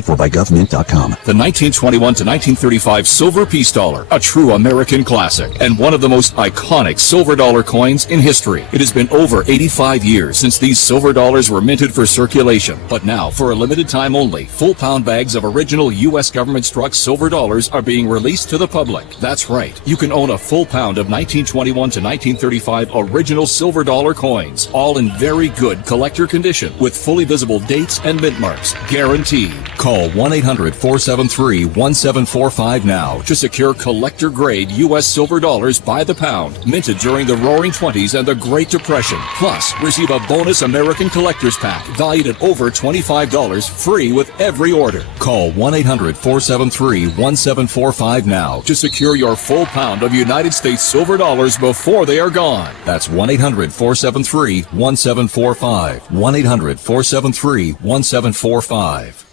paid for by government.com. The 1921 to 1935 silver piece dollar, a true American classic, and one of the most iconic silver dollar coins in history. It has been over 85 years since these silver dollars were minted for circulation, but now, for a limited time only, full pound bags of original U.S. government-struck silver dollars are being released to the public. That's right, you can own a full pound of 1921 to 1935 original silver dollar coins, all in very good collector condition, with fully visible dates and mint marks, guaranteed. Call 1-800-473-1745 now to secure collector-grade U.S. silver dollars by the pound, minted during the Roaring '20s and the Great Depression. Plus, receive a bonus American Collector's Pack valued at over $25, free with every order. Call 1-800-473-1745 now to secure your full pound of United States silver dollars before they are gone. That's 1-800-473-1745. 1-800-473-1745.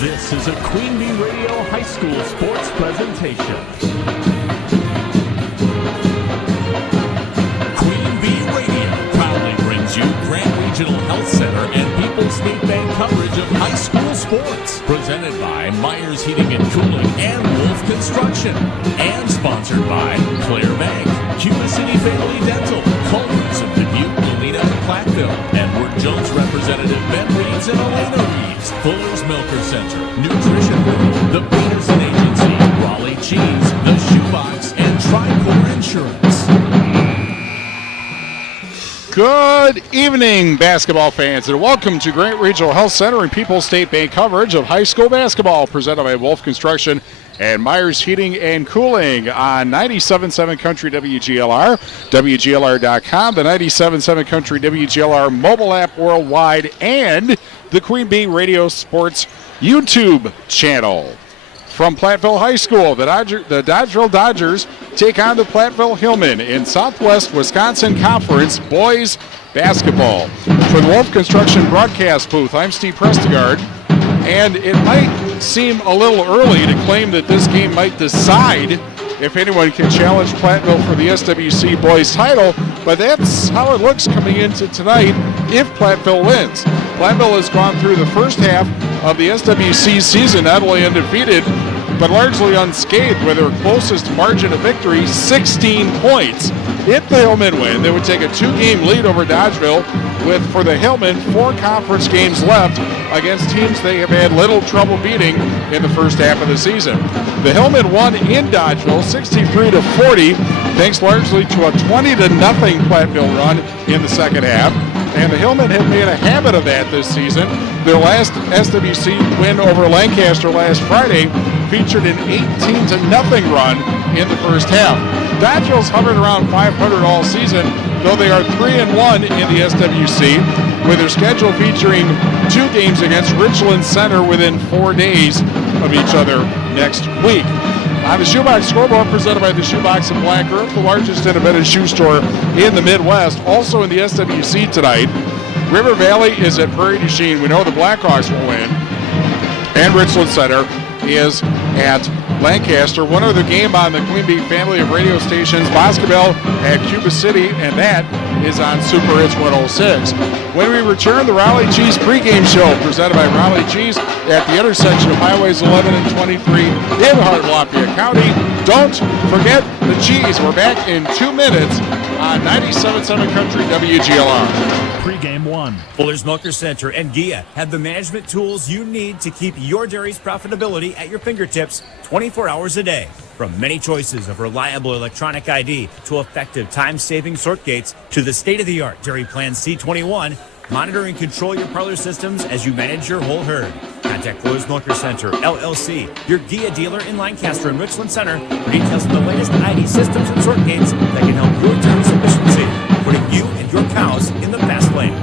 This is a Queen Bee Radio High School sports presentation. Queen Bee Radio proudly brings you Grant Regional Health Center and People's State Bank coverage of high school sports. Presented by Myers Heating and Cooling and Wolf Construction. And sponsored by Claire Bank, Cuba City Family Dental, Culver's of Dubuque, Molina, and Platteville, Edward Jones Representative Ben Reeves and Elena Reeves, Fuller's Milker Center, Nutrition Room, the Peterson Agency, Raleigh Cheese, the Shoebox, and Tricor Insurance. Good evening, basketball fans, and welcome to Grant Regional Health Center and People's State Bank coverage of high school basketball, presented by Wolf Construction and Myers Heating and Cooling on 97.7 Country WGLR, WGLR.com, the 97.7 Country WGLR mobile app worldwide, and the Queen Bee Radio Sports YouTube channel. From Platteville High School, the Dodgeville Dodgers take on the Platteville Hillmen in Southwest Wisconsin Conference boys basketball. For the Wolf Construction broadcast booth, I'm Steve Prestigard, and it might seem a little early to claim that this game might decide if anyone can challenge Platteville for the SWC boys title, but that's how it looks coming into tonight if Platteville wins. Platteville has gone through the first half of the SWC season not only undefeated, but largely unscathed with their closest margin of victory, 16 points. If the Hillmen win, they would take a 2-game lead over Dodgeville with, for the Hillmen, 4 conference games left against teams they have had little trouble beating in the first half of the season. The Hillmen won in Dodgeville 63-40, thanks largely to a 20-0 Platteville run in the second half. And the Hillmen have made a habit of that this season. Their last SWC win over Lancaster last Friday featured an 18-0 run in the first half. Dodgeville's hovered around 500 all season, though they are 3-1 in the SWC, with their schedule featuring 2 games against Richland Center within 4 days of each other next week. On the Shoebox scoreboard, presented by the Shoebox in Black Earth, the largest independent shoe store in the Midwest. Also in the SWC tonight, River Valley is at Prairie du Chien. We know the Blackhawks will win. And Richland Center is at Lancaster. One other game on the Queen Bee family of radio stations, Boscoville at Cuba City, and that is on Super Hits 106. When we return, the Raleigh Cheese pregame show presented by Raleigh Cheese at the intersection of Highways 11 and 23 in the heart of Lafayette County. Don't forget the cheese. We're back in 2 minutes on 97.7 Country WGLR. Pre-game 1. Fuller's Milker Center and GIA have the management tools you need to keep your dairy's profitability at your fingertips 24 hours a day. From many choices of reliable electronic ID to effective time-saving sort gates to the state-of-the-art Dairy Plan C21, monitor and control your parlor systems as you manage your whole herd. Contact Fuller's Milker Center, LLC, your GIA dealer in Lancaster and Richland Center for details on the latest ID systems and sort gates that can help your dairy's efficiency, putting you and your cows in the fast lane.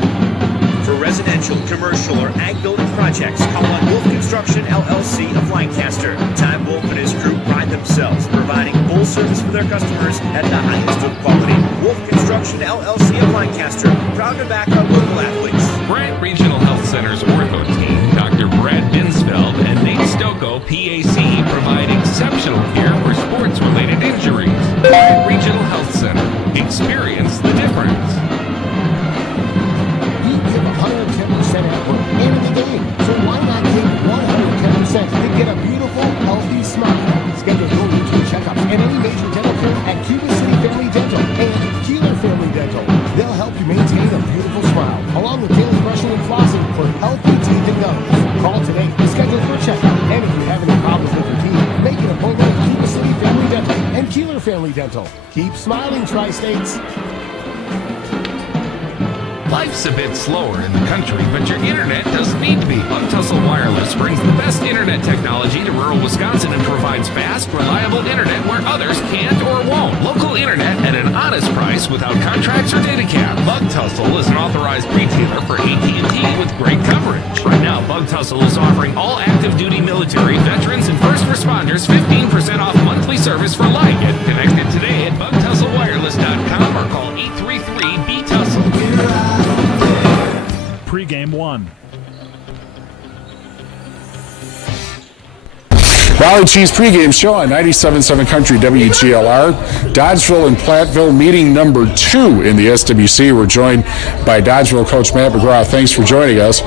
For residential, commercial, or ag building projects, call on Wolf Construction, LLC of Lancaster. Ty Wolf and his crew pride themselves in providing full service for their customers at the highest of quality. Wolf Construction, LLC of Lancaster, proud to back our local athletes. Grant Regional Health Center's ortho team, Dr. Brad Binsfeld and Nate Stocco, PAC, provide exceptional care for sports-related injuries. Grant Regional Health Center. Experience the difference. We give 110% effort into the game, so why not take 110% to get a beautiful, healthy smile? Schedule your routine checkups and any major dental care at Cuba City Family Dental and Keeler Family Dental. They'll help you maintain a beautiful smile, along with daily brushing and flossing for healthy teeth and gums. Call today to schedule your checkup, and if you have any problems with your teeth, make an appointment at Cuba City Family Dental and Keeler Family Dental. Keep smiling, Tri-States. Life's a bit slower in the country, but your internet doesn't need to be. Bug Tussle Wireless brings the best internet technology to rural Wisconsin and provides fast, reliable internet where others can't or won't. Local internet at an honest price without contracts or data cap. Bug Tussle is an authorized retailer for AT&T with great coverage. Right now, Bug Tussle is offering all active duty military, veterans, and first responders 15% off monthly service for life. Get connected today at bugtusslewireless.com or call 833-BTUSSLE. pregame one. Valley Cheese pregame show on 97.7 Country WGLR. Dodgeville and Platteville meeting number 2 in the SWC. We're joined by Dodgeville coach Matt McGraw. Thanks for joining us.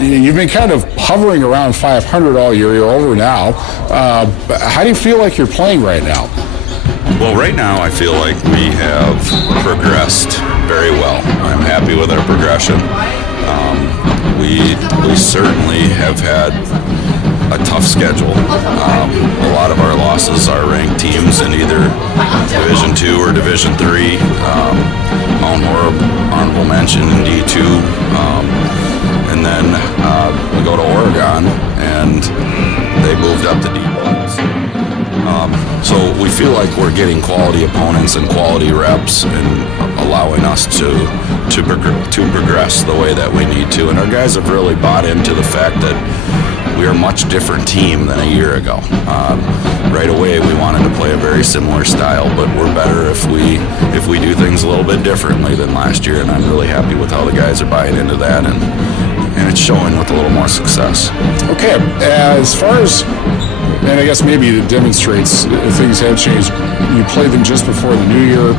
You've been kind of hovering around 500 all year. You're over now. How do you feel like you're playing right now? Well, right now I feel like we have progressed very well. I'm happy with our progression. We certainly have had a tough schedule. A lot of our losses are ranked teams in either Division 2 or Division 3. Mount Horeb, honorable mention in D2. And then we go to Oregon, and they moved up to D1s. So we feel like we're getting quality opponents and quality reps and allowing us to progress the way that we need to. And our guys have really bought into the fact that we are a much different team than a year ago. Right away, we wanted to play a very similar style, but we're better if we do things a little bit differently than last year, and I'm really happy with how the guys are buying into that, and it's showing with a little more success. Okay, as far as, and I guess maybe it demonstrates things have changed. You played them just before the new year.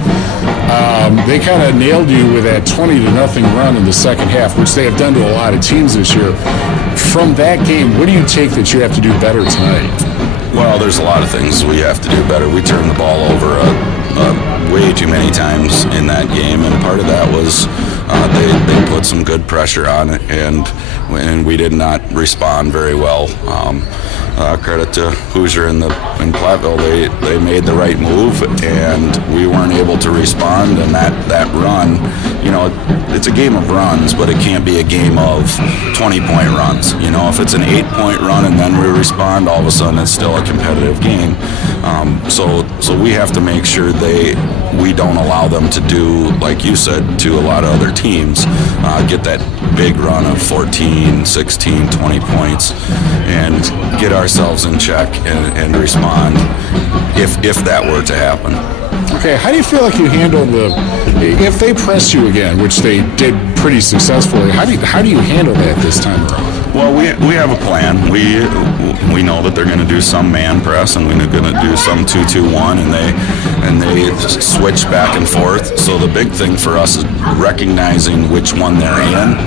They kind of nailed you with that 20-0 run in the second half, which they have done to a lot of teams this year. From that game, what do you take that you have to do better tonight? Well, there's a lot of things we have to do better. We turned the ball over way too many times in that game, and part of that was they put some good pressure on it, and we did not respond very well. Credit to Hoosier in Platteville, they made the right move, and we weren't able to respond. And that run, it's a game of runs, but it can't be a game of 20-point runs. If it's an 8-point run and then we respond, all of a sudden it's still a competitive game. So we have to make sure we don't allow them to do, like you said, to a lot of other teams, get that big run of 14, 16, 20 points, and get ourselves in check and respond if that were to happen. Okay, how do you feel like you handle if they press you again, which they did pretty successfully, how do you handle that this time around? Well, we have a plan. We know that they're going to do some man press, and we're going to do some 2-2-1, and they just switch back and forth. So the big thing for us is recognizing which one they're in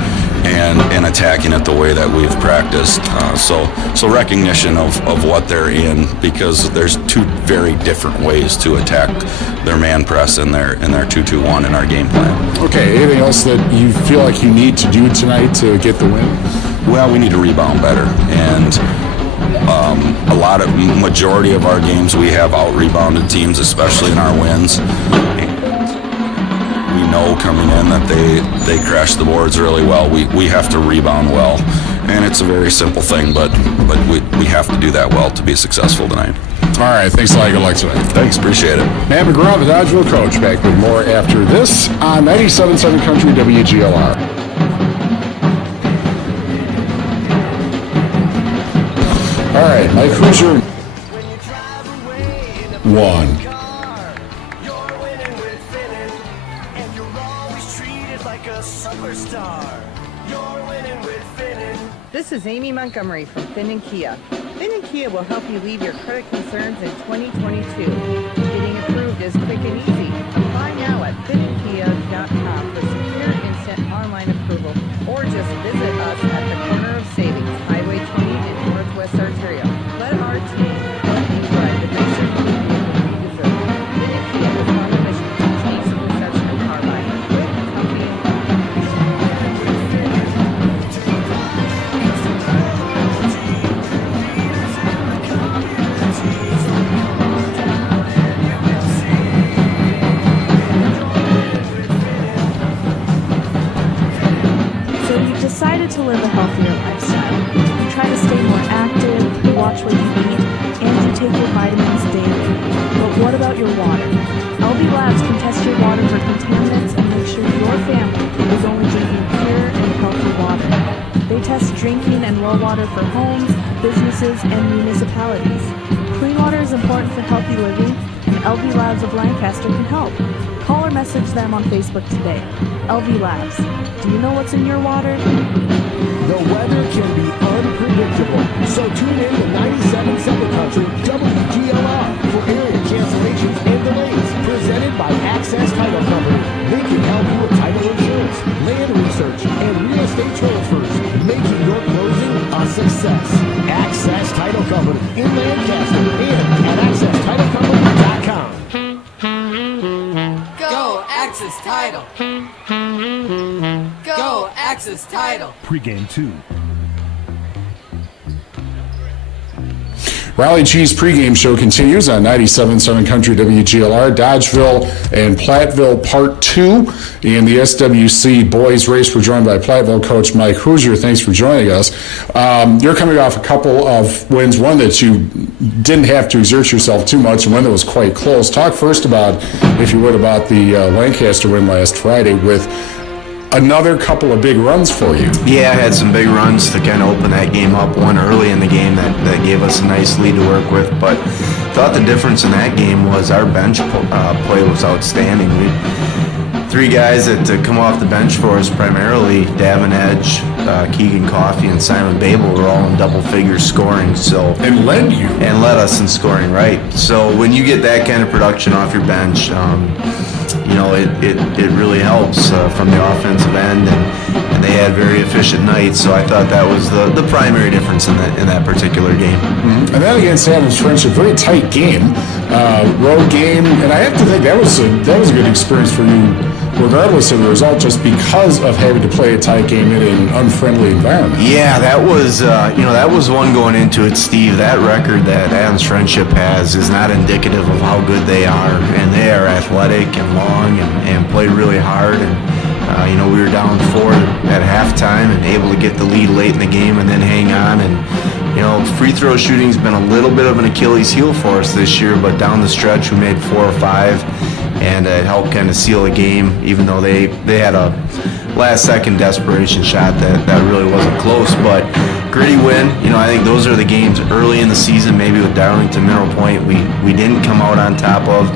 and attacking it the way that we've practiced. So recognition of what they're in, because there's two very different ways to attack their man press and their 2-2-1 in our game plan. Okay, anything else that you feel like you need to do tonight to get the win? Well, we need to rebound better, and majority of our games we have out-rebounded teams, especially in our wins. We know coming in that they crash the boards really well. We have to rebound well, and it's a very simple thing, but we have to do that well to be successful tonight. All right, thanks a lot. Good luck tonight. Thanks, appreciate it. Matt McGraw, the Dodgeville coach, back with more after this on 97.7 Country WGLR. All right, Mike Hoosier, 1. This is Amy Montgomery from Finn & Kia. Finn & Kia will help you leave your credit concerns in 2022. Getting approved is quick and easy. Apply now at finnandkia.com for secure instant online approval, or just visit us at the corner of Savings, Highway 20 in Northwest Ontario. Let our team help you drive the nicer vehicle you deserve. Finn & Kia is on a mission to change the perception of car buying. Quick, comfy, and decided to live a healthier lifestyle. You try to stay more active, you watch what you eat, and you take your vitamins daily. But what about your water? LB Labs can test your water for contaminants and make sure your family is only drinking pure and healthy water. They test drinking and well water for homes, businesses, and municipalities. Clean water is important for healthy living, and LB Labs of Lancaster can help. Call or message them on Facebook today. LV Labs. Do you know what's in your water? The weather can be unpredictable, so tune in to 97.7 Country WGLR for area cancellations and delays. Presented by Access Title Company. They can help you with title insurance, land research, and real estate transfers, making your closing a success. Access Title Company in Lancaster and at accesstitlecompany.com. Go Access Title. Go Access Title. Pre-game 2. Rally Cheese pregame show continues on 97.7 Country WGLR. Dodgeville and Platteville Part 2 in the SWC boys race. We're joined by Platteville coach Mike Hoosier. Thanks for joining us. You're coming off a couple of wins, one that you didn't have to exert yourself too much and one that was quite close. Talk first about, if you would, about the Lancaster win last Friday with another couple of big runs for you. Yeah, I had some big runs to kind of open that game up. One early in the game that gave us a nice lead to work with, but thought the difference in that game was our bench play was outstanding. We three guys that come off the bench for us, primarily Davin Edge, Keegan Coffey, and Simon Babel, were all in double figure scoring. So and led us in scoring, right? So when you get that kind of production off your bench, it really helps from the offensive end, and they had very efficient nights. So I thought that was the primary difference in that particular game. Mm-hmm. And then against Adams French, a very tight game, road game, and I have to think that was a good experience for you, regardless of the result, just because of having to play a tight game in an unfriendly environment. Yeah, that was one going into it, Steve. That record that Adams Friendship has is not indicative of how good they are, and they are athletic and long and play really hard. And we were down 4 at halftime and able to get the lead late in the game and then hang on. And free throw shooting's been a little bit of an Achilles heel for us this year, but down the stretch we made 4 or 5. And it helped kind of seal the game, even though they had a last-second desperation shot that really wasn't close. But gritty win. I think those are the games early in the season, maybe with Darlington, Mineral Point, we didn't come out on top of.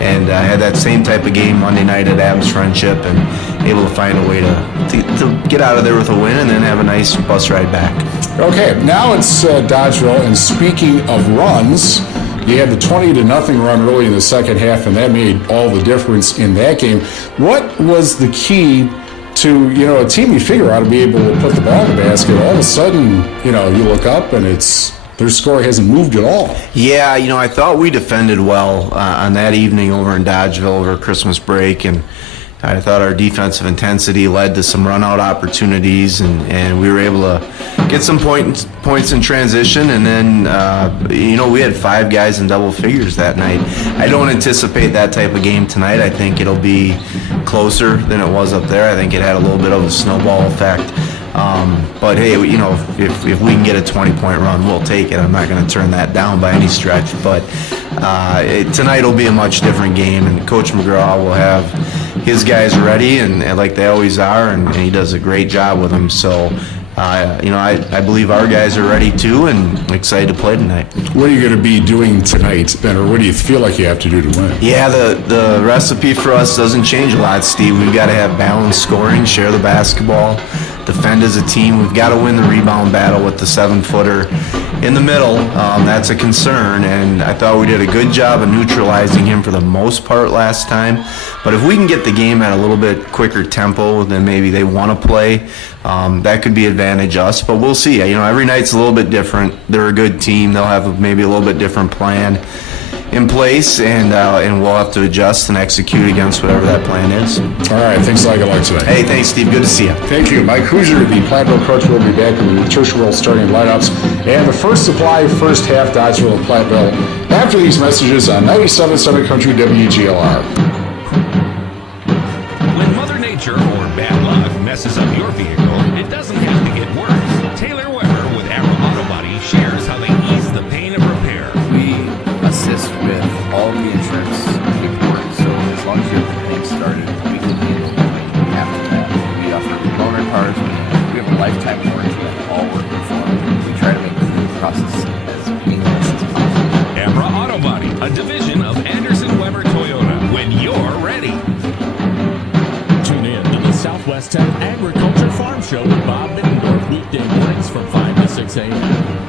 And had that same type of game Monday night at Adams Friendship, and able to find a way to get out of there with a win and then have a nice bus ride back. Okay, now it's Dodgeville, and speaking of runs, you had the 20-0 run early in the second half, and that made all the difference in that game. What was the key to, a team you figure out to be able to put the ball in the basket? All of a sudden, you look up and their score hasn't moved at all. Yeah, I thought we defended well on that evening over in Dodgeville over Christmas break, and I thought our defensive intensity led to some run-out opportunities, and we were able to get some points in transition, and then, we had 5 guys in double figures that night. I don't anticipate that type of game tonight. I think it'll be closer than it was up there. I think it had a little bit of a snowball effect. But hey, if we can get a 20-point run, we'll take it. I'm not going to turn that down by any stretch, but tonight will be a much different game, and Coach McGraw will have his guys ready, and like they always are, and he does a great job with them. So, I believe our guys are ready too, and excited to play tonight. What are you going to be doing tonight, Ben, or what do you feel like you have to do to win? Yeah, the recipe for us doesn't change a lot, Steve. We've got to have balanced scoring, share the basketball, defend as a team. We've got to win the rebound battle with the 7-footer in the middle. That's a concern, and I thought we did a good job of neutralizing him for the most part last time. But if we can get the game at a little bit quicker tempo than maybe they want to play, that could be advantage us. But we'll see. Every night's a little bit different. They're a good team. They'll have maybe a little bit different plan in place, and we'll have to adjust and execute against whatever that plan is. All right, thanks a lot. Good luck today. Hey, thanks, Steve. Good to see you. Thank you. Mike Hoosier, the Platteville coach, will be back with the tertiary starting lineups and the first supply, first half, Dodgeville and Platteville after these messages on 97.7 Country WGLR. When Mother Nature or bad luck messes up your vehicle, it doesn't have to get worse. Taylor Weber with Arrow Auto Body shares how they ease the pain of repair. We assist with all the insurance paperwork, so as long as you have the thing started, we can handle after that. We offer loaner cars, we have a lifetime warranty on all we're performing. We try to make the process as painless as possible. Abra Auto Body, a division of Anderson Weber Toyota. When you're ready. Show with Bob Middendorf, weekday mornings from 5 to 6 a.m.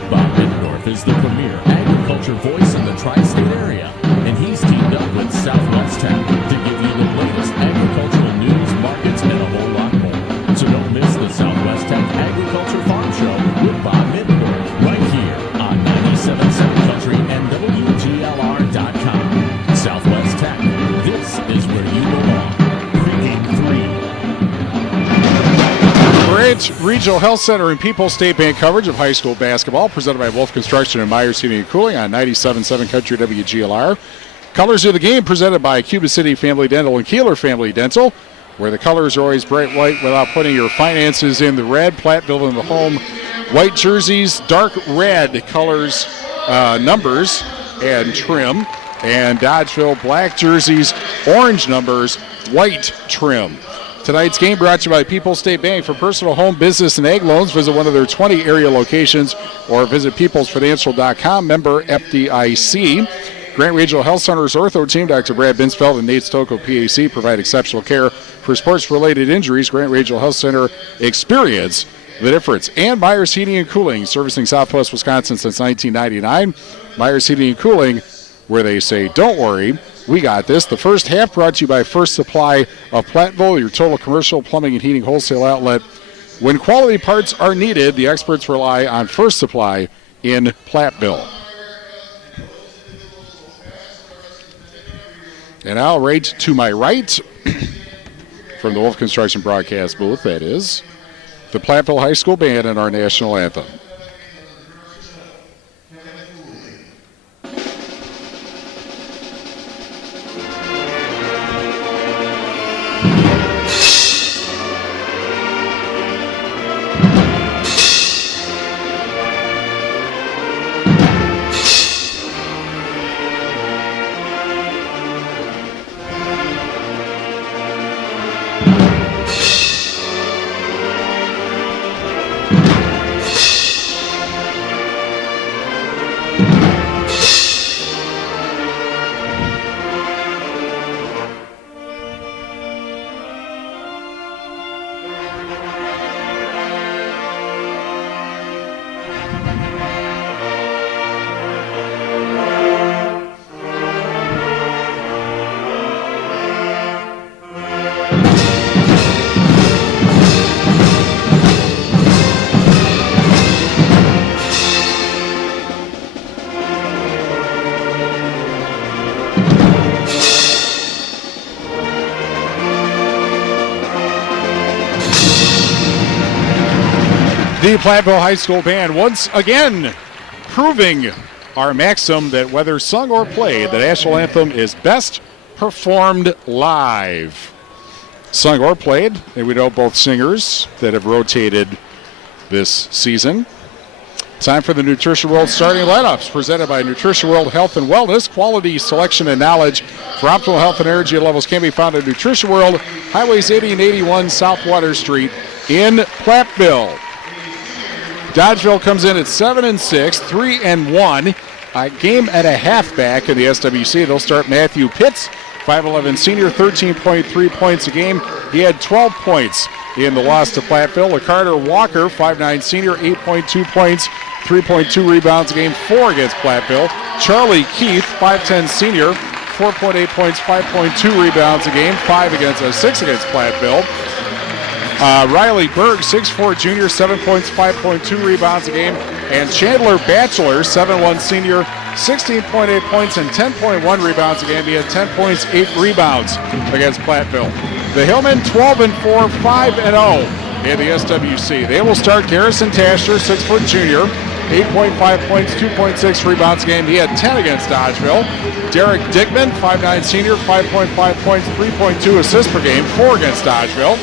Bob Middendorf is the premier agriculture voice in the tri-state area, and he's teamed up with Southwest Tech to give you the latest agricultural news, markets, and a whole lot more. So don't miss the Southwest Tech Agriculture Farm Show with Bob Middendorf right here on 97.7 Country and WGLR.com. Southwest Tech, this is where you belong. Great Regional Health Center and People's State Bank coverage of high school basketball presented by Wolf Construction and Myers Heating and Cooling on 97.7 Country WGLR. Colors of the game presented by Cuba City Family Dental and Keeler Family Dental, where the colors are always bright white without putting your finances in the red. Platteville in the home. White jerseys, dark red colors, numbers, and trim. And Dodgeville black jerseys, orange numbers, white trim. Tonight's game brought to you by People's State Bank. For personal, home, business, and ag loans, visit one of their 20 area locations or visit peoplesfinancial.com, member FDIC. Grant Regional Health Center's ortho team, Dr. Brad Binsfeld and Nate Stocco, PAC, provide exceptional care for sports-related injuries. Grant Regional Health Center, experience the difference. And Myers Heating and Cooling, servicing Southwest Wisconsin since 1999. Myers Heating and Cooling, where they say, don't worry, we got this. The first half brought to you by First Supply of Platteville, your total commercial plumbing and heating wholesale outlet. When quality parts are needed, the experts rely on First Supply in Platteville. And now right to my right, from the Wolf Construction broadcast booth, that is, the Platteville High School Band and our national anthem. The Platteville High School Band once again proving our maxim that whether sung or played, the national anthem is best performed live. Sung or played, and we know both singers that have rotated this season. Time for the Nutrition World starting lineups, presented by Nutrition World Health and Wellness. Quality, selection, and knowledge for optimal health and energy levels can be found at Nutrition World, Highways 80 and 81 South Water Street in Platteville. Dodgeville comes in at 7-6, 3-1. A game and a half back in the SWC. They'll start Matthew Pitts, 5'11 senior, 13.3 points a game. He had 12 points in the loss to Platteville. Carter Walker, 5'9 senior, 8.2 points, 3.2 rebounds a game, 4 against Platteville. Charlie Keith, 5'10 senior, 4.8 points, 5.2 rebounds a game, 6 against Platteville. Riley Berg, 6'4 junior, 7 points, 5.2 rebounds a game. And Chandler Batchelor, 7'1 senior, 16.8 points and 10.1 rebounds a game. He had 10 points, 8 rebounds against Platteville. The Hillmen, 12-4, 5-0 in the SWC. They will start Garrison Tasher, 6' junior, 8.5 points, 2.6 rebounds a game. He had 10 against Dodgeville. Derek Dickman, 5'9 senior, 5.5 points, 3.2 assists per game, 4 against Dodgeville.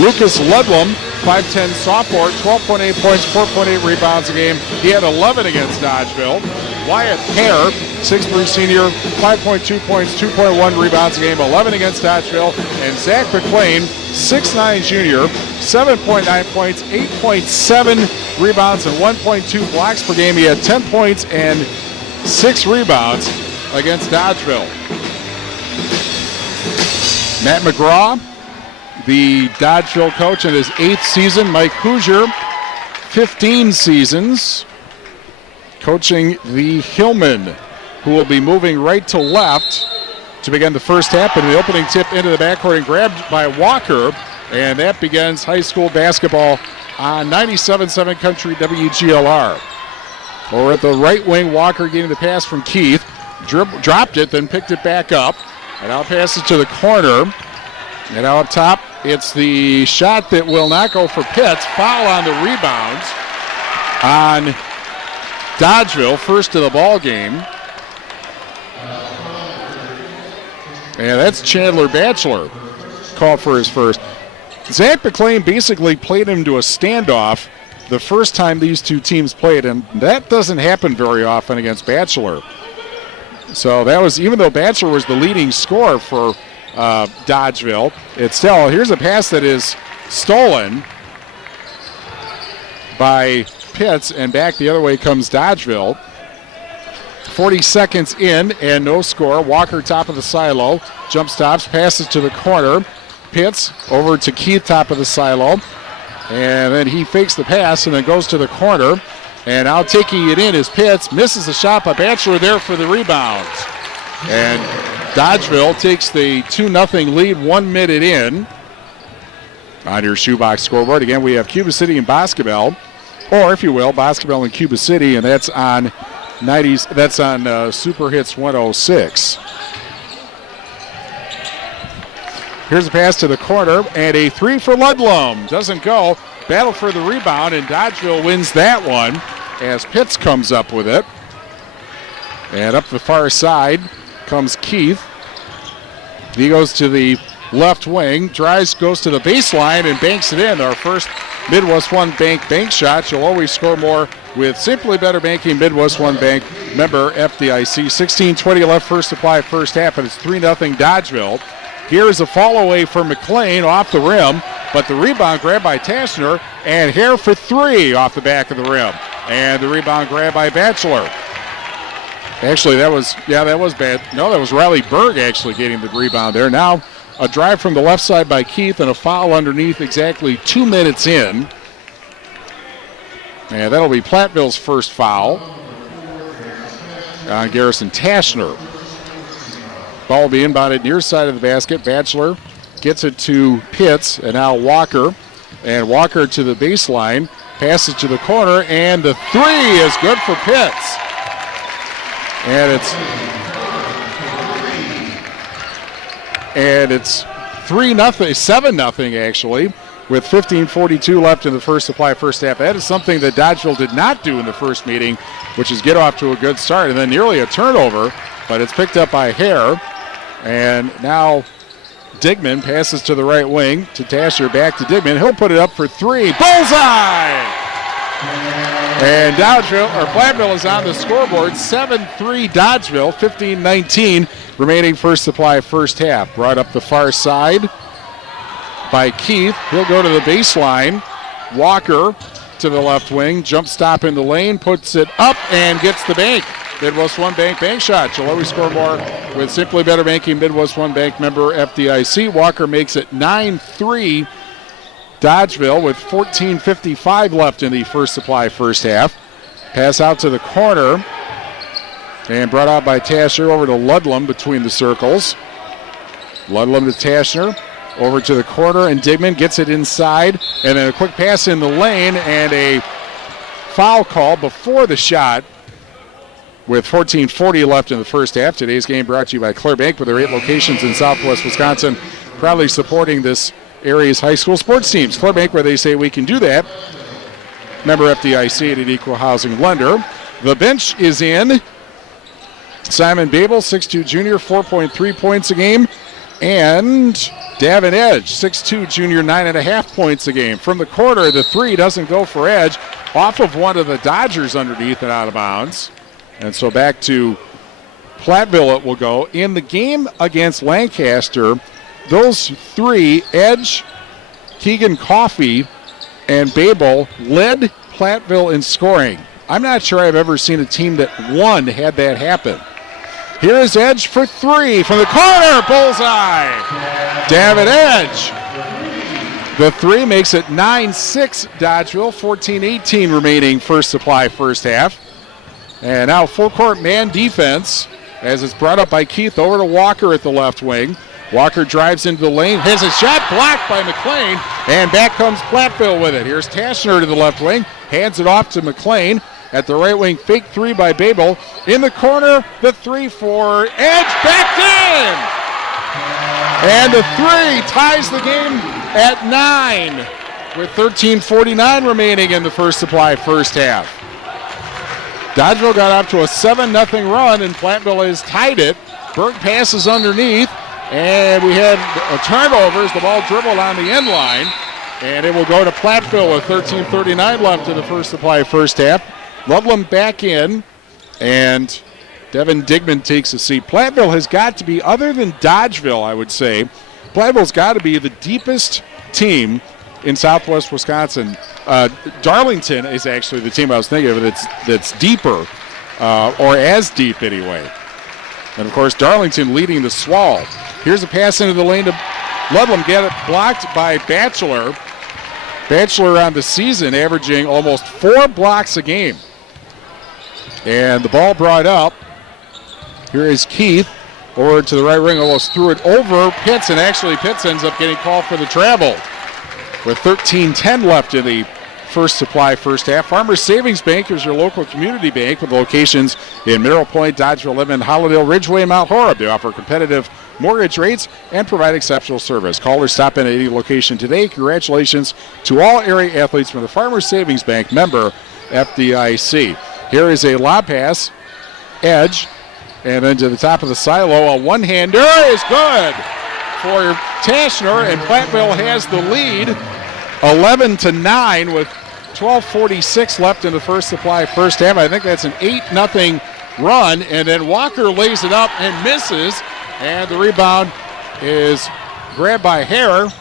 Lucas Ludlam, 5'10 sophomore, 12.8 points, 4.8 rebounds a game. He had 11 against Dodgeville. Wyatt Hare, 6'3 senior, 5.2 points, 2.1 rebounds a game, 11 against Dodgeville. And Zach McLean, 6'9 junior, 7.9 points, 8.7 rebounds, and 1.2 blocks per game. He had 10 points and 6 rebounds against Dodgeville. Matt McGraw, the Dodgeville coach in his 8th season. Mike Hoosier, 15 seasons, coaching the Hillman, who will be moving right to left to begin the first half. And the opening tip into the backcourt and grabbed by Walker. And that begins high school basketball on 97.7 Country WGLR. Over at the right wing, Walker getting the pass from Keith. Dropped it, then picked it back up. And now passes to the corner. And now up top, it's the shot that will not go for Pitts. Foul on the rebound on Dodgeville, first of the ball game. And that's Chandler Batchelor, called for his first. Zach McLean basically played him to a standoff the first time these two teams played, and that doesn't happen very often against Batchelor. So that was, even though Batchelor was the leading scorer for Dodgeville, it's still, here's a pass that is stolen by Pitts, and back the other way comes Dodgeville. 40 seconds in and no score. Walker top of the silo, jump stops, passes to the corner. Pitts over to Keith top of the silo, and then he fakes the pass and then goes to the corner. And out taking it in is Pitts, misses the shot by Batchelor there for the rebound. And Dodgeville takes the 2-0 lead 1 minute in. On your shoebox scoreboard, again, we have Cuba City and Boscobel, or if you will, Boscobel and Cuba City, and that's on 90s. That's on Super Hits 106. Here's a pass to the corner, and a three for Ludlam. Doesn't go. Battle for the rebound, and Dodgeville wins that one as Pitts comes up with it. And up the far side comes Keith. He goes to the left wing, drives, goes to the baseline, and banks it in. Our first Midwest One Bank shot. You'll always score more with Simply Better Banking, Midwest One Bank, member FDIC. 16:20 left, first supply, first half, and it's 3-0 Dodgeville. Here's a fall away for McLean off the rim, but the rebound grabbed by Taschner, and Hare for three off the back of the rim. And the rebound grabbed by Batchelor. Actually, that was bad. No, that was Riley Berg actually getting the rebound there. Now a drive from the left side by Keith and a foul underneath exactly 2 minutes in. And that'll be Platteville's first foul on Garrison Taschner. Ball will be inbounded near side of the basket. Batchelor gets it to Pitts, and now Walker. And Walker to the baseline, passes to the corner, and the three is good for Pitts. And it's 3-0, 7-0 actually, with 15:42 left in the first supply, first half. That is something that Dodgeville did not do in the first meeting, which is get off to a good start, and then nearly a turnover, but it's picked up by Hare. And now Digman passes to the right wing to Taschner, back to Digman. He'll put it up for three. Bullseye! And Platteville is on the scoreboard. 7-3 Dodgeville, 15-19 remaining first supply, first half. Brought up the far side by Keith. He'll go to the baseline. Walker to the left wing. Jump stop in the lane, puts it up and gets the bank. Midwest One Bank shot. You'll always score more with Simply Better Banking, Midwest One Bank member FDIC. Walker makes it 9-3 Dodgeville with 14:55 left in the first supply, first half. Pass out to the corner and brought out by Taschner over to Ludlam between the circles. Ludlam to Taschner, over to the corner, and Digman gets it inside, and then a quick pass in the lane and a foul call before the shot. With 14:40 left in the first half. Today's game brought to you by Clear Bank with their 8 locations in Southwest Wisconsin, proudly supporting this area's high school sports teams. Clear Bank, where they say we can do that. Member FDIC and an equal housing lender. The bench is in. Simon Babel, 6'2 junior, 4.3 points a game. And Davin Edge, 6'2 junior, 9.5 points a game. From the corner, the three doesn't go for Edge. Off of one of the Dodgers underneath and out of bounds. And so back to Platteville it will go. In the game against Lancaster, those three, Edge, Keegan Coffey, and Babel, led Platteville in scoring. I'm not sure I've ever seen a team that won had that happen. Here is Edge for three from the corner. Bullseye. David Edge The three makes it 9-6 Dodgeville, 14-18 remaining first supply first half. And now full court man defense as it's brought up by Keith over to Walker at the left wing. Walker drives into the lane, has a shot blocked by McLean, and back comes Platteville with it. Here's Taschner to the left wing, hands it off to McLean. At the right wing, fake three by Babel. In the corner, the 3 for Edge, backed in! And the three ties the game at 9 with 13:49 remaining in the first supply first half. Dodgeville got up to a 7-0 run, and Platteville has tied it. Berg passes underneath, and we had a turnover as the ball dribbled on the end line, and it will go to Platteville with 13:39 left in the first supply first half. Ludlam back in, and Devin Digman takes a seat. Platteville has got to be, other than Dodgeville, I would say, Platteville's got to be the deepest team in Southwest Wisconsin. Darlington is actually the team I was thinking of that's deeper, or as deep anyway. And, of course, Darlington leading the Swall. Here's a pass into the lane to Ludlam. Get it blocked by Batchelor. Batchelor on the season averaging almost 4 blocks a game. And the ball brought up. Here is Keith over to the right wing, almost threw it over Pitts, and actually Pitts ends up getting called for the travel. With 13:10 left in the first supply first half. Farmers Savings Bank is your local community bank with locations in Mineral Point, Dodgeville, Linden, Hollowdale, Ridgeway, and Mount Horeb. They offer competitive mortgage rates and provide exceptional service. Call or stop in at any location today. Congratulations to all area athletes from the Farmers Savings Bank, member FDIC. Here is a lob pass, Edge, and then to the top of the silo. A one-hander is good for Taschner, and Platteville has the lead 11-9 with 12:46 left in the first supply first half. I think that's an 8-0 run, and then Walker lays it up and misses, and the rebound is grabbed by Hare,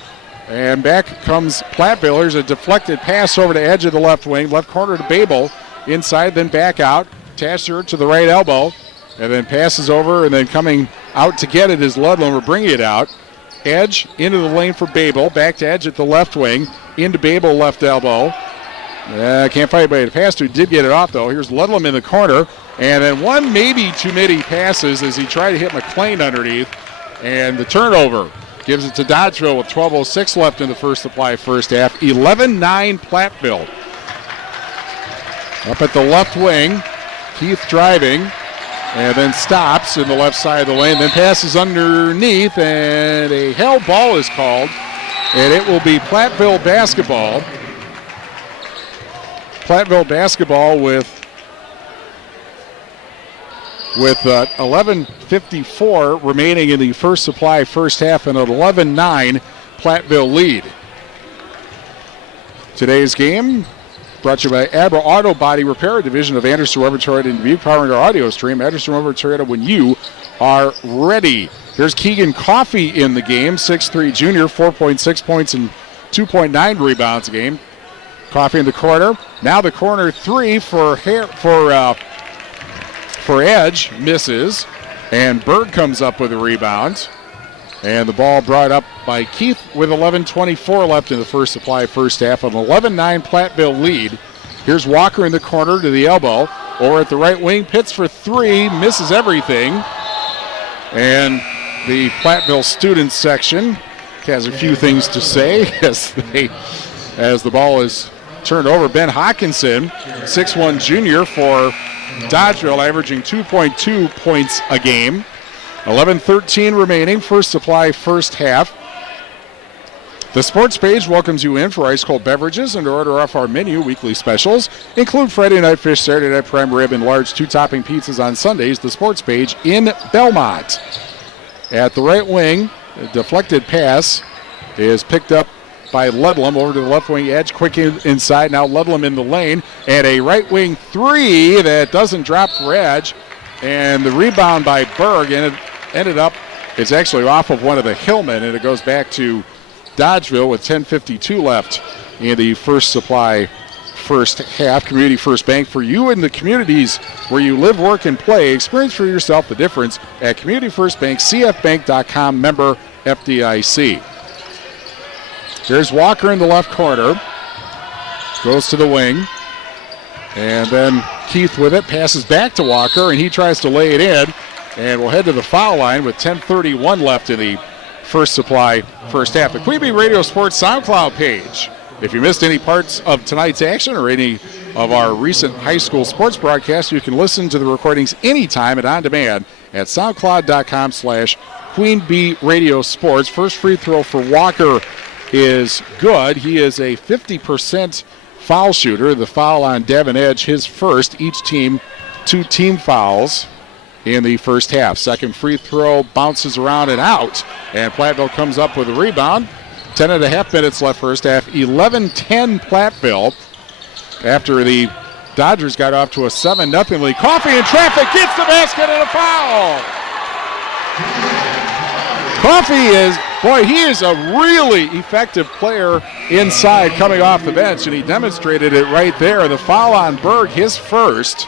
and back comes Platteville. Here's a deflected pass over to Edge of the left wing, left corner to Babel, inside, then back out. Taschner to the right elbow, and then passes over, and then coming out to get it is Ludlam. We're bringing it out. Edge into the lane for Babel, back to Edge at the left wing, into Babel left elbow. Can't find anybody to pass to. Did get it off though. Here's Ludlam in the corner, and then one, maybe too many passes as he tried to hit McLean underneath, and the turnover gives it to Dodgeville with 12:06 left in the first supply first half. 11-9 Platteville. Up at the left wing, Keith driving, and then stops in the left side of the lane, then passes underneath, and a held ball is called, and it will be Platteville basketball. Platteville basketball with 11:54 remaining in the first supply first half, and an 11-9 Platteville lead. Today's game brought to you by Abra Auto Body Repair, division of Anderson, Weber, Toyota, and Dubuque, powering our audio stream. Anderson, Weber, Toyota, when you are ready. Here's Keegan Coffey in the game, 6'3" junior, 4.6 points and 2.9 rebounds a game. Coffey in the corner. Now the corner three for Edge, misses, and Berg comes up with a rebound. And the ball brought up by Keith with 11:24 left in the first supply first half, of an 11-9 Platteville lead. Here's Walker in the corner to the elbow, or at the right wing, Pitts for three, misses everything. And the Platteville student section has a few things to say as the ball is turned over. Ben Hawkinson, 6'1" junior for Dodgeville, averaging 2.2 points a game. 11:13 remaining, first supply first half. The sports page welcomes you in for ice cold beverages and to order off our menu. Weekly specials include Friday night fish, Saturday night prime rib, and large 2-topping pizzas on Sundays. The sports page in Belmont. At the right wing, a deflected pass is picked up by Ludlam over to the left wing edge, quick inside. Now Ludlam in the lane, and a right wing three that doesn't drop for Edge, and the rebound by Berg, and it ended up, it's actually off of one of the Hillmen, and it goes back to Dodgeville with 10:52 left in the first supply first half. Community First Bank, for you in the communities where you live, work, and play. Experience for yourself the difference at Community First Bank, cfbank.com, member FDIC. Here's Walker in the left corner. Goes to the wing. And then Keith with it, passes back to Walker, and he tries to lay it in. And we'll head to the foul line with 10:31 left in the First Supply first half. The Queen Bee Radio Sports SoundCloud page. If you missed any parts of tonight's action or any of our recent high school sports broadcasts, you can listen to the recordings anytime and on demand at soundcloud.com/Queen Bee Radio Sports. First free throw for Walker is good. He is a 50% foul shooter. The foul on Devin Edge, his first. Each team 2 team fouls in the first half. Second free throw bounces around and out, and Platteville comes up with a rebound. 10.5 minutes left first half. 11-10 Platteville after the Dodgers got off to a 7-0 lead. Coffee in traffic, gets the basket and a foul. Coffee he is a really effective player inside coming off the bench, and he demonstrated it right there. The foul on Berg, his first.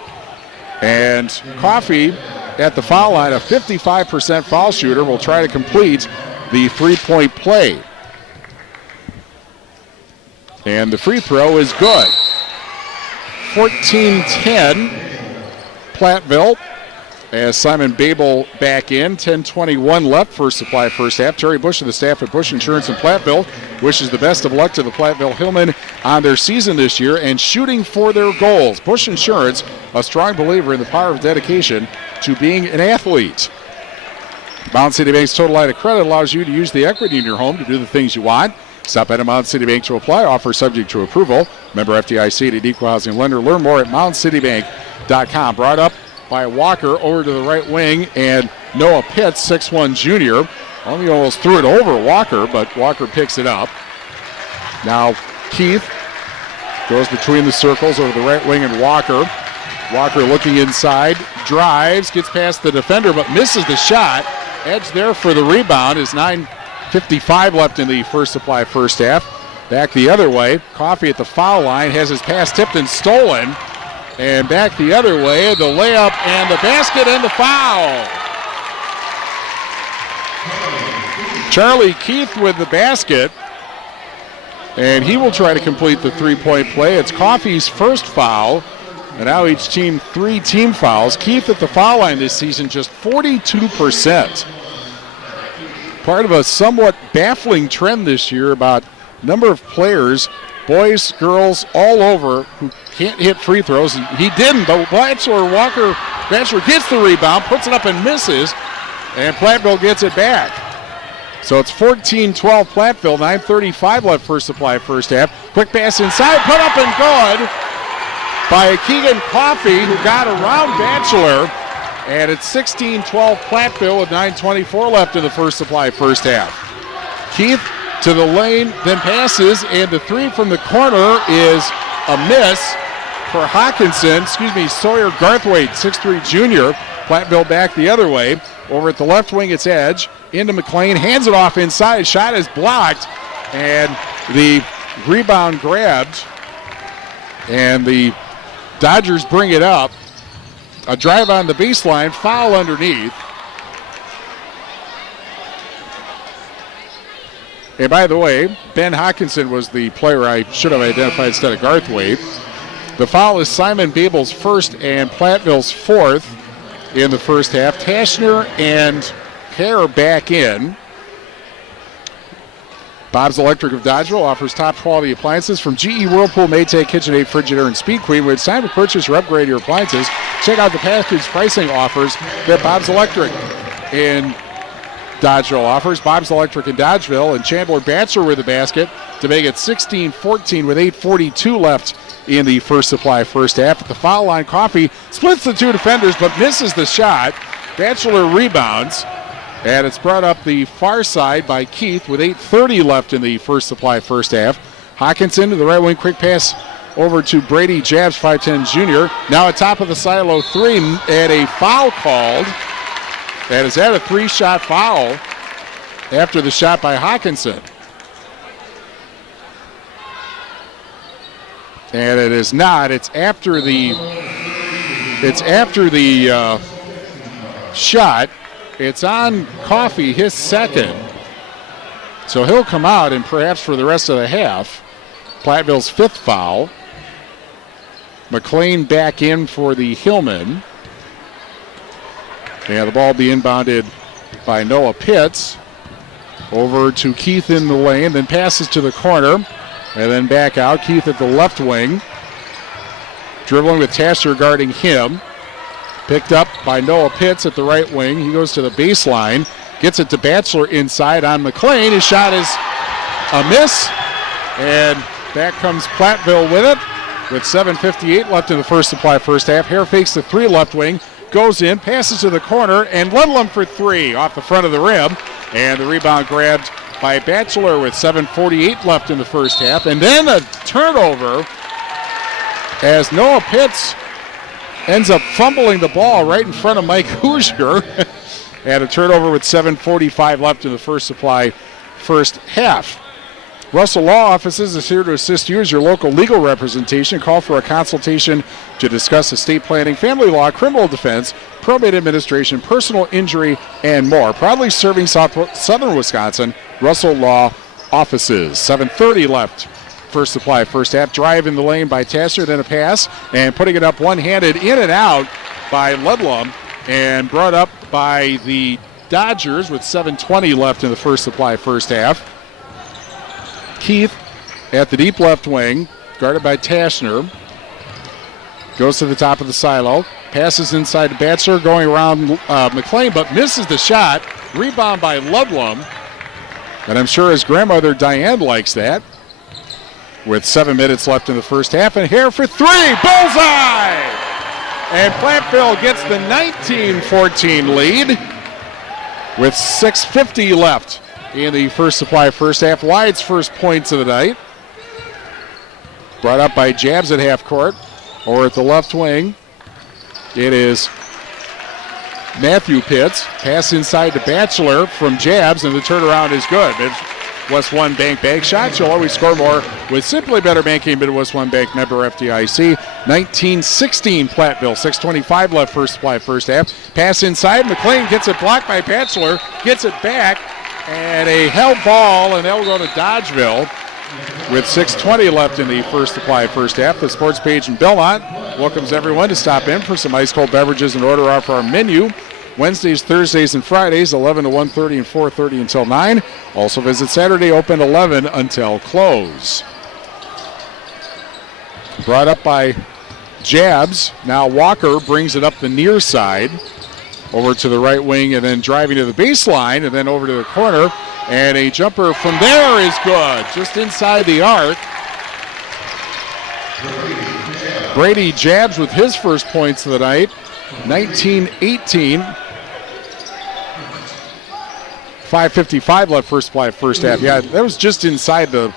And Coffee at the foul line, a 55% foul shooter, will try to complete the three-point play. And the free throw is good. 14-10 Platteville as Simon Babel back in. 10:21 left First Supply first half. Terry Bush and the staff at Bush Insurance in Platteville wishes the best of luck to the Platteville Hillmen on their season this year and shooting for their goals. Bush Insurance, a strong believer in the power of dedication to being an athlete. Mountain City Bank's Total Line of Credit allows you to use the equity in your home to do the things you want. Stop at a Mountain City Bank to apply. Offer subject to approval. Member FDIC, an equal housing lender. Learn more at mountaincitybank.com. Brought up by Walker over to the right wing, and Noah Pitts, 6'1 junior. Almost threw it over Walker, but Walker picks it up. Now Keith goes between the circles over the right wing and Walker. Walker looking inside, drives, gets past the defender, but misses the shot. Edge there for the rebound. Is 9:55 left in the First Supply first half. Back the other way. Coffee at the foul line has his pass tipped and stolen. And back the other way, the layup and the basket and the foul. Charlie Keith with the basket. And he will try to complete the three-point play. It's Coffee's first foul. And now each team 3 team fouls. Keith at the foul line this season just 42%. Part of a somewhat baffling trend this year about number of players, boys, girls, all over, who can't hit free throws. He didn't, but Bachelor gets the rebound, puts it up and misses, and Platteville gets it back. So it's 14-12 Platteville, 9:35 left First Supply first half. Quick pass inside, put up and good by Keegan Coffee, who got around Bachelor. And it's 16-12 Platteville with 9:24 left in the First Supply first half. Keith to the lane, then passes, and the three from the corner is a miss for Sawyer Garthwaite, 6'3 junior. Platteville back the other way. Over at the left wing, it's Edge. Into McLean, hands it off inside. Shot is blocked, and the rebound grabbed, and the Dodgers bring it up. A drive on the baseline, foul underneath. And by the way, Ben Hawkinson was the player I should have identified instead of Garthwaite. The foul is Simon Babel's first and Platteville's fourth in the first half. Tashner and Hare back in. Bob's Electric of Dodgeville offers top quality appliances from GE, Whirlpool, Maytag, KitchenAid, Frigidaire, and Speed Queen. When it's time to purchase or upgrade your appliances, check out the package pricing offers that Bob's Electric in Dodgeville offers. Bob's Electric in Dodgeville, and Chandler Batcher with the basket to make it 16-14 with 8:42 left in the First Supply first half. At the foul line, Coffee splits the two defenders but misses the shot. Batchelor rebounds. And it's brought up the far side by Keith with 8:30 left in the First Supply first half. Hawkinson to the right wing, quick pass over to Brady Jabs, 5'10 junior. Now at top of the silo three, and a foul called. And is that a 3-shot foul after the shot by Hawkinson? And it is not. It's after the shot. It's on Coffee, his second. So he'll come out, and perhaps for the rest of the half, Platteville's 5th foul. McLean back in for the Hillman. And the ball be inbounded by Noah Pitts. Over to Keith in the lane, then passes to the corner, and then back out. Keith at the left wing. Dribbling with Tasher guarding him. Picked up by Noah Pitts at the right wing. He goes to the baseline. Gets it to Batchelor inside on McLean. His shot is a miss. And back comes Platteville with it. With 7:58 left in the first supply first half. Hare fakes the 3 left wing. Goes in, passes to the corner, and Ludlam for 3 off the front of the rim. And the rebound grabbed by Batchelor with 7:48 left in the first half. And then a turnover as Noah Pitts ends up fumbling the ball right in front of Mike Hoosier. And a turnover with 7:45 left in the first supply first half. Russell Law Offices is here to assist you as your local legal representation. Call for a consultation to discuss estate planning, family law, criminal defense, probate administration, personal injury, and more. Proudly serving southern Wisconsin, Russell Law Offices. 7:30 left. First supply, first half. Drive in the lane by Tasser, then a pass, and putting it up one-handed in and out by Ludlam, and brought up by the Dodgers with 7:20 left in the first supply, first half. Keith at the deep left wing, guarded by Taschner. Goes to the top of the silo. Passes inside to Batchelor, going around McLean, but misses the shot. Rebound by Ludlam. And I'm sure his grandmother Diane likes that. With 7 minutes left in the first half, and Hare for 3. Bullseye! And Platteville gets the 19-14 lead with 6:50 left in the first supply first half. Wide's first points of the night. Brought up by Jabs at half court. Or at the left wing, it is Matthew Pitts. Pass inside to Batchelor from Jabs, and the turnaround is good. Midwest One Bank bank shots. You'll always score more with Simply Better Banking. Midwest One Bank member FDIC. 19-16 Platteville. 6:25 left first supply first half. Pass inside. McLean gets it blocked by Batchelor. Gets it back. And a held ball, and they'll go to Dodgeville with 6:20 left in the first supply first half. The sports page in Belmont welcomes everyone to stop in for some ice cold beverages and order off our menu. Wednesdays, Thursdays, and Fridays, 11 to 1:30 and 4:30 until 9. Also visit Saturday, open 11 until close. Brought up by Jabs. Now Walker brings it up the near side. Over to the right wing, and then driving to the baseline, and then over to the corner. And a jumper from there is good, just inside the arc. Brady Jabs with his first points of the night. 19-18. 5:55 left first supply first half. Yeah, that was just inside the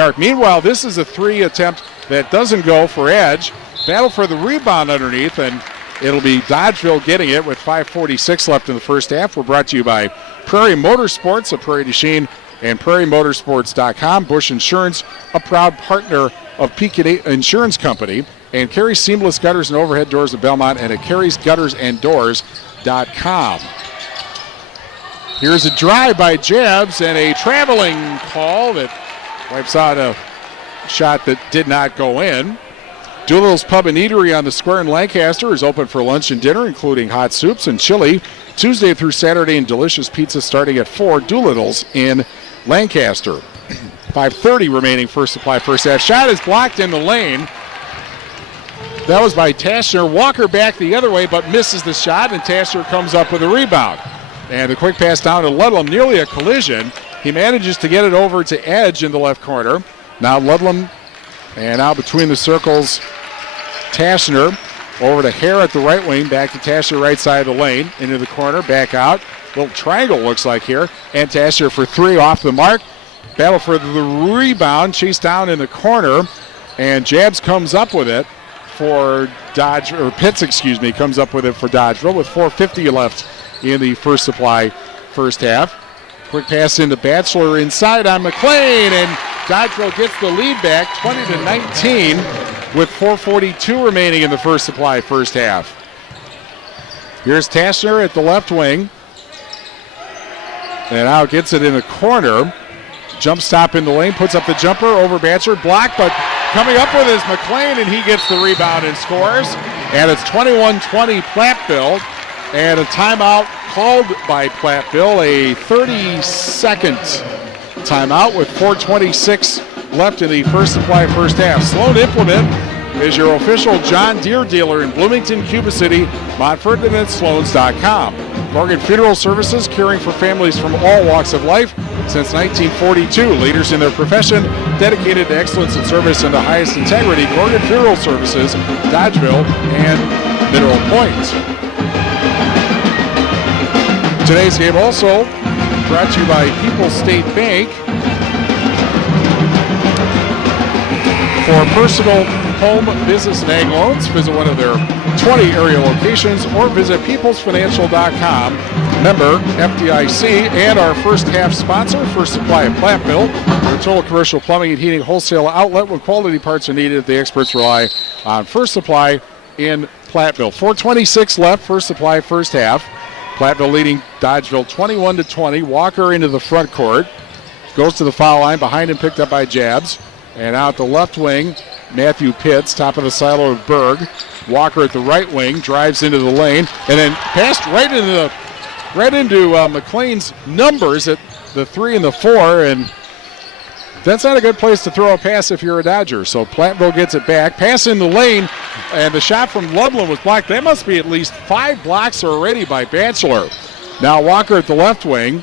arc. Meanwhile, this is a 3 attempt that doesn't go for edge. Battle for the rebound underneath, and it'll be Dodgeville getting it with 5:46 left in the first half. We're brought to you by Prairie Motorsports of Prairie du Chien and PrairieMotorsports.com. Bush Insurance, a proud partner of Pekin Insurance Company, and Carey's Seamless Gutters and Overhead Doors of Belmont, and at Carey'sGuttersandDoors.com. Here's a drive by Jabs and a traveling call that wipes out a shot that did not go in. Doolittle's Pub and Eatery on the Square in Lancaster is open for lunch and dinner, including hot soups and chili, Tuesday through Saturday, and delicious pizza starting at 4. Doolittle's in Lancaster. 5:30 remaining first supply first half. Shot is blocked in the lane. That was by Taschner. Walker back the other way, but misses the shot, and Taschner comes up with a rebound. And the quick pass down to Ludlam, nearly a collision. He manages to get it over to Edge in the left corner. Now Ludlam, and now between the circles, Taschner over to Hare at the right wing, back to Taschner right side of the lane, into the corner, back out. Little triangle looks like here, and Taschner for 3 off the mark. Battle for the rebound, chased down in the corner, and Jabs comes up with it for Pitts comes up with it for Dodgeville with 4:50 left in the first supply first half. Quick pass into Batchelor inside on McLean, and Dodgeville gets the lead back 20-19 with 4:42 remaining in the first supply first half. Here's Taschner at the left wing. And now gets it in the corner. Jump stop in the lane, puts up the jumper over Batchelor, blocked, but coming up with is McLean, and he gets the rebound and scores. And it's 21-20 Platteville, and a timeout called by Platteville, a 30-second timeout with 4:26 left in the First Supply first half. Sloan Implement is your official John Deere dealer in Bloomington, Cuba City, Montford, and at Sloans.com. Morgan Funeral Services, caring for families from all walks of life since 1942. Leaders in their profession, dedicated to excellence in service and the highest integrity. Morgan Funeral Services, Dodgeville, and Mineral Point. Today's game also brought to you by People's State Bank. For personal, home, business, and ag loans, visit one of their 20 area locations or visit peoplesfinancial.com. Member FDIC, and our first half sponsor, First Supply of Platteville, your total commercial plumbing and heating wholesale outlet when quality parts are needed. The experts rely on First Supply in Platteville. 4:26 left, First Supply first half. Platteville leading Dodgeville 21-20. Walker into the front court. Goes to the foul line. Behind him, picked up by Jabs. And out the left wing, Matthew Pitts, top of the silo of Berg. Walker at the right wing, drives into the lane, and then passed right into McLean's numbers at the 3 and the 4, and that's not a good place to throw a pass if you're a Dodger. So Platteville gets it back. Pass in the lane, and the shot from Lublin was blocked. That must be at least 5 blocks already by Batchelor. Now Walker at the left wing,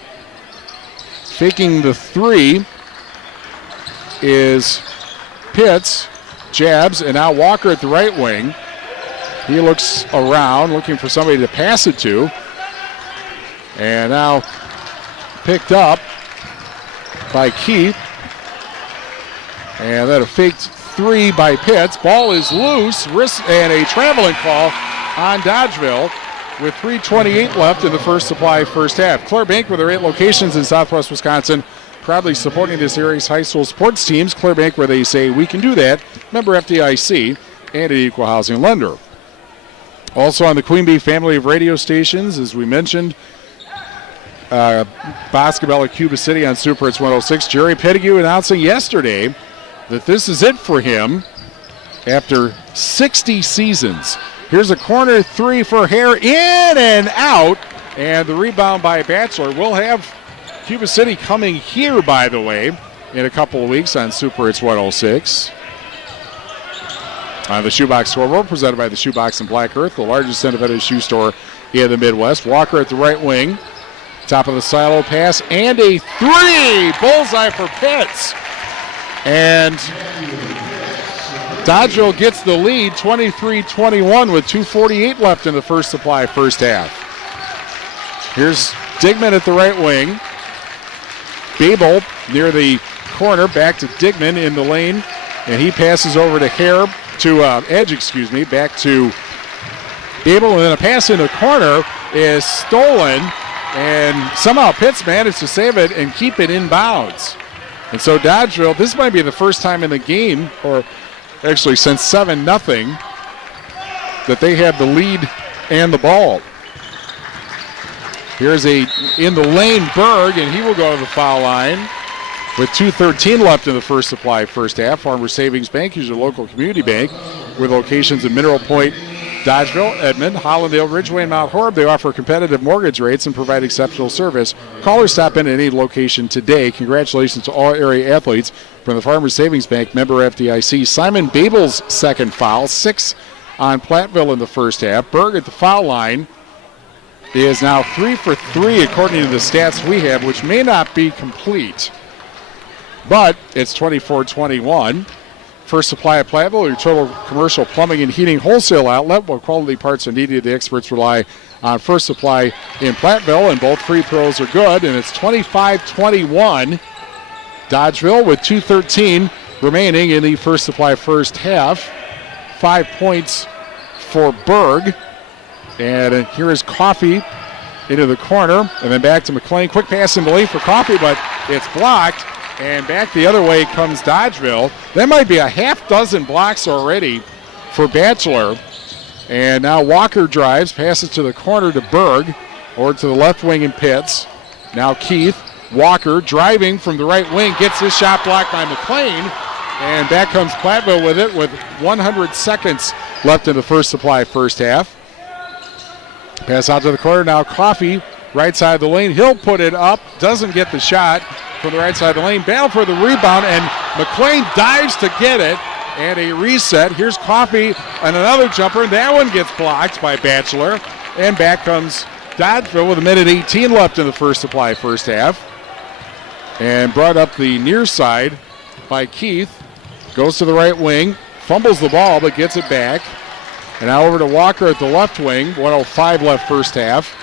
faking the 3 is Pitts, Jabs, and now Walker at the right wing. He looks around, looking for somebody to pass it to. And now picked up by Keith. And then a faked 3 by Pitts. Ball is loose, and a traveling call on Dodgeville with 3:28 left in the First Supply first half. Clare Bank, with their 8 locations in southwest Wisconsin, proudly supporting this area's high school sports teams. Clare Bank, where they say we can do that. Member FDIC and an equal housing lender. Also on the Queen Bee family of radio stations, as we mentioned, basketball at Cuba City on Super Hits 106. Jerry Pettigrew announcing yesterday that this is it for him after 60 seasons. Here's a corner 3 for Hare, in and out, and the rebound by Batchelor. We'll have Cuba City coming here, by the way, in a couple of weeks on Super Hits 106. The Shoebox Scoreboard, presented by the Shoebox in Black Earth, the largest independent shoe store in the Midwest. Walker at the right wing. Top of the silo pass, and a 3! Bullseye for Pitts. And Dodgeville gets the lead, 23-21, with 2:48 left in the First Supply first half. Here's Digman at the right wing. Babel near the corner, back to Digman in the lane, and he passes over to Hare, back to Babel, and then a pass in the corner is stolen, and somehow Pitts managed to save it and keep it inbounds. And so Dodgeville, this might be the first time in the game, or actually since 7-0, that they had the lead and the ball. Here's a in the lane Berg, and he will go to the foul line with 2:13 left in the First Supply first half. Farmer Savings Bank is your local community bank with locations in Mineral Point, Dodgeville, Edmond, Hollandale, Ridgeway, and Mount Horeb. They offer competitive mortgage rates and provide exceptional service. Call or stop in at any location today. Congratulations to all area athletes from the Farmers Savings Bank, member FDIC. Simon Babel's second foul, 6 on Platteville in the first half. Berg at the foul line is now 3 for 3 according to the stats we have, which may not be complete. But it's 24-21. First Supply at Platteville, your total commercial plumbing and heating wholesale outlet. Where quality parts are needed, the experts rely on First Supply in Platteville, and both free throws are good, and it's 25-21. Dodgeville with 2:13 remaining in the First Supply first half. 5 points for Berg. And here is Coffey into the corner, and then back to McLean. Quick pass in the lane for Coffey, but it's blocked. And back the other way comes Dodgeville. That might be a half dozen blocks already for Batchelor. And now Walker drives, passes to the corner to Berg, or to the left wing in Pitts. Now Keith Walker driving from the right wing, gets his shot blocked by McLean, and back comes Platteville with it with 100 seconds left in the first supply first half. Pass out to the corner, now Coffey, right side of the lane. He'll put it up, doesn't get the shot from the right side of the lane. Battle for the rebound, and McLean dives to get it, and a reset. Here's Coffey and another jumper, and that one gets blocked by Batchelor. And back comes Dodgeville with 1:18 left in the first supply first half. And brought up the near side by Keith. Goes to the right wing, fumbles the ball, but gets it back. And now over to Walker at the left wing, 1:05 left first half.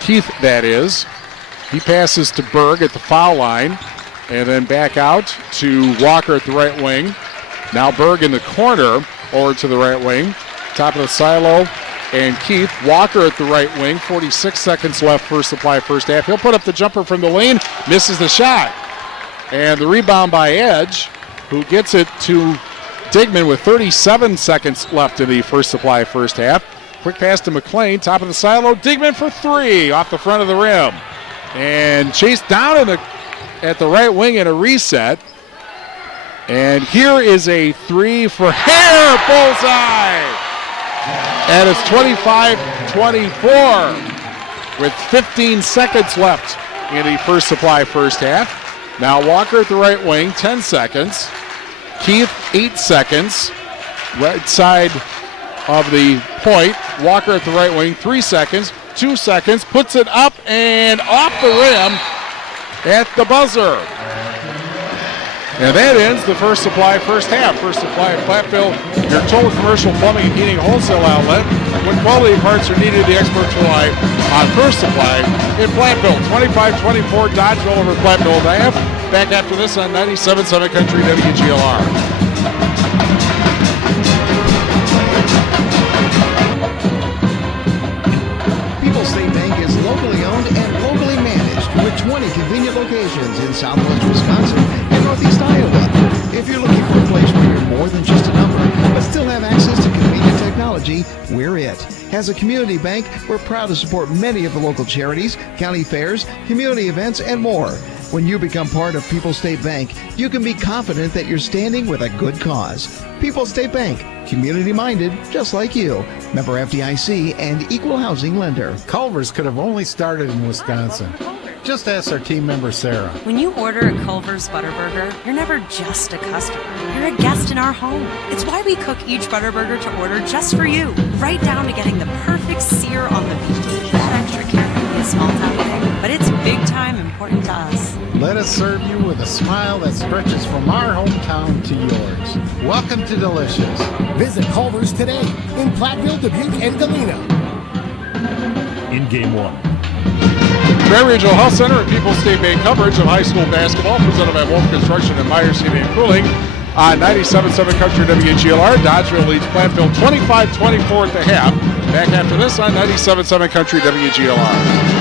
Keith, that is. He passes to Berg at the foul line, and then back out to Walker at the right wing. Now Berg in the corner, over to the right wing. Top of the silo, and Keith. Walker at the right wing, 46 seconds left first supply first half. He'll put up the jumper from the lane, misses the shot. And the rebound by Edge, who gets it to Digman with 37 seconds left in the first supply first half. Quick pass to McLean, top of the silo. Digman for three off the front of the rim. And chased down at the right wing in a reset. And here is a three for Hare, bullseye! And it's 25-24 with 15 seconds left in the first supply first half. Now Walker at the right wing, 10 seconds. Keith, 8 seconds. Right side of the point. Walker at the right wing, 3 seconds. 2 seconds, puts it up and off the rim at the buzzer. And that ends the first supply first half. First supply of Platteville, your total commercial plumbing and heating wholesale outlet. When quality parts are needed, the experts rely on First Supply in Platteville. 25-24, Dodgeville over Platteville and a half. Back after this on 97.7 Country WGLR. People's State Bank is locally owned and locally managed with 20 convenient locations in southwest Wisconsin and northeast Iowa. If you're looking for a place where you're more than just a number, but still have access to convenient technology, we're it. As a community bank, we're proud to support many of the local charities, county fairs, community events, and more. When you become part of People's State Bank, you can be confident that you're standing with a good cause. People's State Bank, community-minded, just like you. Member FDIC and equal housing lender. Culver's could have only started in Wisconsin. Just ask our team member, Sarah. When you order a Culver's Butterburger, you're never just a customer. You're a guest in our home. It's why we cook each Butterburger to order just for you, right down to getting the perfect sear on the beef. That extra care can be a small time thing, but it's big time important to us. Let us serve you with a smile that stretches from our hometown to yours. Welcome to Delicious. Visit Culver's today in Platteville, Dubuque, and Galena. In Game 1. Grand Regional Health Center and People's State Bank coverage of high school basketball presented by Wolf Construction and Myers Heating and Cooling on 97.7 Country WGLR. Dodgeville leads Platteville 25-24 at the half. Back after this on 97.7 Country WGLR.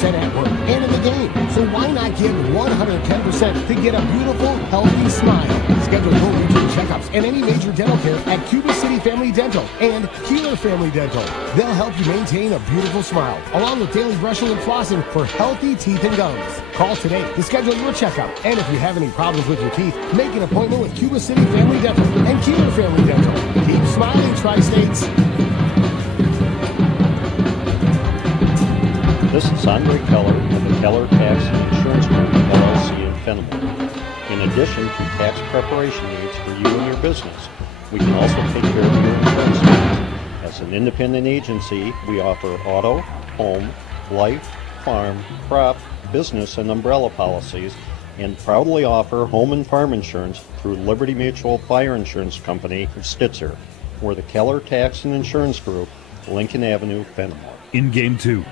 At work and in the game. So why not give 110% to get a beautiful, healthy smile? Schedule your routine checkups and any major dental care at Cuba City Family Dental and Keeler Family Dental. They'll help you maintain a beautiful smile, along with daily brushing and flossing for healthy teeth and gums. Call today to schedule your checkup. And if you have any problems with your teeth, make an appointment with Cuba City Family Dental and Keeler Family Dental. Keep smiling, Tri-States. This is Andre Keller of the Keller Tax and Insurance Group, LLC in Fenimore. In addition to tax preparation needs for you and your business, we can also take care of your insurance needs. As an independent agency, we offer auto, home, life, farm, crop, business, and umbrella policies, and proudly offer home and farm insurance through Liberty Mutual Fire Insurance Company of Stitzer. We're the Keller Tax and Insurance Group, Lincoln Avenue, Fenimore. In Game 2.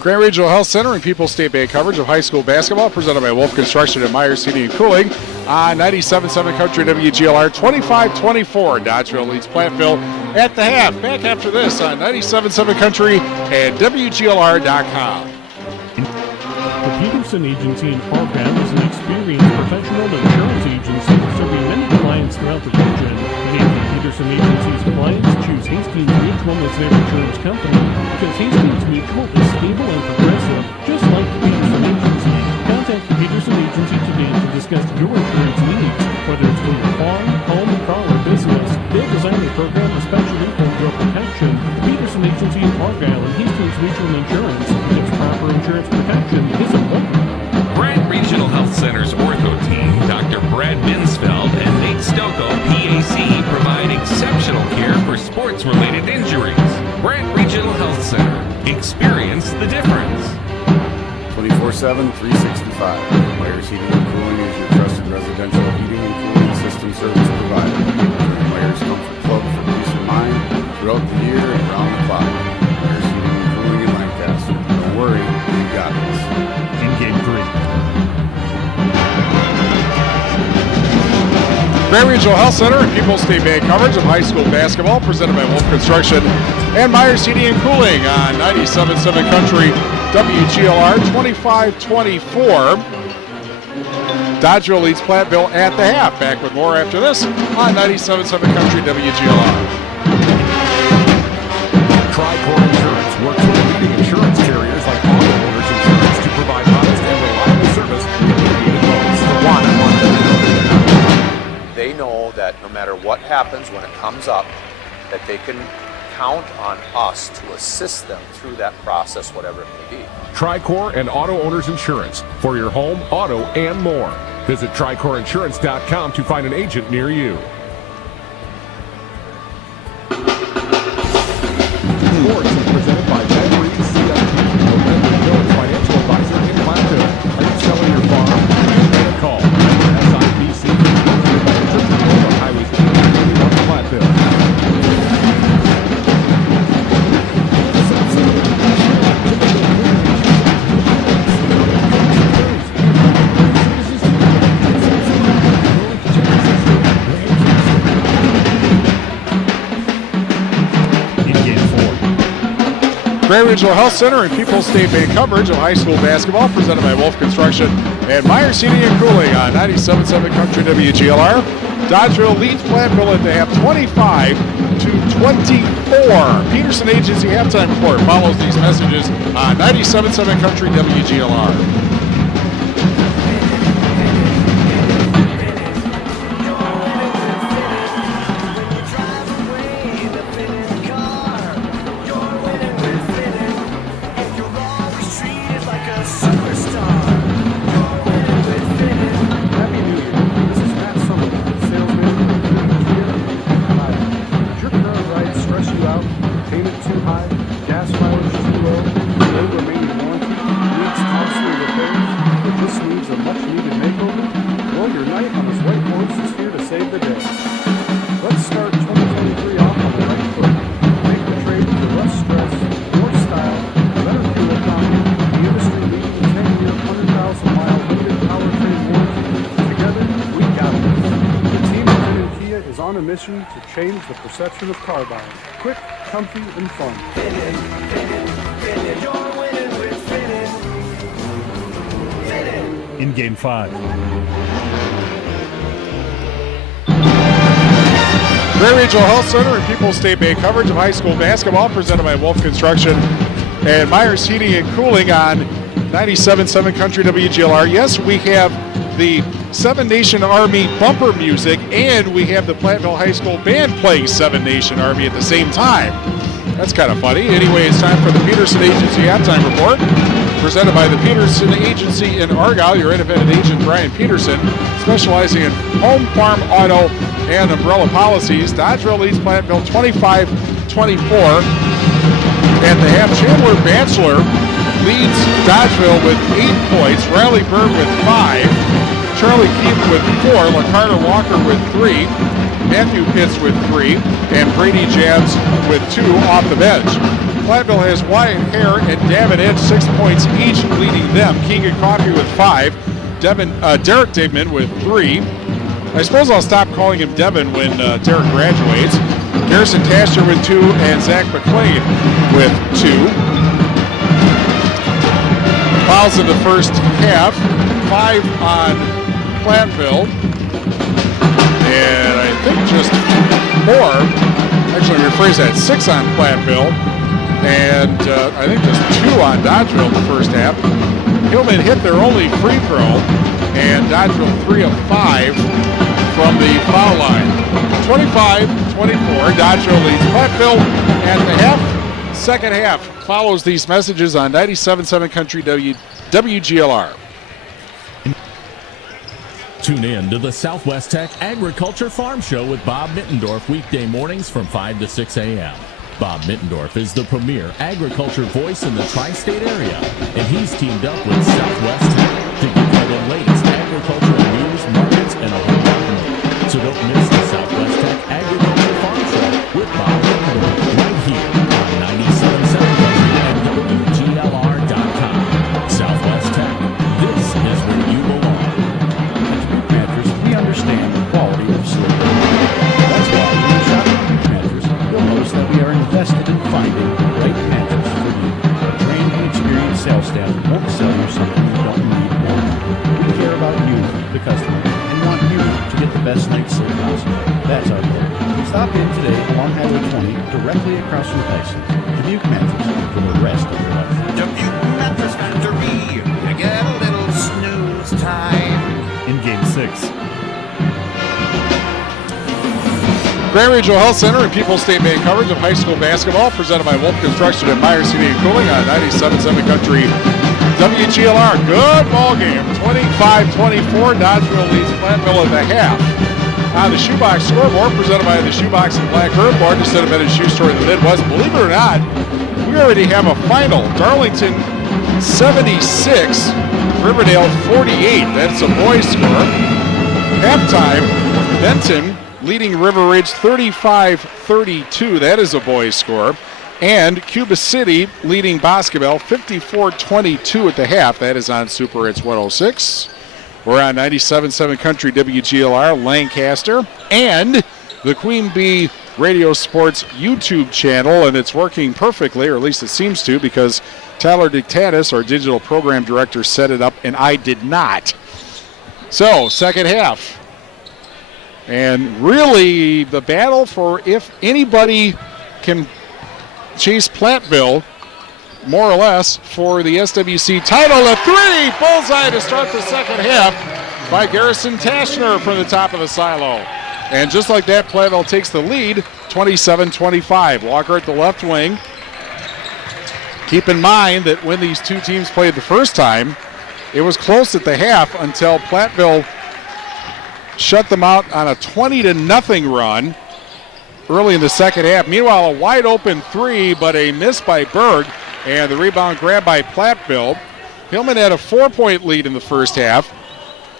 Grand Regional Health Center and People's State Bank coverage of high school basketball presented by Wolf Construction and Myers Heating and Cooling on 97.7 Country WGLR. 25-24. Dodgeville leads Platteville at the half. Back after this on 97.7 Country and WGLR.com. The Peterson Agency in Arvin is an experienced professional insurance agency serving many clients throughout the region. The Peterson Agency's clients choose Hastings Mutual as their insurance company because Hastings Mutual is stable and progressive, just like the Peterson Agency. Contact the Peterson Agency today to discuss your insurance needs, whether it's for your farm, home, car, or business. They've designed a program especially for your protection. The Peterson Agency in Argyle and Hastings Mutual Insurance. Because proper insurance protection is important. Grant Regional Health Center's ortho team, Dr. Brad Binsfeld and Nate Stocco, PAC, provide exceptional care for sports-related injuries. Grant Regional Health Center. Experience the difference. 24/7, 365. Myers Heating and Cooling is your trusted residential heating and cooling system service provider. Myers Comfort Club for peace of mind throughout the year and around the clock. Myers Heating and Cooling in Lancaster. Don't worry, we got this. In Game 3. Grand Regional Health Center and People's State Bank coverage of high school basketball presented by Wolf Construction and Myers Heating and Cooling on 97.7 Country WGLR 25-24. Dodgeville leads Platteville at the half. Back with more after this on 97.7 Country WGLR. Tricor Insurance works with leading insurance carriers like Auto Owners Insurance to provide honest and reliable service in needed loans. For one-on-one. They know that no matter what happens when it comes up, that they can count on us to assist them through that process, whatever it may be. Tricor and Auto Owners Insurance for your home, auto, and more. Visit TricorInsurance.com to find an agent near you. Sports is presented by Ben Reed CFP, your financial advisor in Platteville. Are you selling your farm? Give a call. SIPC, on Highway 81 Platteville. Grand Regional Health Center and People's State Bank coverage of high school basketball presented by Wolf Construction and Myers Heating and Cooling on 97.7 Country WGLR. Dodgeville leads Platteville at the half 25-24. Peterson Agency halftime report follows these messages on 97.7 Country WGLR. To change the perception of car buying. Quick, comfy, and fun. In Game 5. Grand Regional Health Center and People's State Bank coverage of high school basketball presented by Wolf Construction and Myers Heating and Cooling on 97.7 Country WGLR. Yes, we have the Seven Nation Army bumper music, and we have the Platteville High School band playing Seven Nation Army at the same time. That's kind of funny. Anyway, it's time for the Peterson Agency halftime report, presented by the Peterson Agency in Argyle. Your independent agent, Brian Peterson, specializing in home, farm, auto, and umbrella policies. Dodgeville leads Platteville 25-24. At the half, Chandler Batchelor leads Dodgeville with 8 points. Riley Bird with 5. Charlie Keith with 4, LaCarter Walker with 3, Matthew Pitts with 3, and Brady Jabs with 2 off the bench. Platteville has Wyatt Hare and Davin Edge 6 points each, leading them. Keegan Coffey with 5, Derek Digman with 3. I suppose I'll stop calling him Devin when Derek graduates. Garrison Tasher with 2, and Zach McLean with 2. Fouls in the first half, 5 on Platteville. And I think just 4, actually rephrase that, 6 on Platteville. And I think just 2 on Dodgeville in the first half. Hillman hit their only free throw, and Dodgeville 3 of 5 from the foul line. 25-24, Dodgeville leads Platteville at the half. Second half follows these messages on 97.7 Country WGLR. Tune in to the Southwest Tech Agriculture Farm Show with Bob Mittendorf weekday mornings from 5 to 6 a.m. Bob Mittendorf is the premier agriculture voice in the tri-state area, and he's teamed up with Southwest Tech to give you the latest agricultural news, markets, and a whole lot more. So don't miss the Southwest Tech Agriculture Farm Show with Bob Mittendorf right here on 97.7 and WGLR.com. Southwest Tech, this is where you belong. At Dubuque Mattress, we understand the quality of sleep. That's why when you shop at Dubuque Mattress, you'll notice that we are invested in finding the right mattress for you. A trained and experienced sales staff won't sell you something you don't need or want. We care about you, the customer, and want you to get the best night's sleep possible. That's our goal. Stop in today along Highway 20, directly across from Tyson's. Dubuque Mattress for the rest of your life. Dubuque Mattress Factory, you get a little snooze time. In Game 6. Grand Regional Health Center and People's State Bank coverage of high school basketball presented by Wolf Construction and Myers Heating and Cooling on 97.7 Country WGLR. Good ball game. 25-24. Dodgeville leads Platteville at the half. On the Shoebox scoreboard presented by the Shoebox and Black Herb Board, just a minute shoe store in the Midwest. Believe it or not, we already have a final. Darlington 76, Riverdale 48. That's a boys score. Halftime, Benton leading River Ridge 35-32. That is a boys score. And Cuba City leading Boscobel 54-22 at the half. That is on Super Hits 106. We're on 97.7 Country WGLR, Lancaster, and the Queen Bee Radio Sports YouTube channel, and it's working perfectly, or at least it seems to, because Tyler Dictatus, our digital program director, set it up, and I did not. So, second half. And really, the battle for if anybody can chase Platteville, more or less, for the SWC title. A 3, bullseye to start the second half by Garrison Tashner from the top of the silo. And just like that, Platteville takes the lead, 27-25. Walker at the left wing. Keep in mind that when these two teams played the first time, it was close at the half until Platteville shut them out on a 20-0 run early in the second half. Meanwhile, a wide open 3, but a miss by Berg, and the rebound grab by Platteville. Hillman had a 4-point lead in the first half.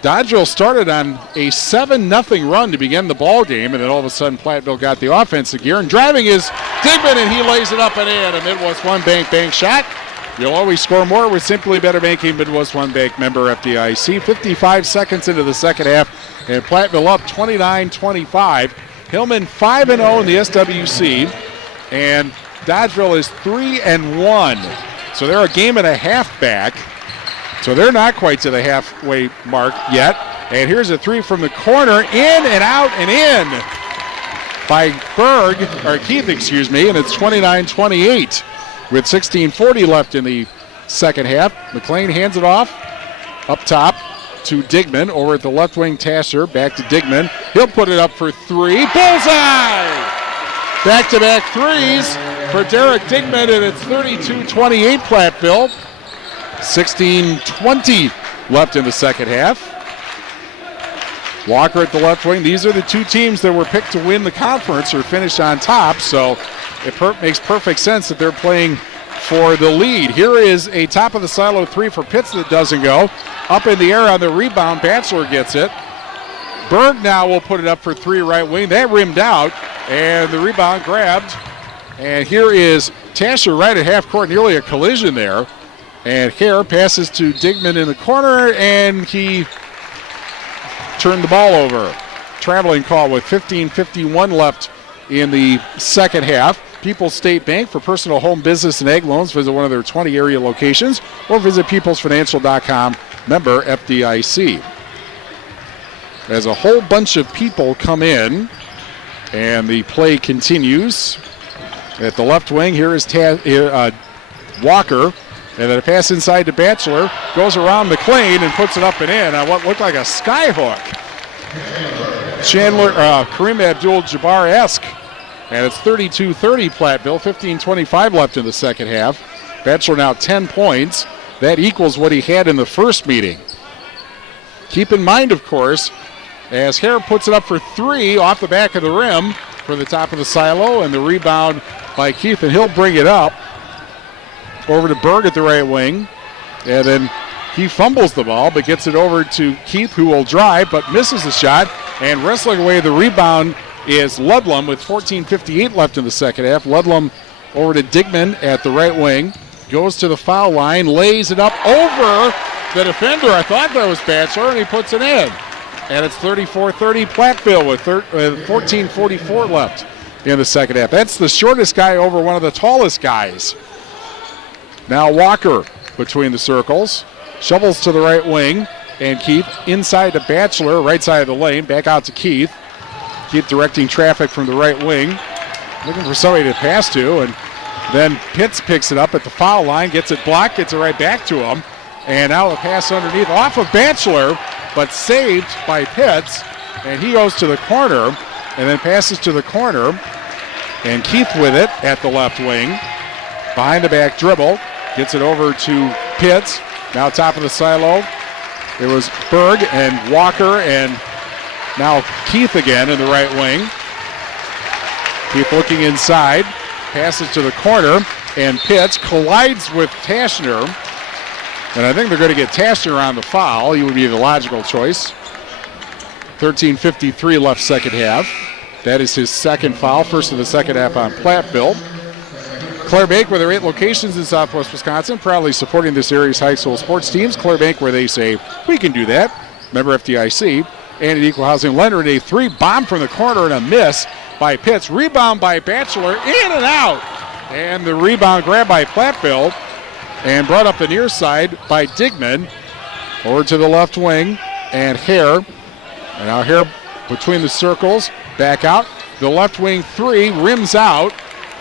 Dodgeville started on a 7-0 run to begin the ball game, and then all of a sudden Platteville got the offensive gear, and driving is Digman, and he lays it up and in. A Midwest One Bank shot. You'll always score more with Simply Better Banking, Midwest One Bank member FDIC. 55 seconds into the second half, and Platteville up 29-25. Hillman 5-0 in the SWC, and Dodgeville is 3-1. So they're a game and a half back. So they're not quite to the halfway mark yet. And here's a 3 from the corner, in and out and in by Keith, and it's 29-28 with 16:40 left in the second half. McLean hands it off up top to Digman. Over at the left wing, Tasser back to Digman. He'll put it up for 3. Bullseye! Back-to-back threes for Derek Digman, and it's 32-28 Platteville. 16:20 left in the second half. Walker at the left wing. These are the two teams that were picked to win the conference or finish on top, so it makes perfect sense that they're playing for the lead. Here is a top of the silo 3 for Pitts that doesn't go. Up in the air on the rebound, Batchelor gets it. Berg now will put it up for 3 right wing. That rimmed out, and the rebound grabbed. And here is Tasher right at half court, nearly a collision there. And Hare passes to Digman in the corner, and he turned the ball over. Traveling call with 15:51 left in the second half. People's State Bank, for personal, home, business, and ag loans. Visit one of their 20 area locations or visit peoplesfinancial.com, member FDIC. as a whole bunch of people come in, and the play continues. At the left wing, here is Walker, and then a pass inside to Batchelor, goes around McLean and puts it up and in on what looked like a sky hook. Kareem Abdul-Jabbar-esque, and it's 32-30 Platteville, 15:25 left in the second half. Batchelor now 10 points. That equals what he had in the first meeting. Keep in mind, of course, as Hare puts it up for three off the back of the rim for the top of the silo, and the rebound by Keith, and he'll bring it up over to Berg at the right wing, and then he fumbles the ball but gets it over to Keith, who will drive but misses the shot, and wrestling away the rebound is Ludlam with 14:58 left in the second half. Ludlam over to Digman at the right wing, goes to the foul line, lays it up over the defender. I thought that was Batchelor, and he puts it in. And it's 34-30 Platteville with 14:44 left in the second half. That's the shortest guy over one of the tallest guys. Now Walker between the circles, shovels to the right wing, and Keith inside to Batchelor, right side of the lane, back out to Keith. Keith directing traffic from the right wing, looking for somebody to pass to, and then Pitts picks it up at the foul line, gets it blocked, gets it right back to him, and now a pass underneath off of Batchelor, but saved by Pitts, and he goes to the corner, and then passes to the corner, and Keith with it at the left wing, behind the back dribble, gets it over to Pitts, now top of the silo. It was Berg and Walker, and now Keith again in the right wing. Keith looking inside, passes to the corner, and Pitts collides with Tashner. And I think they're going to get Tashner on the foul. He would be the logical choice. 13:53 left second half. That is his second foul, first of the second half on Platteville. Clare Bank, with their 8 locations in Southwest Wisconsin, proudly supporting this area's high school sports teams. Clare Bank, where they say, we can do that. Member FDIC. And an equal housing lender. And a 3 bomb from the corner and a miss by Pitts. Rebound by Batchelor, in and out. And the rebound grabbed by Platteville and brought up the near side by Digman. Over to the left wing, and Hare. And now Hare between the circles, back out. The left wing 3 rims out,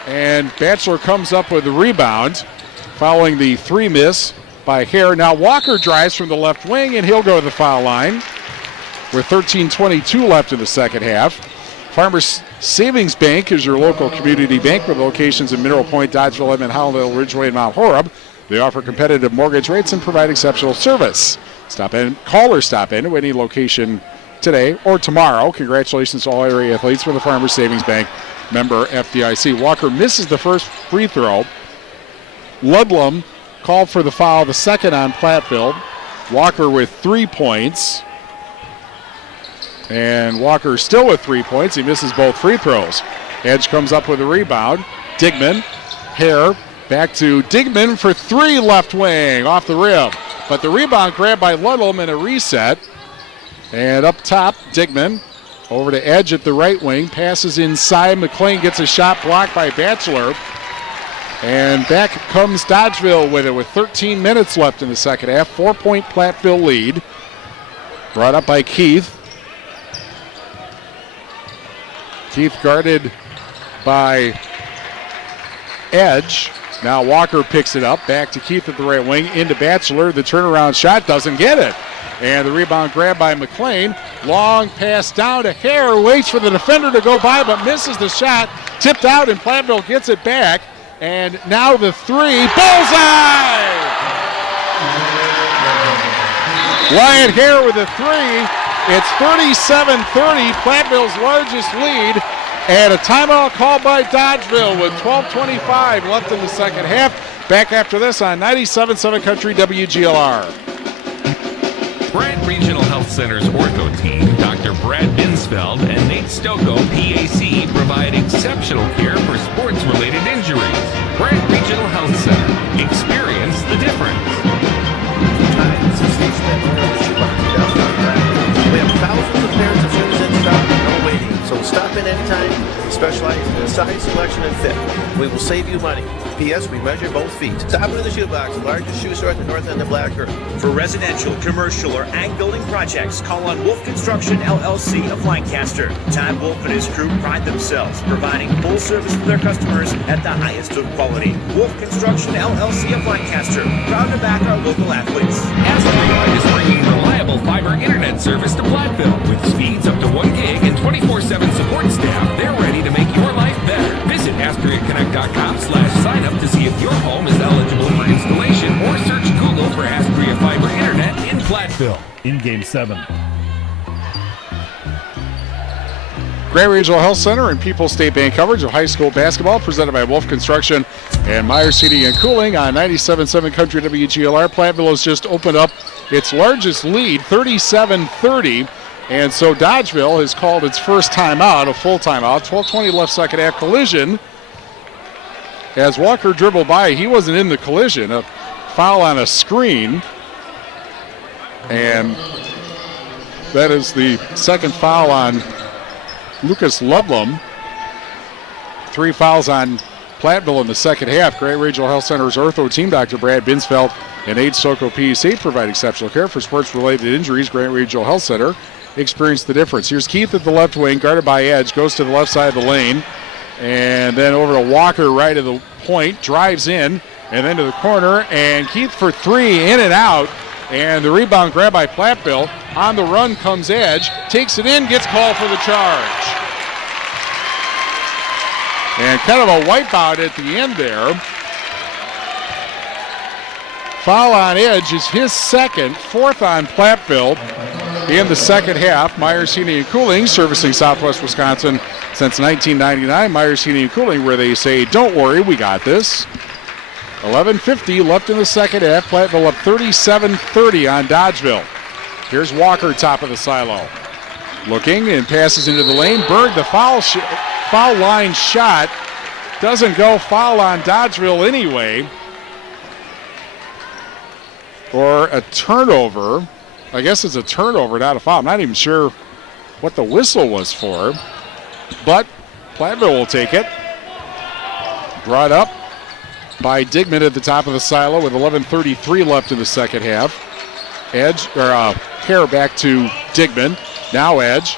and Batchelor comes up with the rebound, following the 3 miss by Hare. Now Walker drives from the left wing, and he'll go to the foul line with 13:22 left in the second half. Farmers Savings Bank is your local community bank with locations in Mineral Point, Dodgeville, Edmond, Hollandale, Ridgeway, and Mount Horeb. They offer competitive mortgage rates and provide exceptional service. Stop in, call or stop in to any location today or tomorrow. Congratulations to all area athletes for the Farmers Savings Bank, member FDIC. Walker misses the first free throw. Ludlam called for the foul, the second on Platteville. Walker with 3 points. And Walker still with 3 points. He misses both free throws. Edge comes up with a rebound. Digman, Hare, back to Digman for 3 left wing off the rim. But the rebound grabbed by Ludlam in a reset. And up top, Digman over to Edge at the right wing. Passes inside. McLean gets a shot blocked by Batchelor. And back comes Dodgeville with it with 13 minutes left in the second half. 4-point Platteville lead. Brought up by Keith. Keith guarded by Edge. Now Walker picks it up. Back to Keith at the right wing. Into Batchelor. The turnaround shot doesn't get it. And the rebound grabbed by McLean. Long pass down to Hare. Waits for the defender to go by but misses the shot. Tipped out and Platteville gets it back. And now the 3. Bullseye! Wyatt Hare with a 3. It's 37-30, Platteville's largest lead. And a timeout called by Dodgeville with 12:25 left in the second half. Back after this on 97.7 Country WGLR. Brant Regional Health Center's ortho team, Dr. Brad Binsfeld and Nate Stocco, PAC, provide exceptional care for sports-related injuries. Brant Regional Health Center. Experience the difference. We have thousands of pairs of shoes in stock, no waiting. So stop in anytime. We specialize in size, selection, and fit. We will save you money. P.S. We measure both feet. Stop into the shoe box, the largest shoe store at the north end of Black Earth. For residential, commercial, or ag building projects, call on Wolf Construction LLC of Lancaster. Todd Wolf and his crew pride themselves providing full service for their customers at the highest of quality. Wolf Construction LLC of Lancaster, proud to back our local athletes. Astria is bringing reliable fiber internet service to Platteville with speeds up to 1 gig and 24/7 support staff. They're ready to make your life better. Visit AstriaConnect.com/sign up to see if your home is eligible for installation, or search Google for Astria Fiber Internet in Platteville. In Game 7. Grand Regional Health Center and People's State Bank coverage of high school basketball presented by Wolf Construction and Myers Heating and Cooling on 97.7 Country WGLR. Platteville has just opened up its largest lead, 37-30. And so Dodgeville has called its first timeout, a full timeout. 12:20 left second half collision. As Walker dribbled by, he wasn't in the collision. A foul on a screen. And that is the second foul on Lucas Ludlam. 3 fouls on Platteville in the second half. Great Regional Health Center's ortho team, Dr. Brad Binsfeld and H. Soko PEC, provide exceptional care for sports-related injuries. Grant Regional Health Center experienced the difference. Here's Keith at the left wing, guarded by Edge, goes to the left side of the lane, and then over to Walker, right of the point, drives in, and then to the corner, and Keith for 3, in and out, and the rebound grabbed by Platteville. On the run comes Edge, takes it in, gets called for the charge. And kind of a wipeout at the end there. Foul on Edge is his second, 4th on Platteville in the second half. Myers Heating and Cooling, servicing Southwest Wisconsin since 1999. Myers Heating and Cooling, where they say, don't worry, we got this. 11:50 left in the second half. Platteville up 37-30 on Dodgeville. Here's Walker, top of the silo. Looking and passes into the lane. Berg, the foul line shot. Doesn't go. Foul on Dodgeville anyway. Or a turnover. I guess it's a turnover, not a foul. I'm not even sure what the whistle was for. But Platteville will take it. Brought up by Digman at the top of the silo with 11:33 left in the second half. Hare back to Digman. Now Edge.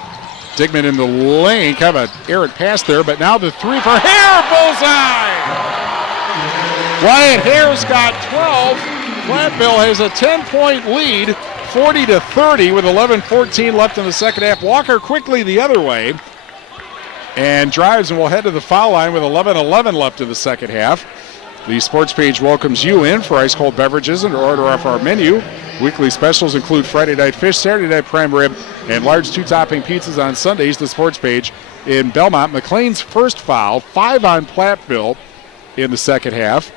Digman in the lane. Kind of an errant pass there, but now the 3 for Hare. Bullseye! Wyatt Hare's got 12. Platteville has a 10-point lead, 40-30 with 11:14 left in the second half. Walker quickly the other way and drives and will head to the foul line with 11:11 left in the second half. The sports page welcomes you in for ice cold beverages and to order off our menu. Weekly specials include Friday night fish, Saturday night prime rib, and large 2-topping pizzas on Sundays. The sports page in Belmont. McLean's first foul, 5 on Platteville in the second half.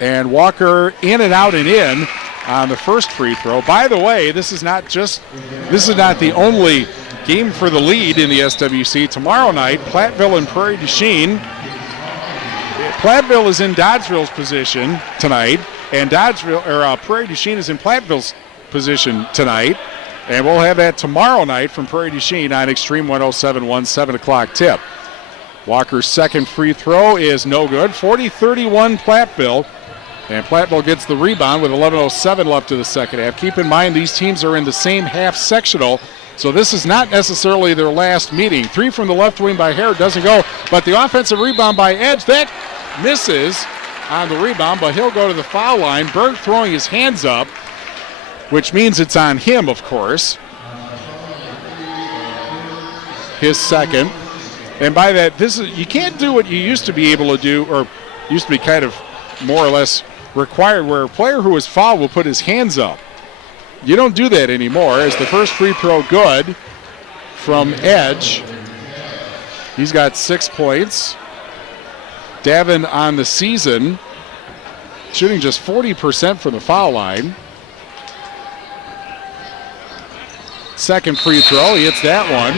And Walker in and out and in on the first free throw. By the way, this is not the only game for the lead in the SWC. Tomorrow night, Platteville and Prairie du Chien. Platteville is in Dodgeville's position tonight, and Prairie du Chien is in Platteville's position tonight. And we'll have that tomorrow night from Prairie du Chien on Extreme 107.1, 7 o'clock tip. Walker's second free throw is no good. 40-31 Platteville. And Platteville gets the rebound with 11:07 left in the second half. Keep in mind these teams are in the same half sectional, so this is not necessarily their last meeting. 3 from the left wing by Hare doesn't go, but the offensive rebound by Edge, that misses on the rebound, but he'll go to the foul line. Berg throwing his hands up, which means it's on him, of course. His second. And by that, you can't do what you used to be able to do, or used to be kind of more or less required, where a player who is fouled will put his hands up. You don't do that anymore, as the first free throw good from Edge. He's got 6 points. Davin on the season, shooting just 40% from the foul line. Second free throw, he hits that one.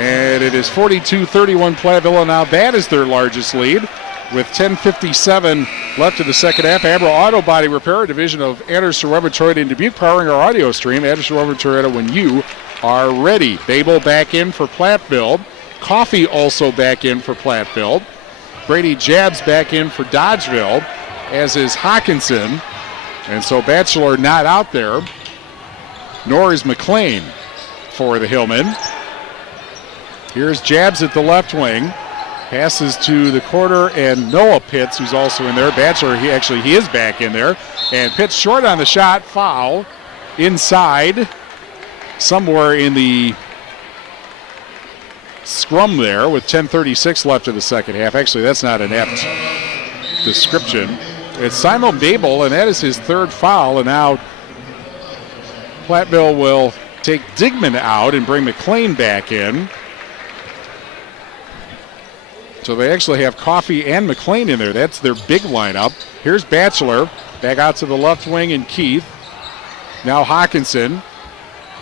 And it is 42-31 Platteville. Now that is their largest lead, with 10:57 left in the second half. Abra Auto Body Repair, a division of Anderson Weber Toyota in Dubuque, powering our audio stream. Anderson Weber Toyota when you are ready. Babel back in for Platteville. Coffee also back in for Platteville. Brady Jabs back in for Dodgeville, as is Hawkinson. And so Batchelor not out there, nor is McLean for the Hillmen. Here's Jabs at the left wing. Passes to the corner, and Noah Pitts, who's also in there. Batchelor, he is back in there. And Pitts short on the shot, foul. Inside, somewhere in the scrum there with 10:36 left in the second half. Actually, that's not an apt description. It's Simon Babel, and that is his third foul. And now Platteville will take Digman out and bring McLean back in. So they actually have Coffey and McLean in there. That's their big lineup. Here's Batchelor back out to the left wing, and Keith. Now Hawkinson.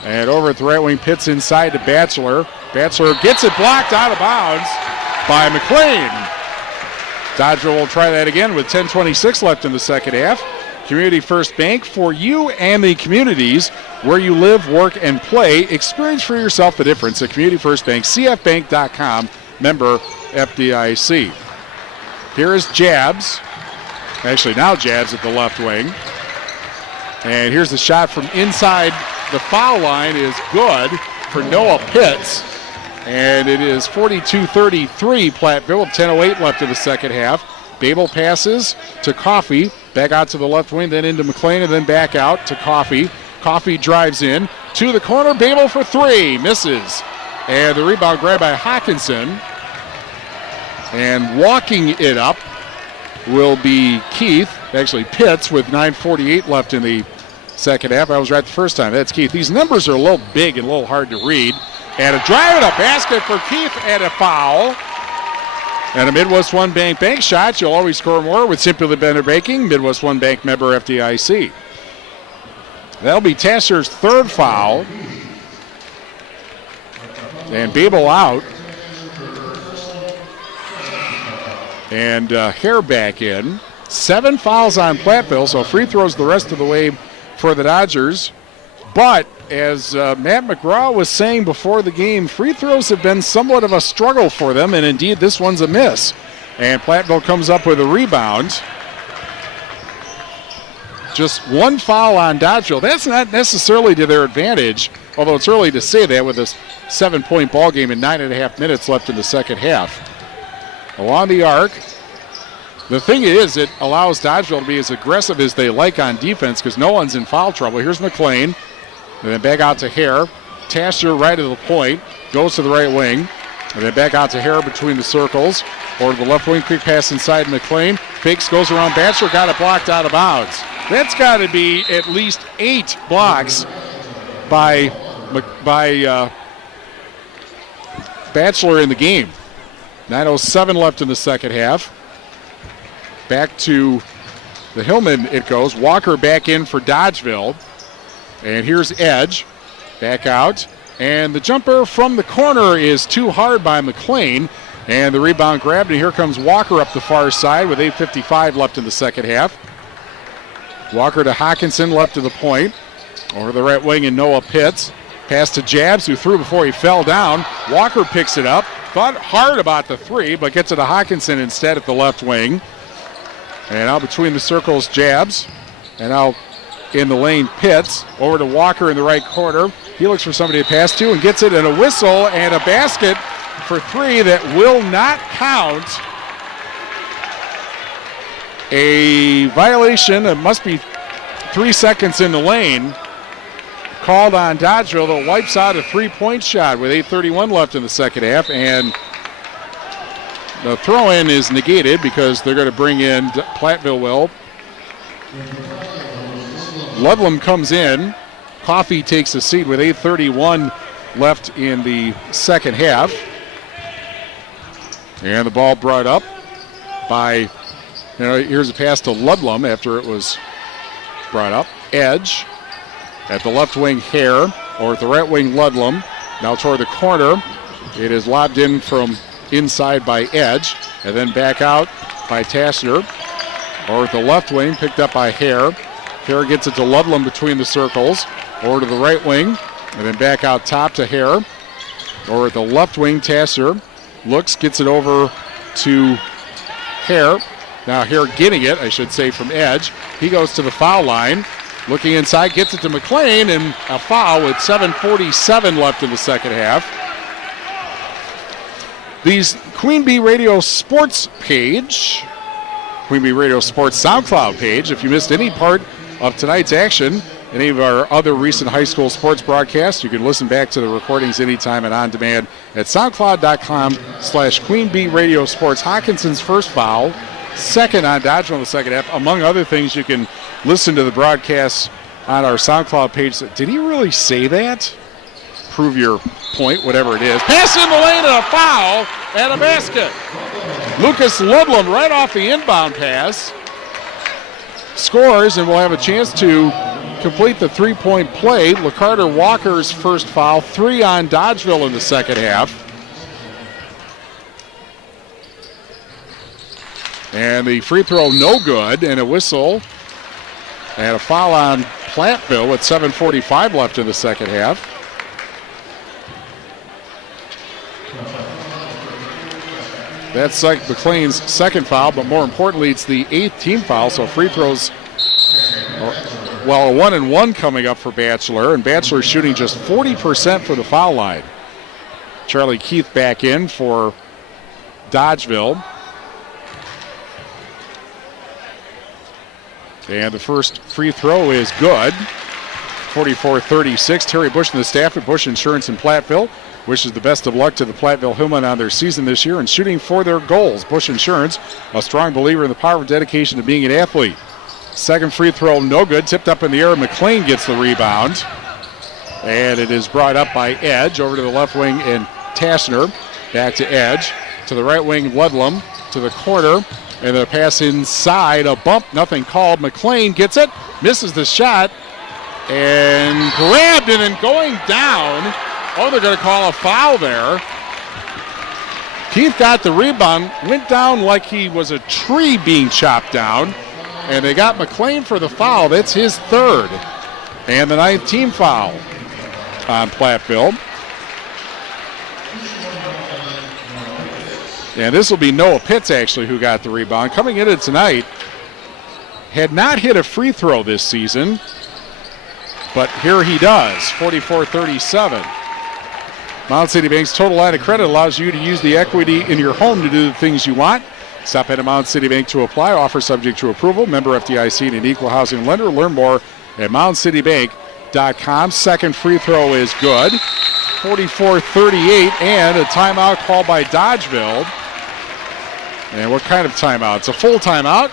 And over at the right wing, Pitts inside to Batchelor. Batchelor gets it blocked out of bounds by McLean. Dodgeville will try that again with 10:26 left in the second half. Community First Bank, for you and the communities where you live, work, and play. Experience for yourself the difference at Community First Bank, cfbank.com, member FDIC. Here is Jabs. Actually, now Jabs at the left wing. And here's the shot from inside the foul line is good for Noah Pitts. And it is 42-33 Platteville with 10:08 left in the second half. Babel passes to Coffey, back out to the left wing, then into McLean, and then back out to Coffey. Coffey drives in to the corner. Babel for three, misses. And the rebound grabbed by Hawkinson. And walking it up will be Keith, actually Pitts, with 9:48 left in the second half. I was right the first time. That's Keith. These numbers are a little big and a little hard to read. And a drive and a basket for Keith and a foul. And a Midwest One Bank bank shot. You'll always score more with Simply Better Baking. Midwest One Bank member FDIC. That'll be Tasser's third foul. And Babel out. And Hare back in. 7 fouls on Platteville, so free throws the rest of the way for the Dodgers. But as Matt McGraw was saying before the game, free throws have been somewhat of a struggle for them, and indeed this one's a miss. And Platteville comes up with a rebound. Just 1 foul on Dodgeville. That's not necessarily to their advantage, although it's early to say that with a 7-point ball game and 9.5 minutes left in the second half. Along the arc. The thing is, it allows Dodgeville to be as aggressive as they like on defense because no one's in foul trouble. Here's McLean. And then back out to Hare. Tasher right of the point. Goes to the right wing. And then back out to Hare between the circles. Or to the left wing. Quick pass inside McLean. Fakes, goes around Batchelor. Got it blocked out of bounds. That's got to be at least 8 blocks by Batchelor in the game. 9:07 left in the second half. Back to the Hillmen it goes. Walker back in for Dodgeville. And here's Edge. Back out. And the jumper from the corner is too hard by McLean. And the rebound grabbed. And here comes Walker up the far side with 8:55 left in the second half. Walker to Hawkinson, left to the point. Over the right wing and Noah Pitts. Pass to Jabs, who threw before he fell down. Walker picks it up. Thought hard about the three, but gets it to Hawkinson instead at the left wing. And out between the circles, Jabs. And out in the lane, Pitts. Over to Walker in the right corner. He looks for somebody to pass to and gets it, and a whistle and a basket for 3 that will not count. A violation, it must be 3 seconds in the lane, called on Dodgeville that wipes out a 3-point shot with 8:31 left in the second half. And the throw-in is negated because they're going to bring in Platteville will. Ludlam comes in. Coffey takes a seat with 8:31 left in the second half. And the ball brought up by, here's a pass to Ludlam after it was brought up. Edge at the left wing, Hare, or at the right wing, Ludlam. Now toward the corner. It is lobbed in from inside by Edge, and then back out by Tassner. Or at the left wing, picked up by Hare. Hare gets it to Ludlam between the circles. Over to the right wing, and then back out top to Hare. or the left wing. Tasser looks, gets it over to Hare. Now Hare getting it, I should say, from Edge. He goes to the foul line. Looking inside, gets it to McLean, and a foul with 7:47 left in the second half. The Queen Bee Radio Sports page, Queen Bee Radio Sports SoundCloud page, if you missed any part of tonight's action, any of our other recent high school sports broadcasts, you can listen back to the recordings anytime and on demand at soundcloud.com/Queen Bee Radio Sports. Hawkinson's first foul, second on Dodgeville in the second half. Among other things, you can listen to the broadcasts on our SoundCloud page. Did he really say that? Prove your point, whatever it is. Pass in the lane and a foul and a basket. Lucas Ludlam right off the inbound pass scores, and we'll have a chance to complete the three-point play. LaCarter Walker's first foul, 3 on Dodgeville in the second half. And the free throw no good, and a whistle. And a foul on Platteville with 7:45 left in the second half. That's McLean's second foul, but more importantly, it's the 8th team foul, so free throws, well, a 1-and-1 coming up for Batchelor, and Batchelor shooting just 40% for the foul line. Charlie Keith back in for Dodgeville. And the first free throw is good. 44-36. Terry Bush and the staff at Bush Insurance in Platteville wishes the best of luck to the Platteville Hillmen on their season this year and shooting for their goals. Bush Insurance, a strong believer in the power of dedication to being an athlete. Second free throw, no good. Tipped up in the air. McLean gets the rebound. And it is brought up by Edge over to the left wing, and Taschner back to Edge. To the right wing, Ludlam to the corner. And the pass inside, a bump, nothing called. McLean gets it, misses the shot, and grabbed it and going down. Oh, they're going to call a foul there. Keith got the rebound, went down like he was a tree being chopped down, and they got McLean for the foul. That's his third, and the 9th team foul on Platteville. And this will be Noah Pitts, actually, who got the rebound. Coming into tonight, had not hit a free throw this season, but here he does, 44-37. Mound City Bank's total line of credit allows you to use the equity in your home to do the things you want. Stop at a Mound City Bank to apply. Offer subject to approval. Member FDIC and an equal housing lender. Learn more at moundcitybank.com. Second free throw is good. 44-38, and a timeout called by Dodgeville. And what kind of timeout? It's a full timeout.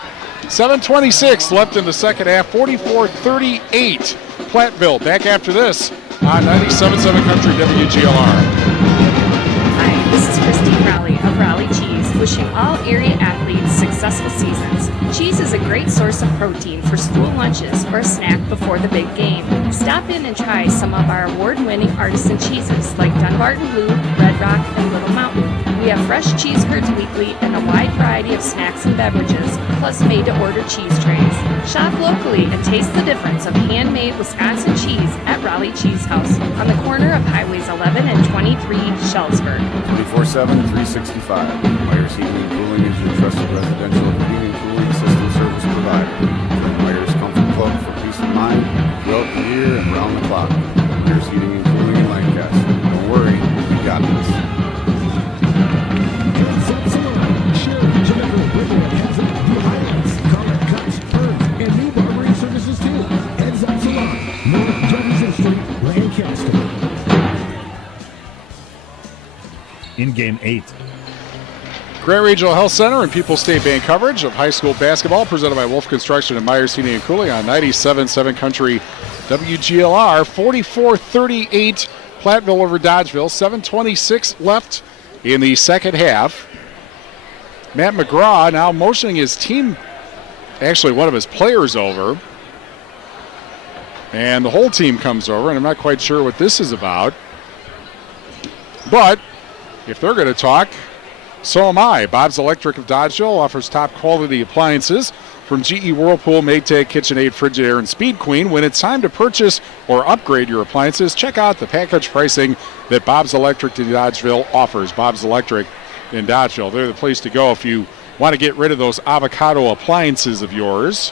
7:26 left in the second half. 44-38. Platteville back after this on 97.7 Country WGLR. Hi, this is Christine Rowley of Rowley Cheese, wishing all area athletes successful seasons. Cheese is a great source of protein for school lunches or a snack before the big game. Stop in and try some of our award-winning artisan cheeses like Dunbarton Blue, Red Rock, and Little Mountain. We have fresh cheese curds weekly and a wide variety of snacks and beverages, plus made-to-order cheese trays. Shop locally and taste the difference of handmade Wisconsin cheese at Raleigh Cheese House on the corner of Highways 11 and 23, Shellsburg. 24/7, 365. Myers Heating and Cooling is your trusted residential heating and cooling system service provider. Join Myers Comfort Club for peace of mind throughout the year and round the clock. Myers Heating and Cooling in Lancaster. Don't worry, we got this. In game 8. Grand Regional Health Center and People's State Bank coverage of high school basketball presented by Wolf Construction and Myers Heating and Cooling on 97.7 Country WGLR. 44-38 Platteville over Dodgeville. 7:26 left in the second half. Matt McGraw now motioning his team, actually one of his players, over. And the whole team comes over, and I'm not quite sure what this is about. But if they're going to talk, so am I. Bob's Electric of Dodgeville offers top quality appliances from GE Whirlpool, Maytag, KitchenAid, Frigidaire, and Speed Queen. When it's time to purchase or upgrade your appliances, check out the package pricing that Bob's Electric in Dodgeville offers. Bob's Electric in Dodgeville. They're the place to go if you want to get rid of those avocado appliances of yours,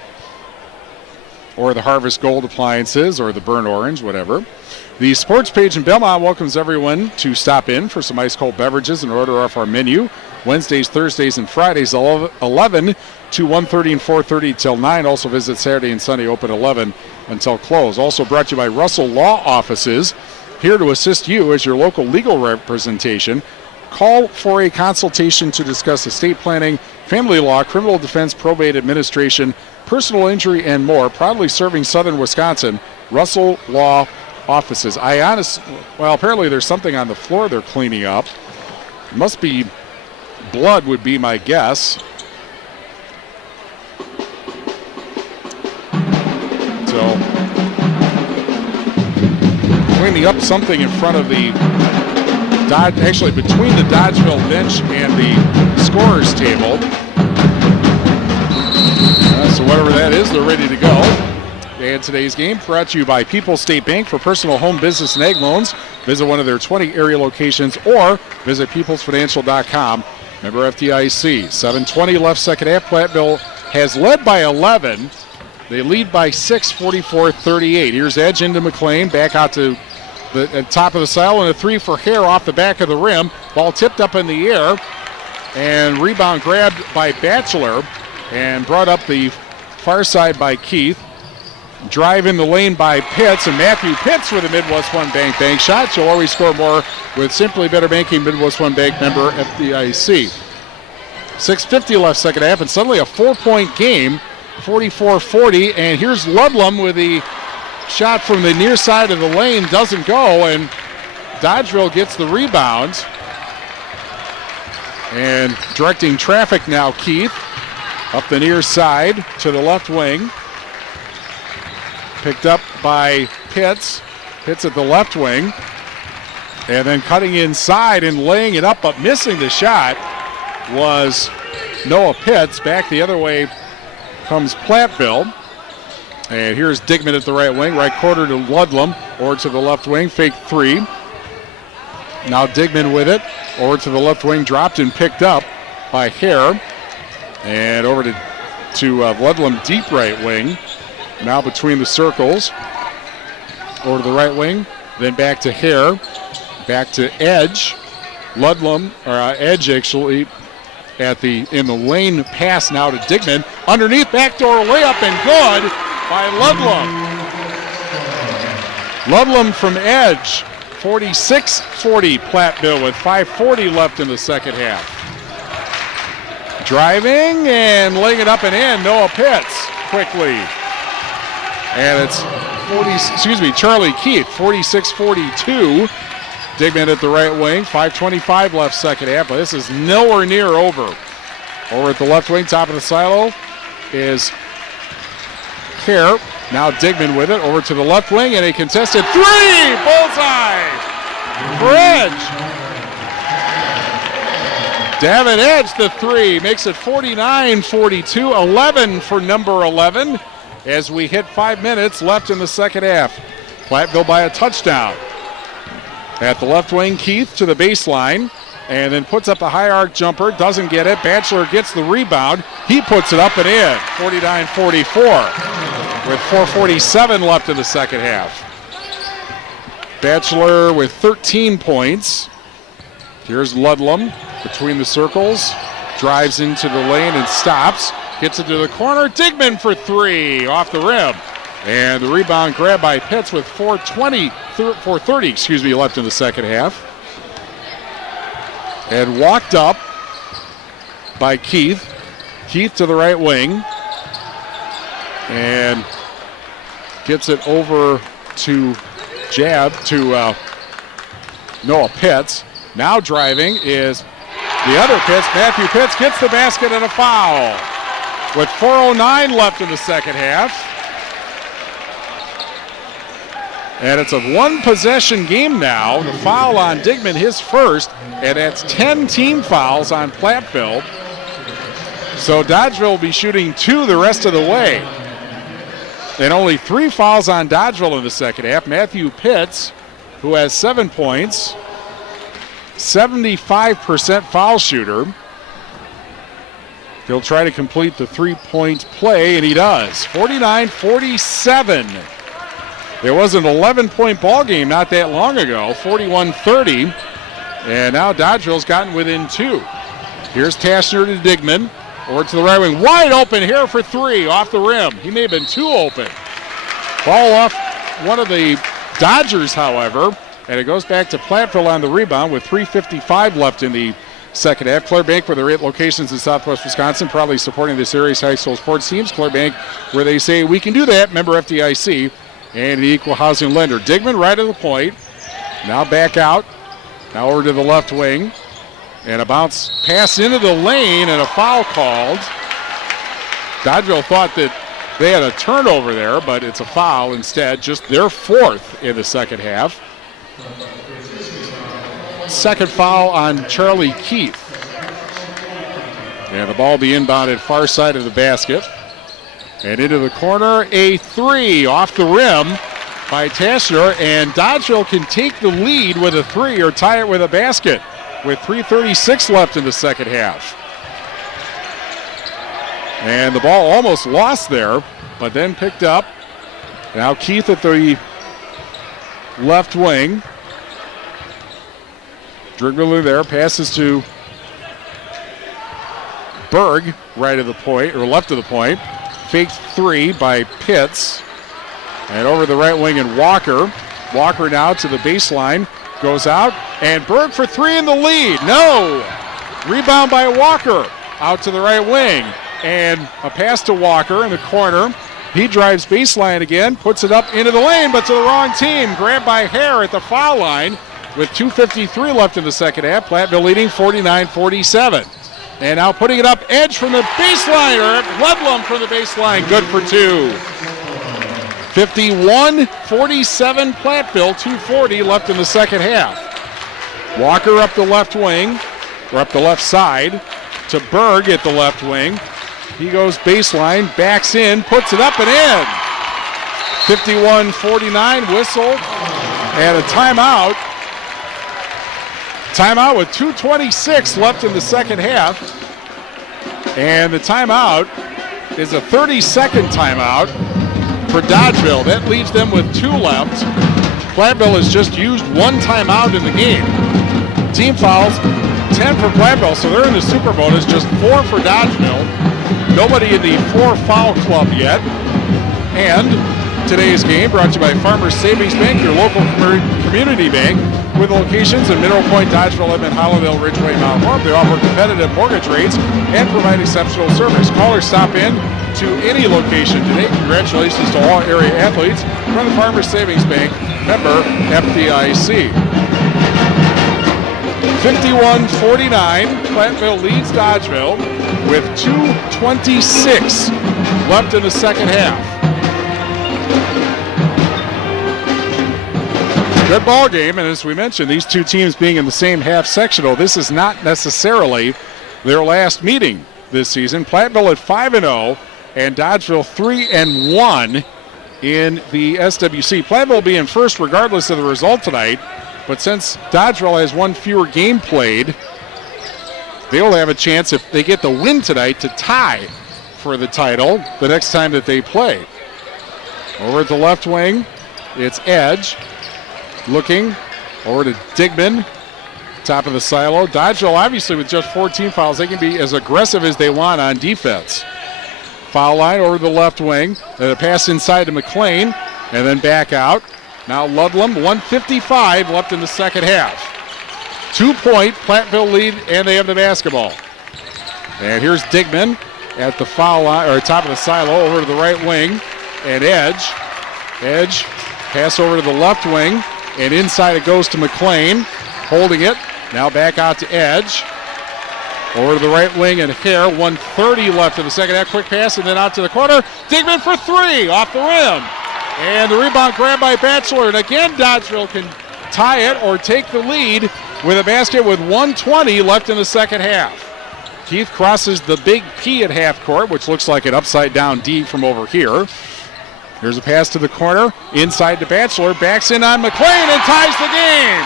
or the Harvest Gold appliances, or the Burnt Orange, whatever. The sports page in Belmont welcomes everyone to stop in for some ice-cold beverages and order off our menu. Wednesdays, Thursdays, and Fridays, 11 to 1:30 and 4:30 till 9. Also visit Saturday and Sunday, open 11 until close. Also brought to you by Russell Law Offices, here to assist you as your local legal representation. Call for a consultation to discuss estate planning, family law, criminal defense, probate administration, personal injury, and more. Proudly serving southern Wisconsin, Russell Law Offices. Apparently there's something on the floor they're cleaning up. It must be blood, would be my guess. So, cleaning up something in front of the actually between the Dodgeville bench and the scorer's table. So whatever that is, they're ready to go. And today's game brought to you by People's State Bank for personal, home, business, and ag loans. Visit one of their 20 area locations or visit peoplesfinancial.com. Member FDIC. 7:20 left, second half. Platteville has led by 11. They lead by 6, 44-38. Here's Edge into McLean, back out to the top of the silo, and a three for Hare off the back of the rim. Ball tipped up in the air, and rebound grabbed by Batchelor and brought up the far side by Keith. Drive in the lane by Pitts, and Matthew Pitts with a Midwest One Bank shot. You'll always score more with Simply Better Banking, Midwest One Bank member FDIC. 6:50 left, second half, and suddenly a 4-point game, 44-40. And here's Ludlam with the shot from the near side of the lane, doesn't go, and Dodgeville gets the rebound. And directing traffic now, Keith, up the near side to the left wing. Picked up by Pitts. Pitts at the left wing. And then cutting inside and laying it up, but missing the shot was Noah Pitts. Back the other way comes Platteville. And here's Digman at the right wing, right quarter to Ludlam, or to the left wing, fake three. Now Digman with it, over to the left wing, dropped and picked up by Hare. And over to Ludlam, deep right wing. Now between the circles, over to the right wing, then back to Hare, back to Edge. Ludlam, or Edge actually, in the lane pass now to Digman. Underneath, backdoor layup and good by Ludlam. Ludlam from Edge, 46-40 Platteville with 5:40 left in the second half. Driving and laying it up and in, Noah Pitts quickly. And it's Charlie Keith, 46-42. Digman at the right wing, 5:25 left second half, but this is nowhere near over. Over at the left wing, top of the silo, is Hare. Now Digman with it, over to the left wing, and a contested three! Bullseye for Edge. Davin Edge, the three, makes it 49-42, 11 for number 11, as we hit 5 minutes left in the second half. Platteville by a touchdown. At the left wing, Keith to the baseline, and then puts up a high arc jumper, doesn't get it. Batchelor gets the rebound. He puts it up and in, 49-44, with 4:47 left in the second half. Batchelor with 13 points. Here's Ludlam between the circles, drives into the lane and stops. Gets it to the corner. Digman for three off the rim. And the rebound grabbed by Pitts with 4:30 left in the second half. And walked up by Keith. Keith to the right wing. And gets it over to Noah Pitts. Now driving is the other Pitts. Matthew Pitts gets the basket and a foul. With 4:09 left in the second half. And it's a one-possession game now. The foul on Digman, his first, and that's 10 team fouls on Platteville. So Dodgeville will be shooting 2 the rest of the way. And only 3 fouls on Dodgeville in the second half. Matthew Pitts, who has 7 points, 75% foul shooter. He'll try to complete the 3-point play, and he does. 49-47. There was an 11-point ball game not that long ago, 41-30. And now Dodgeville's gotten within 2. Here's Tashner to Digman. Over to the right wing. Wide open here for 3 off the rim. He may have been too open. Ball off one of the Dodgers, however. And it goes back to Platteville on the rebound with 3:55 left in the second half. Clare Bank, with their 8 locations in southwest Wisconsin, proudly supporting this area's high school sports teams. Clare Bank, where they say we can do that. Member FDIC and the equal housing lender. Digman right at the point. Now back out. Now over to the left wing. And a bounce pass into the lane and a foul called. Dodgeville thought that they had a turnover there, but it's a foul instead. Just their 4th in the second half. Second foul on Charlie Keith. And the ball be inbounded far side of the basket. And into the corner, a 3 off the rim by Tashner. And Dodgeville can take the lead with a 3 or tie it with a basket with 3:36 left in the second half. And the ball almost lost there, but then picked up. Now Keith at the left wing. Dribbler there, passes to Berg, right of the point, or left of the point. Fake 3 by Pitts. And over the right wing and Walker. Walker now to the baseline, goes out, and Berg for 3 in the lead. No! Rebound by Walker, out to the right wing. And a pass to Walker in the corner. He drives baseline again, puts it up into the lane, but to the wrong team. Grabbed by Hare at the foul line. With 2:53 left in the second half, Platteville leading 49-47. And now putting it up, Edge from the baseline, or Ludlum from the baseline, good for 2. 51-47 Platteville, 2:40 left in the second half. Walker up the left wing, or up the left side, to Berg at the left wing. He goes baseline, backs in, puts it up and in. 51-49, whistle, and a timeout. Timeout with 2:26 left in the second half. And the timeout is a 30-second timeout for Dodgeville. That leaves them with 2 left. Platteville has just used 1 timeout in the game. Team fouls, 10 for Platteville, so they're in the super bonus, just 4 for Dodgeville. Nobody in the 4 foul club yet. And today's game brought to you by Farmers Savings Bank, your local community bank, with locations in Mineral Point, Dodgeville, Edmond, Hollowville, Ridgeway, Mount Horeb. They offer competitive mortgage rates and provide exceptional service. Call or stop in to any location today. Congratulations to all area athletes from the Farmers Savings Bank, member FDIC. 51-49, Platteville leads Dodgeville with 2:26 left in the second half. Good ball game, and as we mentioned, these 2 teams being in the same half sectional, this is not necessarily their last meeting this season. Platteville at 5-0, and Dodgeville 3-1 in the SWC. Platteville will be in first regardless of the result tonight, but since Dodgeville has 1 fewer game played, they'll have a chance, if they get the win tonight, to tie for the title the next time that they play. Over at the left wing, it's Edge. Looking over to Digman, top of the silo. Dodgeville, obviously, with just 14 fouls, they can be as aggressive as they want on defense. Foul line over the left wing. A pass inside to McLean, and then back out. Now Ludlum, 1:55 left in the second half. 2-point Platteville lead, and they have the basketball. And here's Digman at the foul line, or top of the silo, over to the right wing, and Edge. Edge, pass over to the left wing. And inside it goes to McLean, holding it. Now back out to Edge. Over to the right wing and Hare. 1:30 left in the second half. Quick pass and then out to the corner. Digman for 3 off the rim. And the rebound grabbed by Batchelor. And again, Dodgeville can tie it or take the lead with a basket with 1:20 left in the second half. Keith crosses the big P at half court, which looks like an upside-down D from over here. Here's a pass to the corner, inside to Batchelor, backs in on McLean and ties the game.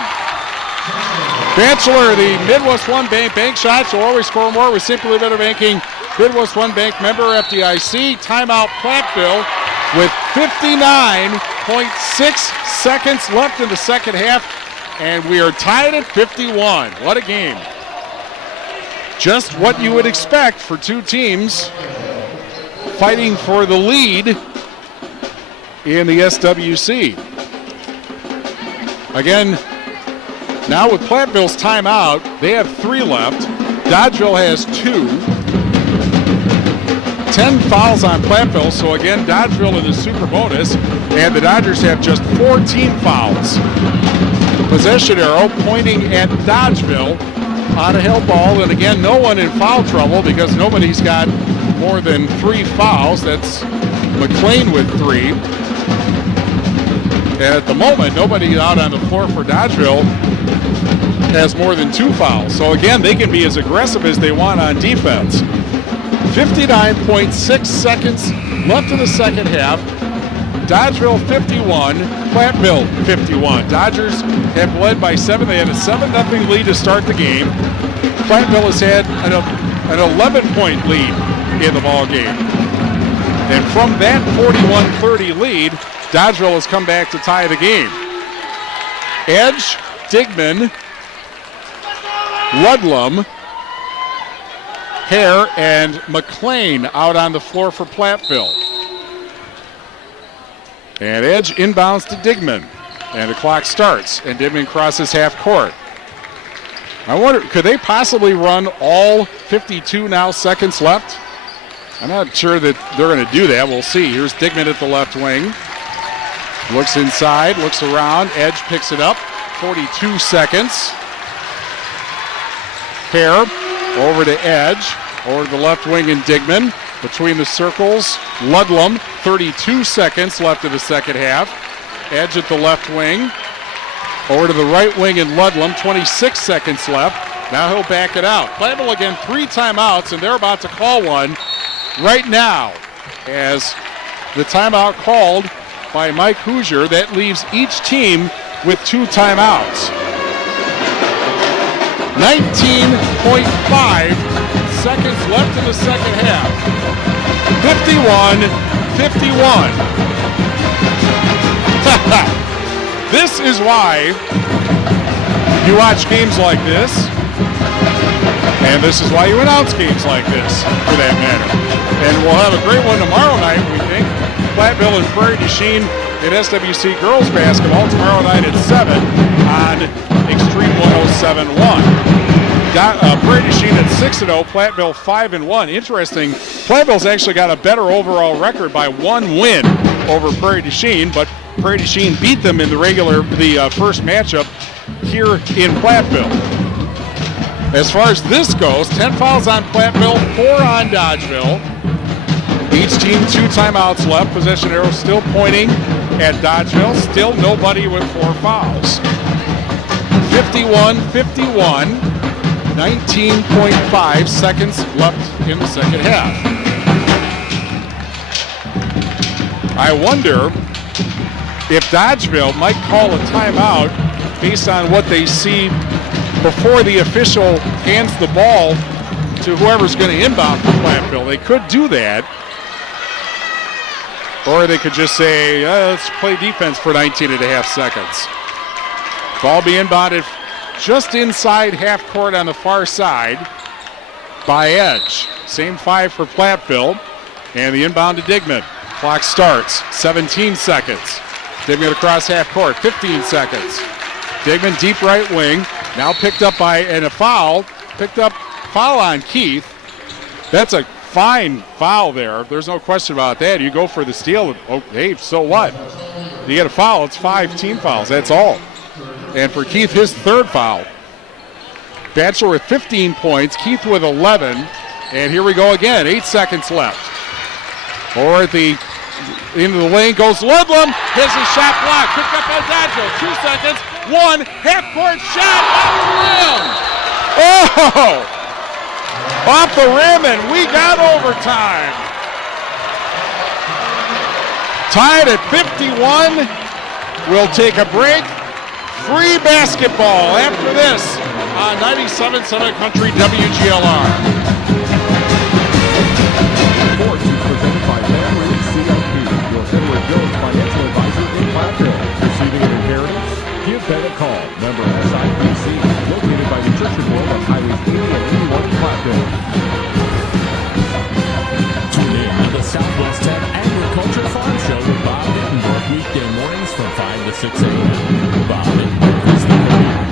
Batchelor, the Midwest One Bank bank shots will always score more with Simply Better Banking. Midwest One Bank member FDIC. Timeout Platteville with 59.6 seconds left in the second half, and we are tied at 51. What a game. Just what you would expect for two teams fighting for the lead in the SWC. Again, now with Platteville's timeout, they have 3 left. Dodgeville has 2. 10 fouls on Platteville, so again, Dodgeville in the super bonus, and the Dodgers have just 14 fouls. Possession arrow pointing at Dodgeville on a held ball, and again, no one in foul trouble because nobody's got more than 3 fouls. That's McLean with 3. And at the moment, nobody out on the floor for Dodgeville has more than 2 fouls. So again, they can be as aggressive as they want on defense. 59.6 seconds left in the second half. Dodgeville 51, Platteville 51. Dodgers have led by 7. They had a 7-0 lead to start the game. Platteville has had an 11-point lead in the ball game. And from that 41-30 lead, Dodgeville has come back to tie the game. Edge, Digman, Ludlam, Hare, and McLean out on the floor for Platteville. And Edge inbounds to Digman. And the clock starts, and Digman crosses half court. I wonder, could they possibly run all 52 now seconds left? I'm not sure that they're going to do that. We'll see. Here's Digman at the left wing. Looks inside, looks around. Edge picks it up. 42 seconds. Hare over to Edge. Over to the left wing and Digman. Between the circles, Ludlam. 32 seconds left in the second half. Edge at the left wing. Over to the right wing and Ludlam. 26 seconds left. Now he'll back it out. Platteville again, 3 timeouts, and they're about to call one right now as the timeout called by Mike Hoosier. That leaves each team with 2 timeouts. 19.5 seconds left in the second half. 51-51. This is why you watch games like this, and this is why you announce games like this, for that matter. And we'll have a great one tomorrow night, we think. Platteville and Prairie du Chien in SWC girls basketball tomorrow night at 7 on Extreme 107.1. Prairie du Chien at 6-0, Platteville 5-1. Interesting, Platteville's actually got a better overall record by 1 win over Prairie du Chien, but Prairie du Chien beat them in the first matchup here in Platteville. As far as this goes, 10 fouls on Platteville, 4 on Dodgeville. Each team 2 timeouts left. Possession arrow still pointing at Dodgeville. Still nobody with 4 fouls. 51-51. 19.5 seconds left in the second half. I wonder if Dodgeville might call a timeout based on what they see before the official hands the ball to whoever's going to inbound for Platteville. They could do that. Or they could just say, let's play defense for 19.5 seconds. Ball be inbounded just inside half court on the far side by Edge. Same 5 for Platteville. And the inbound to Digman. Clock starts. 17 seconds. Digman across half court. 15 seconds. Digman deep right wing. Now picked up by, and a foul. Picked up foul on Keith. That's a fine foul there. There's no question about that. You go for the steal. Oh, hey, so what? You get a foul. It's 5 team fouls. That's all. And for Keith, his 3rd foul. Batchelor with 15 points. Keith with 11. And here we go again. 8 seconds left. Or at the into the lane goes Ludlam. His shot blocked. Picked up by Dodgeville. 2 seconds. 1 half-court shot off the rim. Oh! Off the rim, and we got overtime. Tied at 51. We'll take a break. Free basketball after this on 97.7 Country WGLR. Sports is presented by Family CIP, your Edward Jones financial advisor in Platteville. Receiving an inheritance? Give Ben a call. Member SIPC, located by the Church and World on Highways 80 and 81 in Platteville. Tune in to the Southwest 10 Agriculture Farm Show with Bob Mittenberg weekday mornings from 5 to 6 a.m. Bob Mittenberg is the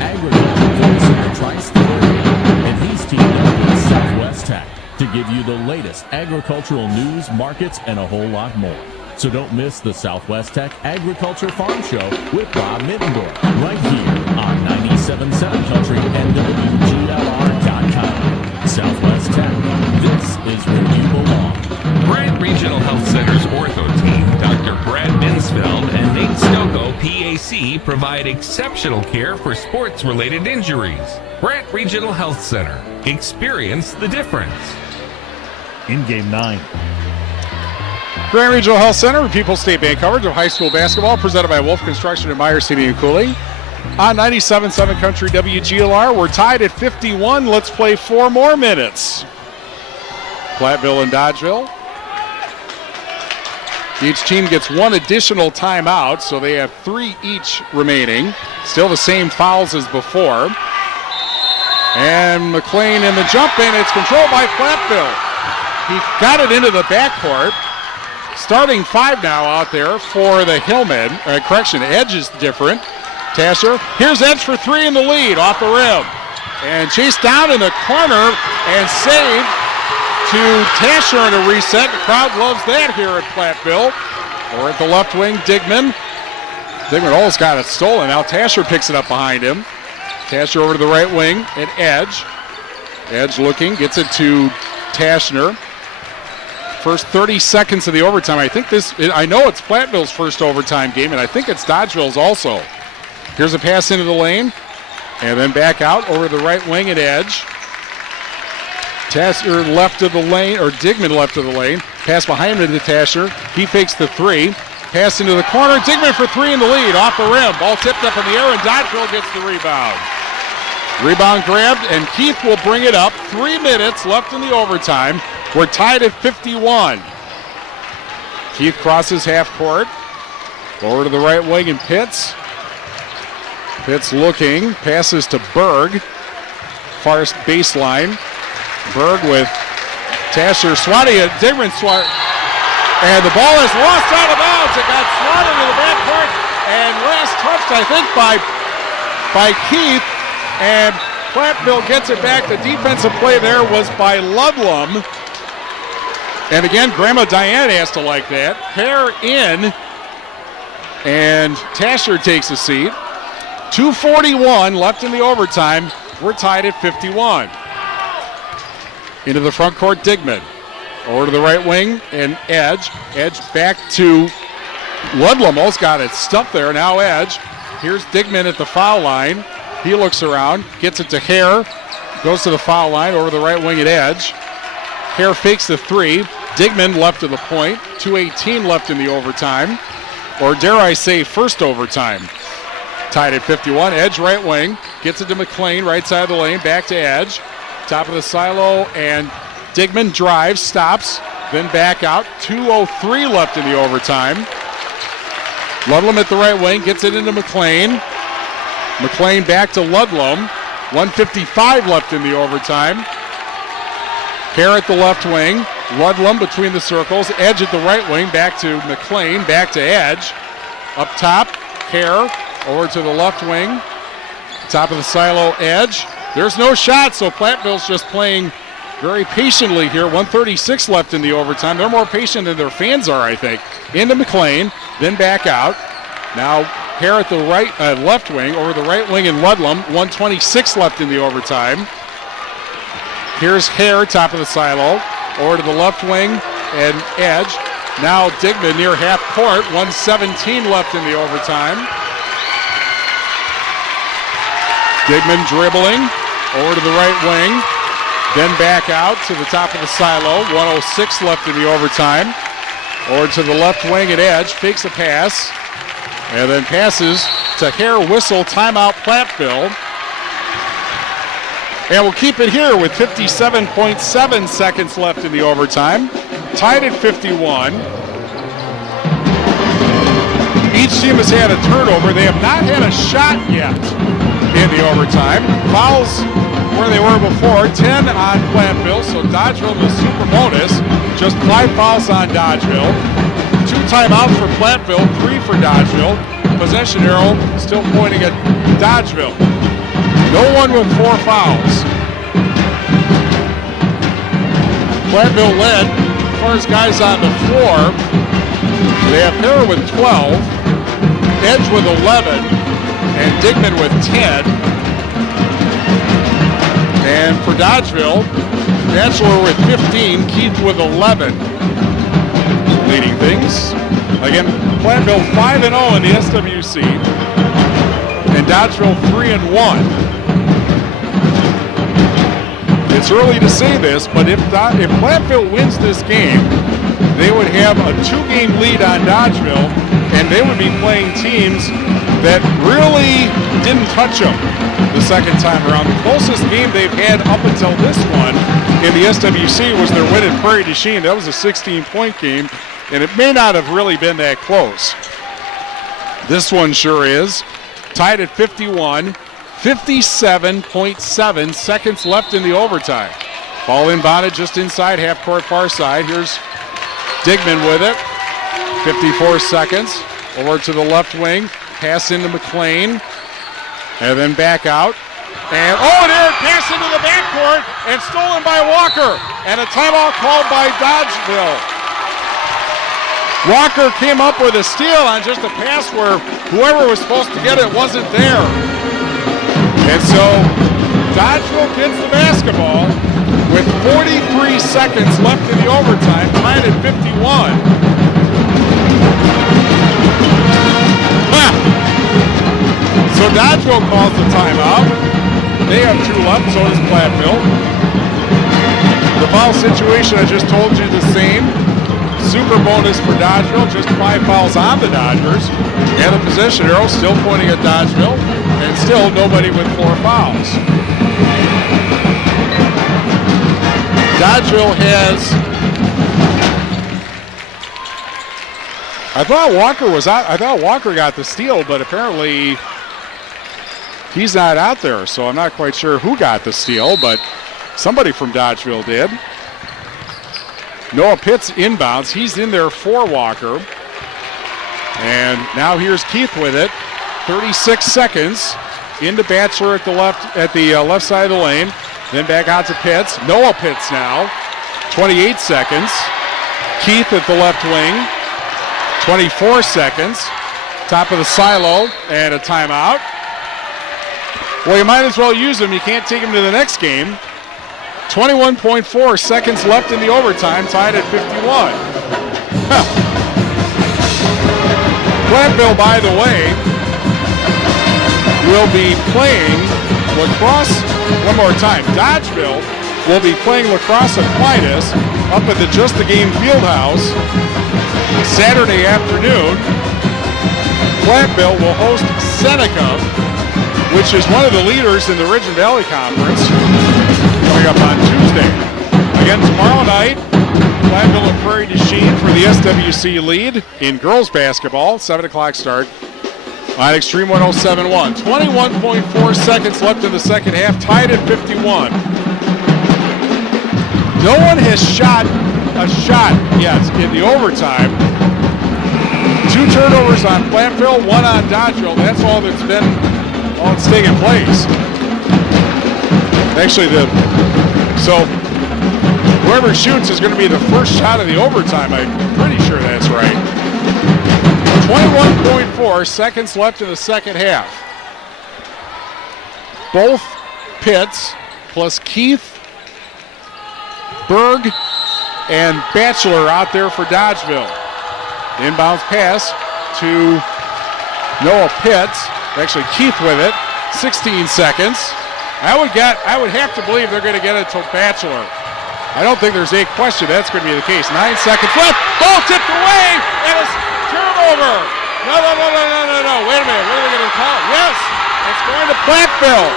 agriculture voice in the tri-state area, and he's teamed up with Southwest Tech to give you the latest agricultural news, markets, and a whole lot more. So don't miss the Southwest Tech Agriculture Farm Show with Bob Mittenberg right here on 97.7 Country and WGLR.com. Southwest Tech, this is where you belong. Brant Regional Health Center's ortho team, Dr. Brad Binsfeld and Nate Stocco, PAC, provide exceptional care for sports-related injuries. Brant Regional Health Center. Experience the difference. In Game 9. Grand Regional Health Center, People's State Bank coverage of high school basketball presented by Wolf Construction and Myers Heating and Cooling. On 97.7 Country WGLR, we're tied at 51. Let's play 4 more minutes. Platteville and Dodgeville. Each team gets 1 additional timeout, so they have 3 each remaining. Still the same fouls as before. And McLean in the jump in. It's controlled by Platteville. He got it into the backcourt. Starting 5 now out there for the Hillmen. Edge is different. Tasher. Here's Edge for 3 in the lead off the rim. And chased down in the corner and saved to Tasher in a reset. The crowd loves that here at Platteville. Or at the left wing, Digman. Digman almost got it stolen. Now Tasher picks it up behind him. Tasher over to the right wing and Edge. Edge looking, gets it to Tashner. First 30 seconds of the overtime. I know it's Platteville's first overtime game, and I think it's Dodgeville's also. Here's a pass into the lane, and then back out over the right wing at Edge. Tasher left of the lane, or Digman left of the lane. Pass behind him to Tasher. He fakes the 3. Pass into the corner. Digman for 3 in the lead, off the rim. Ball tipped up in the air, and Dodgeville gets the rebound. Rebound grabbed, and Keith will bring it up. 3 minutes left in the overtime. We're tied at 51. Keith crosses half court. Over to the right wing and Pitts. Pitts looking. Passes to Berg. Far baseline. Berg with Tasher swatting it. Digman swat. And the ball is lost out of bounds. It got swatted to the backcourt. And last touched, I think, by Keith. And Platteville gets it back. The defensive play there was by Ludlam. And again, Grandma Diane has to like that. Pair in, and Tasher takes a seat. 2:41 left in the overtime. We're tied at 51. Into the front court, Digman. Over to the right wing, and Edge. Edge back to Ludlam. Almost got it stuffed there. Now Edge. Here's Digman at the foul line. He looks around, gets it to Hare. Goes to the foul line, over the right wing at Edge. Hare fakes the 3. Digman left of the point. 2:18 left in the overtime. Or dare I say first overtime. Tied at 51. Edge right wing. Gets it to McLean, right side of the lane. Back to Edge. Top of the silo, and Digman drives, stops, then back out. 2:03 left in the overtime. Ludlam at the right wing. Gets it into McLean. McLean back to Ludlam. 1:55 left in the overtime. Hare at the left wing. Ludlam between the circles. Edge at the right wing. Back to McLean. Back to Edge. Up top, Hare. Over to the left wing. Top of the silo, Edge. There's no shot, so Platteville's just playing very patiently here. 1:36 left in the overtime. They're more patient than their fans are, I think. Into McLean, then back out. Now Hare at the left wing. Over the right wing in Ludlam. 1:26 left in the overtime. Here's Hare, top of the silo. Over to the left wing and Edge. Now Digman near half court. 1:17 left in the overtime. Digman dribbling. Over to the right wing. Then back out to the top of the silo. 1:06 left in the overtime. Over to the left wing at edge. Fakes a pass. And then passes to hair whistle. Timeout Platteville. And we'll keep it here with 57.7 seconds left in the overtime. Tied at 51. Each team has had a turnover. They have not had a shot yet in the overtime. Fouls where they were before, 10 on Platteville, so Dodgeville in the super bonus. Just 5 fouls on Dodgeville. 2 timeouts for Platteville, 3 for Dodgeville. Possession arrow still pointing at Dodgeville. No one with 4 fouls. Platteville led as far as guys on the floor. They have Hare with 12, Edge with 11, and Digman with 10. And for Dodgeville, Batchelor with 15, Keith with 11. Leading things. Again, Platteville 5-0 in the SWC. And Dodgeville 3-1. It's early to say this, but if Platteville wins this game, they would have a 2-game lead on Dodgeville, and they would be playing teams that really didn't touch them the second time around. The closest game they've had up until this one in the SWC was their win at Prairie du Chien. That was a 16-point game, and it may not have really been that close. This one sure is. Tied at 51. 57.7 seconds left in the overtime. Ball inbounded just inside half court far side. Here's Digman with it. 54 seconds. Over to the left wing. Pass into McLean. And then back out. And an errant pass into the backcourt and stolen by Walker. And a timeout called by Dodgeville. Walker came up with a steal on just a pass where whoever was supposed to get it wasn't there. And so Dodgeville gets the basketball with 43 seconds left in the overtime, tied at 51. So Dodgeville calls the timeout. They have 2 left, so does Platteville. The foul situation I just told you the same. Super bonus for Dodgeville, just 5 fouls on the Dodgers. And the possession arrow still pointing at Dodgeville, and still nobody with 4 fouls. Dodgeville has... I thought Walker was out. I thought Walker got the steal, but apparently he's not out there, so I'm not quite sure who got the steal, but somebody from Dodgeville did. Noah Pitts inbounds. He's in there for Walker. And now here's Keith with it. 36 seconds into Batchelor at the left side of the lane. Then back out to Pitts. Noah Pitts now. 28 seconds. Keith at the left wing. 24 seconds. Top of the silo and a timeout. Well, you might as well use him. You can't take him to the next game. 21.4 seconds left in the overtime, tied at 51. Platteville, by the way, will be playing lacrosse one more time. Dodgeville will be playing lacrosse at Midas up at the Just a Game Fieldhouse Saturday afternoon. Platteville will host Seneca, which is one of the leaders in the Ridge and Valley Conference, coming up on Tuesday. Again, tomorrow night, Platteville and Prairie du Chien for the SWC lead in girls basketball. 7 o'clock start on Extreme 107.1. 21.4 seconds left in the second half, tied at 51. No one has shot a shot yet in the overtime. 2 turnovers on Platteville, 1 on Dodgeville. That's all that's taken place. Actually, so whoever shoots is going to be the first shot of the overtime. I'm pretty sure that's right. 21.4 seconds left in the second half. Both Pitts plus Keith, Berg, and Batchelor out there for Dodgeville. Inbounds pass to Noah Pitts. Actually, Keith with it. 16 seconds. I would have to believe they're going to get it to Bachelor. I don't think there's a question that's going to be the case. 9 seconds left. Ball tipped away, and a turnover. No. Wait a minute. What are they going to call? Yes, it's going to Platteville.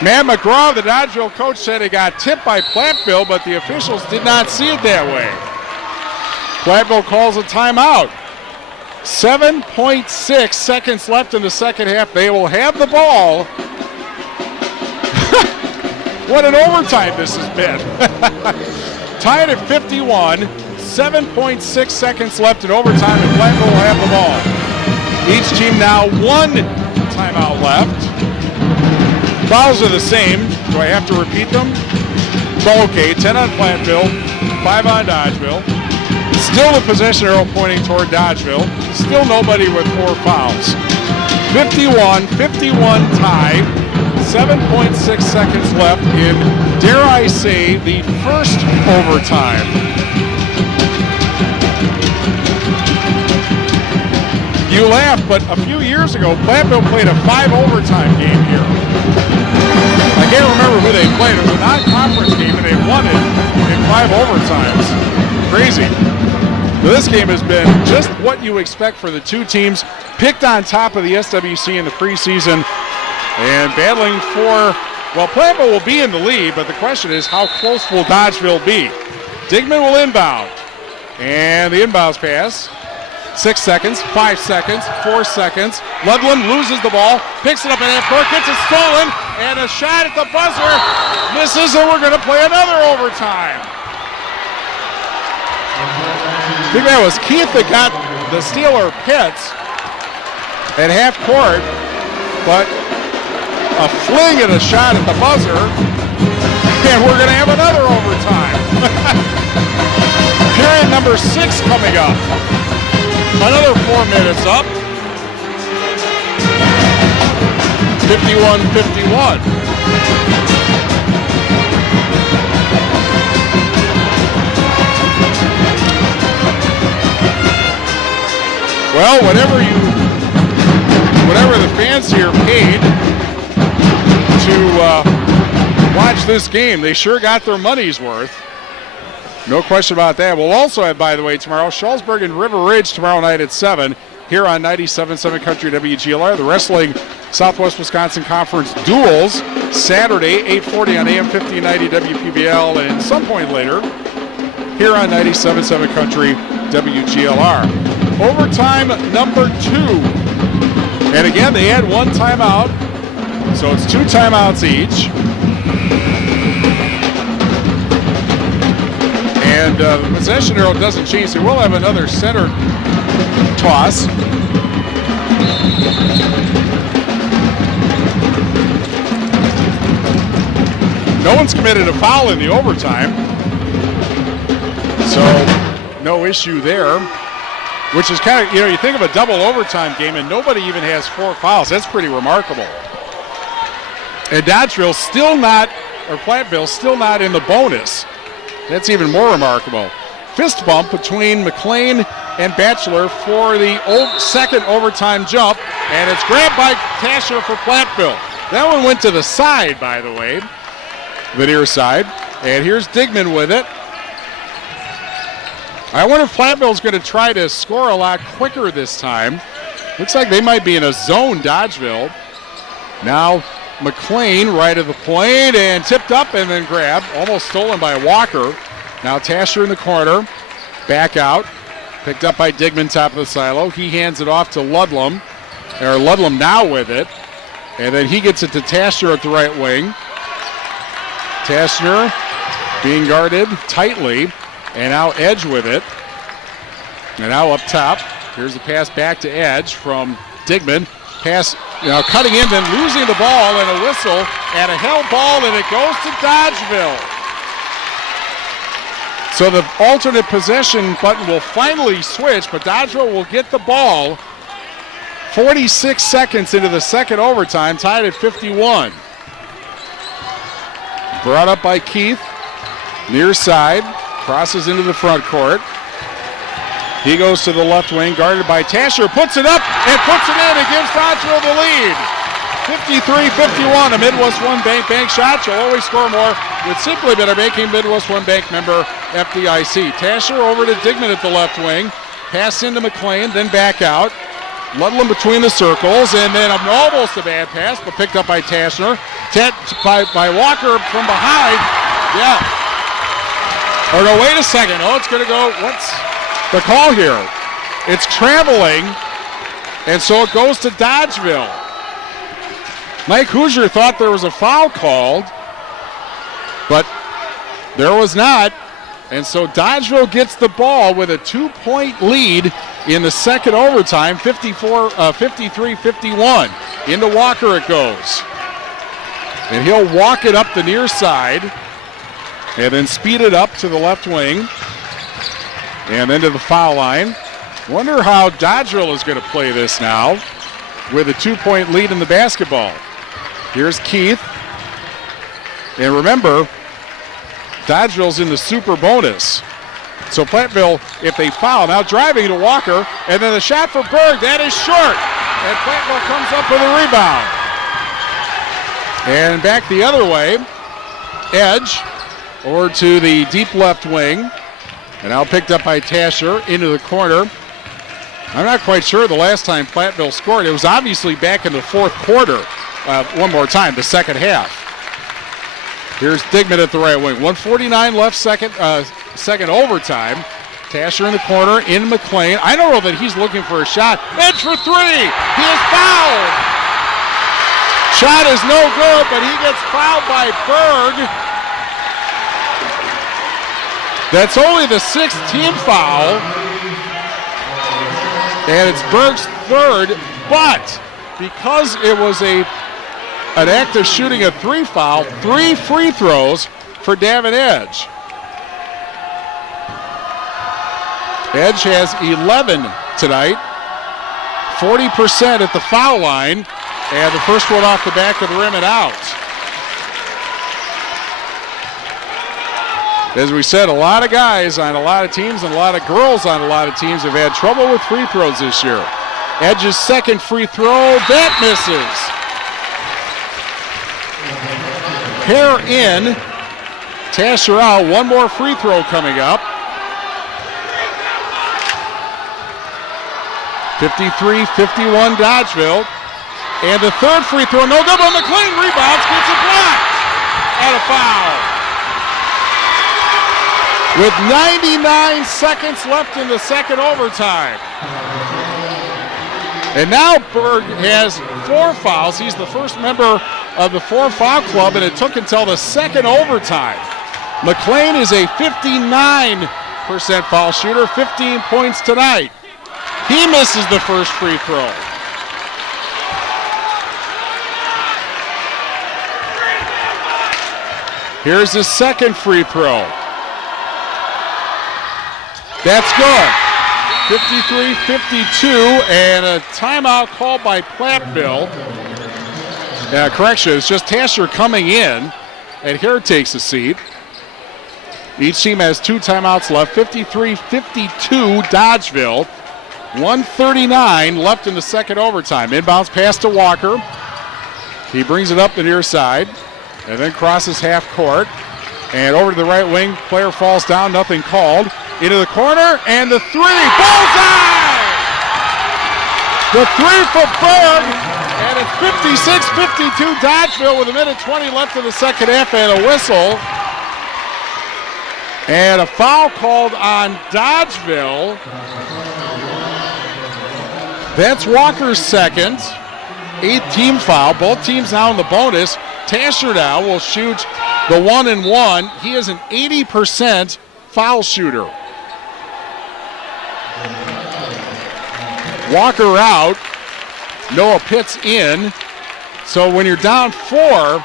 Matt McGraw, the Dodgeville coach, said it got tipped by Platteville, but the officials did not see it that way. Platteville calls a timeout. 7.6 seconds left in the second half. They will have the ball. What an overtime this has been. Tied at 51. 7.6 seconds left in overtime, and Platteville will have the ball. Each team now 1 timeout left. Fouls are the same. Do I have to repeat them? Okay, 10 on Platteville, 5 on Dodgeville. Still the possession arrow pointing toward Dodgeville. Still nobody with 4 fouls. 51-51 tie. 7.6 seconds left in, dare I say, the first overtime. You laugh, but a few years ago, Platteville played a 5 overtime game here. I can't remember who they played. It was a non-conference game, and they won it in 5 overtimes. Crazy. This game has been just what you expect for the two teams, picked on top of the SWC in the preseason and battling for, well, Platteville will be in the lead, but the question is, how close will Dodgeville be? Digman will inbound, and the inbounds pass. 6 seconds, 5 seconds, 4 seconds. Ludlam loses the ball, picks it up in half court, gets it stolen, and a shot at the buzzer. Misses, and we're going to play another overtime. I think that was Keith that got the Steeler Pitts at half court, but a fling and a shot at the buzzer, and we're going to have another overtime. Period number 6 coming up. Another 4 minutes up. 51-51. Well, whatever the fans here paid to watch this game, they sure got their money's worth. No question about that. We'll also have, by the way, tomorrow, Shullsburg and River Ridge tomorrow night at 7 here on 97.7 Country WGLR. The Wrestling Southwest Wisconsin Conference Duels, Saturday, 8:40 on AM 1590 WPBL, and some point later here on 97.7 Country WGLR. Overtime number 2. And again, they had 1 timeout, so it's 2 timeouts each. And the possession arrow doesn't change. They will have another center toss. No one's committed a foul in the overtime, so no issue there, which is kind of, you think of a double overtime game and nobody even has 4 fouls. That's pretty remarkable. And Dodgeville still not, or Platteville still not in the bonus. That's even more remarkable. Fist bump between McLean and Batchelor for the second overtime jump, and it's grabbed by Tasher for Platteville. That one went to the side, by the way, the near side. And here's Digman with it. I wonder if Platteville's going to try to score a lot quicker this time. Looks like they might be in a zone, Dodgeville. Now McLean right of the plate and tipped up and then grabbed, almost stolen by Walker. Now Tasher in the corner, back out, picked up by Digman, top of the silo. He hands it off to Ludlam, or Ludlam now with it, and then he gets it to Tasher at the right wing. Tasher being guarded tightly, and now Edge with it. And now up top, here's the pass back to Edge from Digman. Pass, cutting in, then losing the ball, and a whistle, and a held ball, and it goes to Dodgeville. So the alternate possession button will finally switch, but Dodgeville will get the ball 46 seconds into the second overtime, tied at 51. Brought up by Keith, near side, crosses into the front court. He goes to the left wing, guarded by Tasher, puts it up and puts it in and gives Dodgeville the lead. 53-51, a Midwest One Bank shot. You'll always score more with Simply Better Banking, Midwest One Bank member FDIC. Tasher over to Digman at the left wing. Pass into McLean, then back out. Ludlam between the circles, and then almost a bad pass, but picked up by Tasher. By Walker from behind. Yeah. Or no, wait a second. Oh, it's going to go. What's the call here? It's traveling, and so it goes to Dodgeville. Mike Hoosier thought there was a foul called, but there was not. And so Dodgeville gets the ball with a 2-point lead in the second overtime, 53-51. Into Walker it goes. And he'll walk it up the near side and then speed it up to the left wing and then to the foul line. Wonder how Dodgeville is going to play this now with a 2-point lead in the basketball. Here's Keith. And remember, Dodgeville's in the super bonus. So Platteville, if they foul, now driving to Walker, and then the shot for Berg, that is short. And Platteville comes up with a rebound. And back the other way, Edge over to the deep left wing. And now picked up by Tasher into the corner. I'm not quite sure the last time Platteville scored. It was obviously back in the fourth quarter. One more time, the second half. Here's Digman at the right wing. 1:49 left, second overtime. Tasher in the corner, in McLean. I don't know that he's looking for a shot. Edge for three. He is fouled. Shot is no good, but he gets fouled by Berg. That's only the sixth team foul. And it's Berg's third, but because it was an act of shooting a three foul, 3 free throws for Davin Edge. Edge has 11 tonight, 40% at the foul line, and the first one off the back of the rim and out. As we said, a lot of guys on a lot of teams and a lot of girls on a lot of teams have had trouble with free throws this year. Edge's second free throw, that misses. Hair in, Tasher out, one more free throw coming up. 53-51 Dodgeville. And the third free throw, no good, but McLean rebounds, gets it blocked. And a foul. With 99 seconds left in the second overtime. And now Berg has 4 fouls. He's the first member of the 4-foul club, and it took until the second overtime. McLean is a 59% foul shooter, 15 points tonight. He misses the first free throw. Here's his second free throw. That's good. 53-52, and a timeout called by Platteville. Correction, it's just Tasher coming in, and Hare takes a seat. Each team has 2 timeouts left. 53-52 Dodgeville. 1:39 left in the second overtime. Inbounds pass to Walker. He brings it up the near side, and then crosses half court. And over to the right wing, player falls down, nothing called. Into the corner, and the three, bullseye! The three for Berg, and it's 56-52 Dodgeville with 1:20 left in the second half, and a whistle. And a foul called on Dodgeville. That's Walker's second. 8th team foul. Both teams now in the bonus. Tasher now will shoot the 1-and-1. He is an 80% foul shooter. Walker out. Noah Pitts in. So when you're down 4,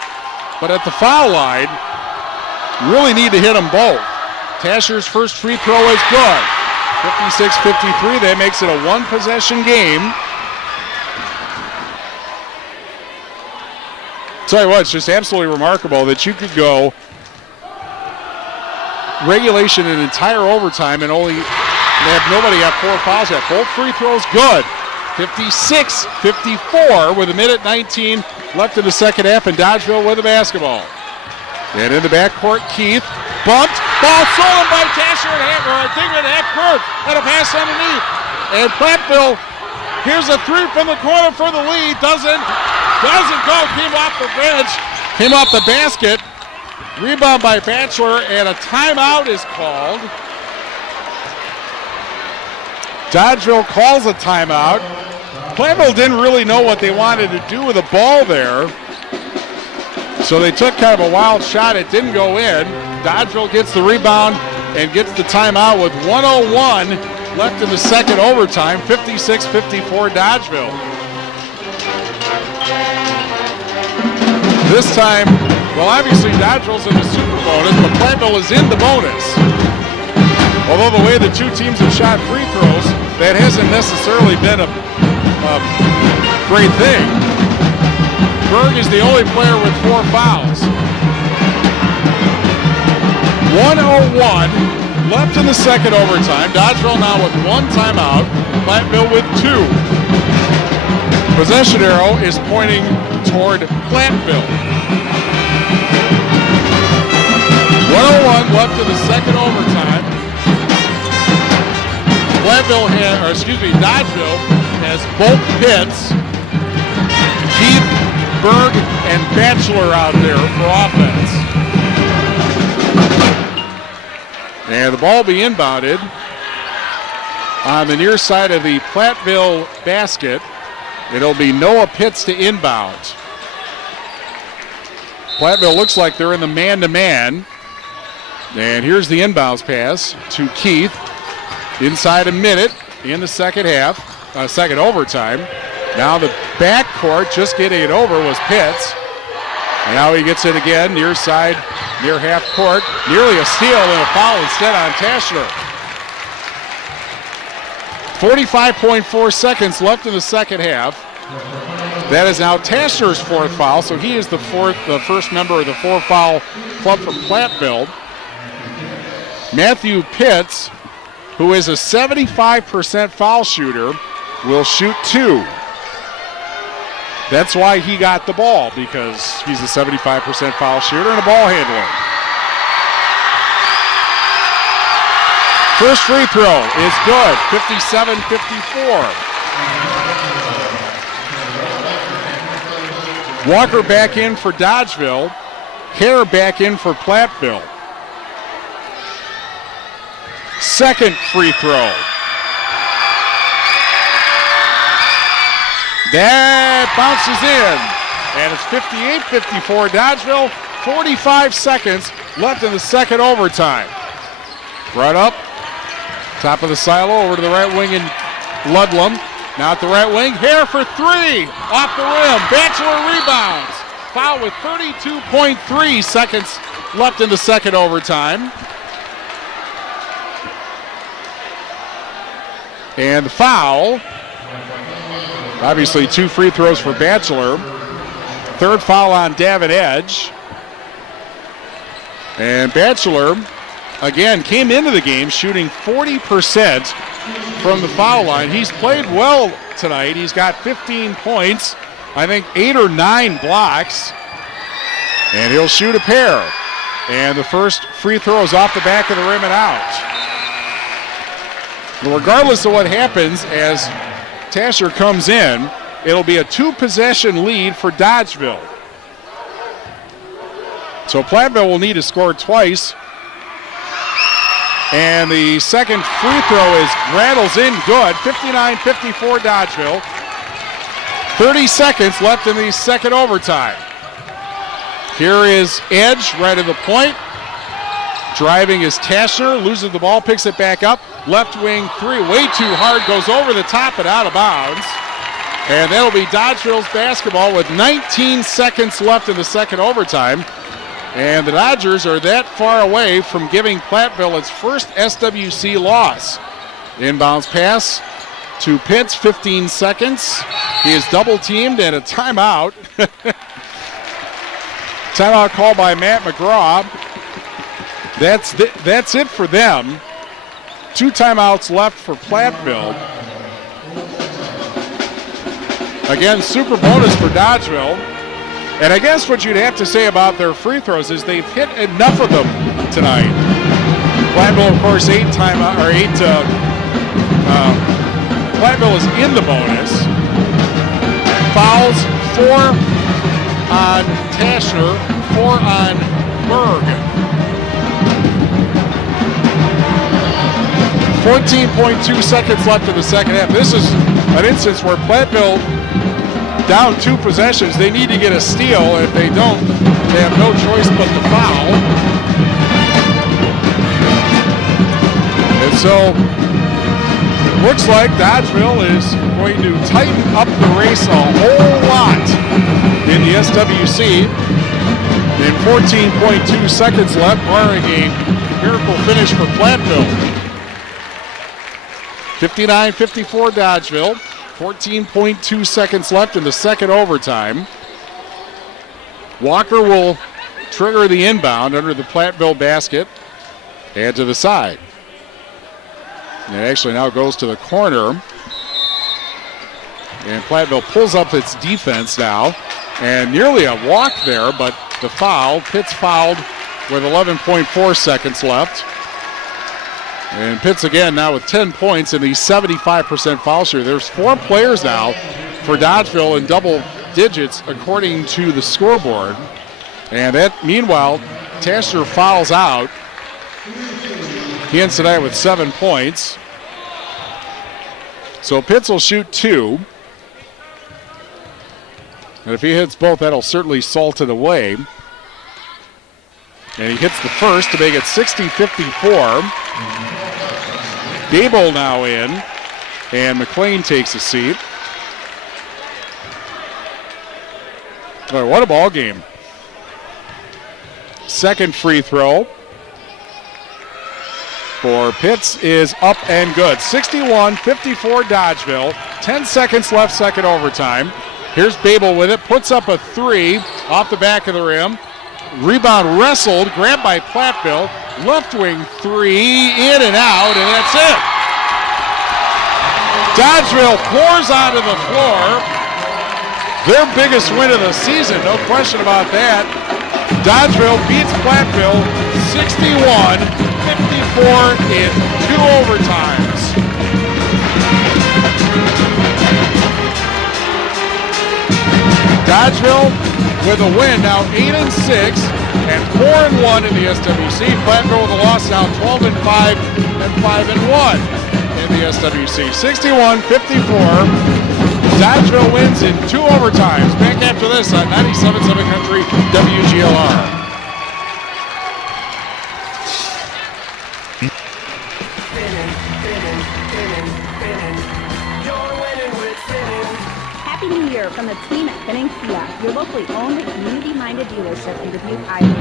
but at the foul line, you really need to hit them both. Tasher's first free throw is good. 56-53. That makes it a 1-possession game. Tell you what, it's just absolutely remarkable that you could go regulation and entire overtime and only They have nobody at 4 fouls yet. Both free throws good. 56-54 with 1:19 left in the second half, and Dodgeville with the basketball. And in the backcourt, Keith bumped. Ball stolen by Tasher and half court. And a pass underneath. And Platteville, here's a three from the corner for the lead. Doesn't go. Came off the bench. Came off the basket. Rebound by Batchelor, and a timeout is called. Dodgeville calls a timeout. Platteville didn't really know what they wanted to do with the ball there. So they took kind of a wild shot. It didn't go in. Dodgeville gets the rebound and gets the timeout with 1:01 left in the second overtime. 56-54 Dodgeville. This time, well, obviously Dodgeville's in the super bonus, but Platteville is in the bonus. Although the way the two teams have shot free throws, that hasn't necessarily been a great thing. Berg is the only player with 4 fouls. 1:01 left in the second overtime. Dodgeville now with 1 timeout. Platteville with 2. Possession arrow is pointing toward Platteville. 1:01 left in the second overtime. Dodgeville has both Pitts, Keith, Berg, and Batchelor out there for offense. And the ball be inbounded on the near side of the Platteville basket. It'll be Noah Pitts to inbound. Platteville looks like they're in the man-to-man. And here's the inbounds pass to Keith. Inside a minute in the second half, second overtime. Now the backcourt just getting it over was Pitts. And now he gets it again, near side, near half court. Nearly a steal and a foul instead on Taschner. 45.4 seconds left in the second half. That is now Taschner's 4th foul, so he is the first member of the 4-foul club from Platteville. Matthew Pitts, who is a 75% foul shooter, will shoot 2. That's why he got the ball, because he's a 75% foul shooter and a ball handler. First free throw is good, 57-54. Walker back in for Dodgeville. Hare back in for Platteville. Second free throw. That bounces in. And it's 58-54 Dodgeville. 45 seconds left in the second overtime. Right up. Top of the silo over to the right wing in Ludlam. Now at the right wing. Hare for 3. Off the rim. Batchelor rebounds. Foul with 32.3 seconds left in the second overtime. And the foul, obviously 2 free throws for Batchelor. 3rd foul on David Edge. And Batchelor, again, came into the game shooting 40% from the foul line. He's played well tonight. He's got 15 points, I think 8 or 9 blocks. And he'll shoot a pair. And the first free throw is off the back of the rim and out. Regardless of what happens as Tasher comes in, it'll be a 2-possession lead for Dodgeville. So Platteville will need to score twice. And the second free throw rattles in good, 59-54 Dodgeville. 30 seconds left in the second overtime. Here is Edge right at the point. Driving is Taschner, loses the ball, picks it back up. Left wing 3, way too hard, goes over the top and out of bounds. And that'll be Dodgeville's basketball with 19 seconds left in the second overtime. And the Dodgers are that far away from giving Platteville its first SWC loss. Inbounds pass to Pitts, 15 seconds. He is double teamed and a timeout. Timeout called by Matt McGraw. That's it for them. 2 timeouts left for Platteville. Again, super bonus for Dodgeville. And I guess what you'd have to say about their free throws is they've hit enough of them tonight. Platteville, of course, 8 Platteville is in the bonus. Fouls, 4 on Taschner, 4 on Berg. 14.2 seconds left in the second half. This is an instance where Platteville, down 2 possessions, they need to get a steal. If they don't, they have no choice but to foul. And so it looks like Dodgeville is going to tighten up the race a whole lot in the SWC. In 14.2 seconds left, barring a miracle finish for Platteville. 59-54 Dodgeville. 14.2 seconds left in the second overtime. Walker will trigger the inbound under the Platteville basket and to the side. And it actually now goes to the corner. And Platteville pulls up its defense now. And nearly a walk there, but the foul. Pitts fouled with 11.4 seconds left. And Pitts again now with 10 points in the 75% foul share. There's 4 players now for Dodgeville in double digits according to the scoreboard. And that, meanwhile, Taschner fouls out. He ends tonight with 7 points. So Pitts will shoot 2. And if he hits both, that'll certainly salt it away. And he hits the first to make it 60-54. Gable now in, and McLean takes a seat. All right, what a ball game. Second free throw for Pitts is up and good. 61-54 Dodgeville. 10 seconds left, second overtime. Here's Babel with it, puts up a 3 off the back of the rim. Rebound wrestled, grabbed by Platteville. Left wing 3, in and out, and that's it. Dodgeville pours onto the floor. Their biggest win of the season, no question about that. Dodgeville beats Platteville 61-54 in 2 overtimes. Dodgeville with a win, now 8-6 and 4-1 in the SWC. Platteville with a loss, now 12-5 and 5-1 in the SWC. 61-54. Dodgeville wins in 2 overtimes. Back after this on 97.7 Country WGLR. Happy New Year from the team at Finning Kia, your locally owned and community-minded dealership in Dubuque, Iowa.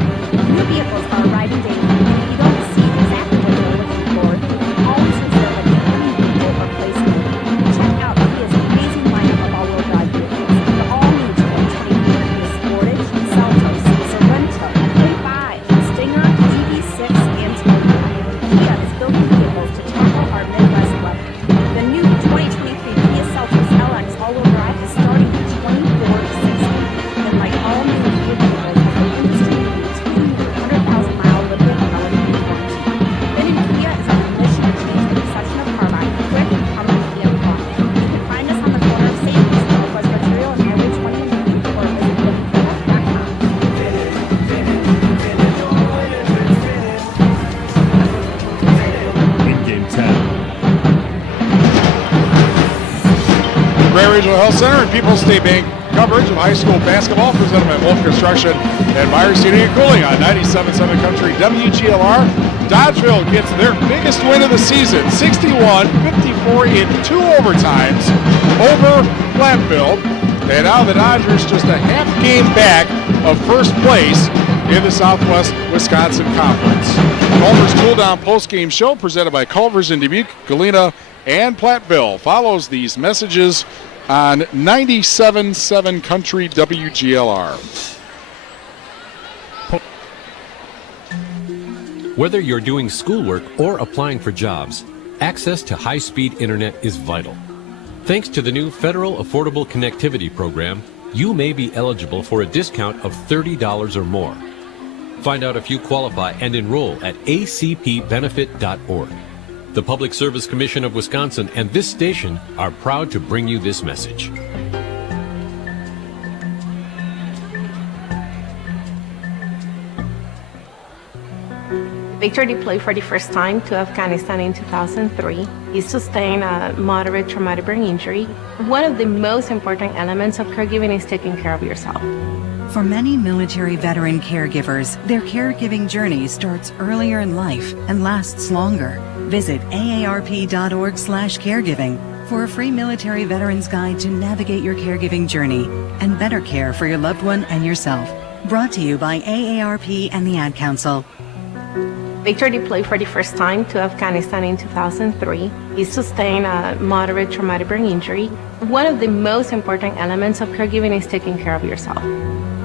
New vehicles are arriving daily, and if you don't see exactly what you're looking for, you can always reserve a different vehicle or place an order. Check out Kia's amazing lineup of all-wheel drive vehicles. The all-new 2020 Kia Sportage, Seltos, Sorento, K5, Stinger, EV6, and Toyota. Kia is building vehicles to tackle our Midwest weather. The new 2023 Kia Seltos LX all-wheel drive is starting at $24,600. And like all new Kia vehicles, the industry needs 100,000-mile lithium melody warranty. Finning Kia is on a mission to change the perception of car buying quick, comfortably, and confident. You can find us on the corner of St. Louis, Northwest Arterial, and Highway 20 in Dubuque, or visit finning.com. In Game 10. Grand Regional Health Center and People's State Bank coverage of high school basketball presented by Wolf Construction and Myers Heating and Cooling on 97.7 Country WGLR. Dodgeville gets their biggest win of the season, 61-54 in 2 overtimes over Platteville. And now the Dodgers just a half game back of first place in the Southwest Wisconsin Conference. Culver's Cool Down post-game show presented by Culver's in Dubuque, Galena, and Platteville follows these messages on 97.7 Country WGLR. Whether you're doing schoolwork or applying for jobs, access to high-speed internet is vital. Thanks to the new Federal Affordable Connectivity Program, you may be eligible for a discount of $30 or more. Find out if you qualify and enroll at acpbenefit.org. The Public Service Commission of Wisconsin and this station are proud to bring you this message. Victor deployed for the first time to Afghanistan in 2003. He sustained a moderate traumatic brain injury. One of the most important elements of caregiving is taking care of yourself. For many military veteran caregivers, their caregiving journey starts earlier in life and lasts longer. Visit aarp.org/caregiving for a free military veterans guide to navigate your caregiving journey and better care for your loved one and yourself. Brought to you by AARP and the Ad Council. Victor deployed for the first time to Afghanistan in 2003. He sustained a moderate traumatic brain injury. One of the most important elements of caregiving is taking care of yourself.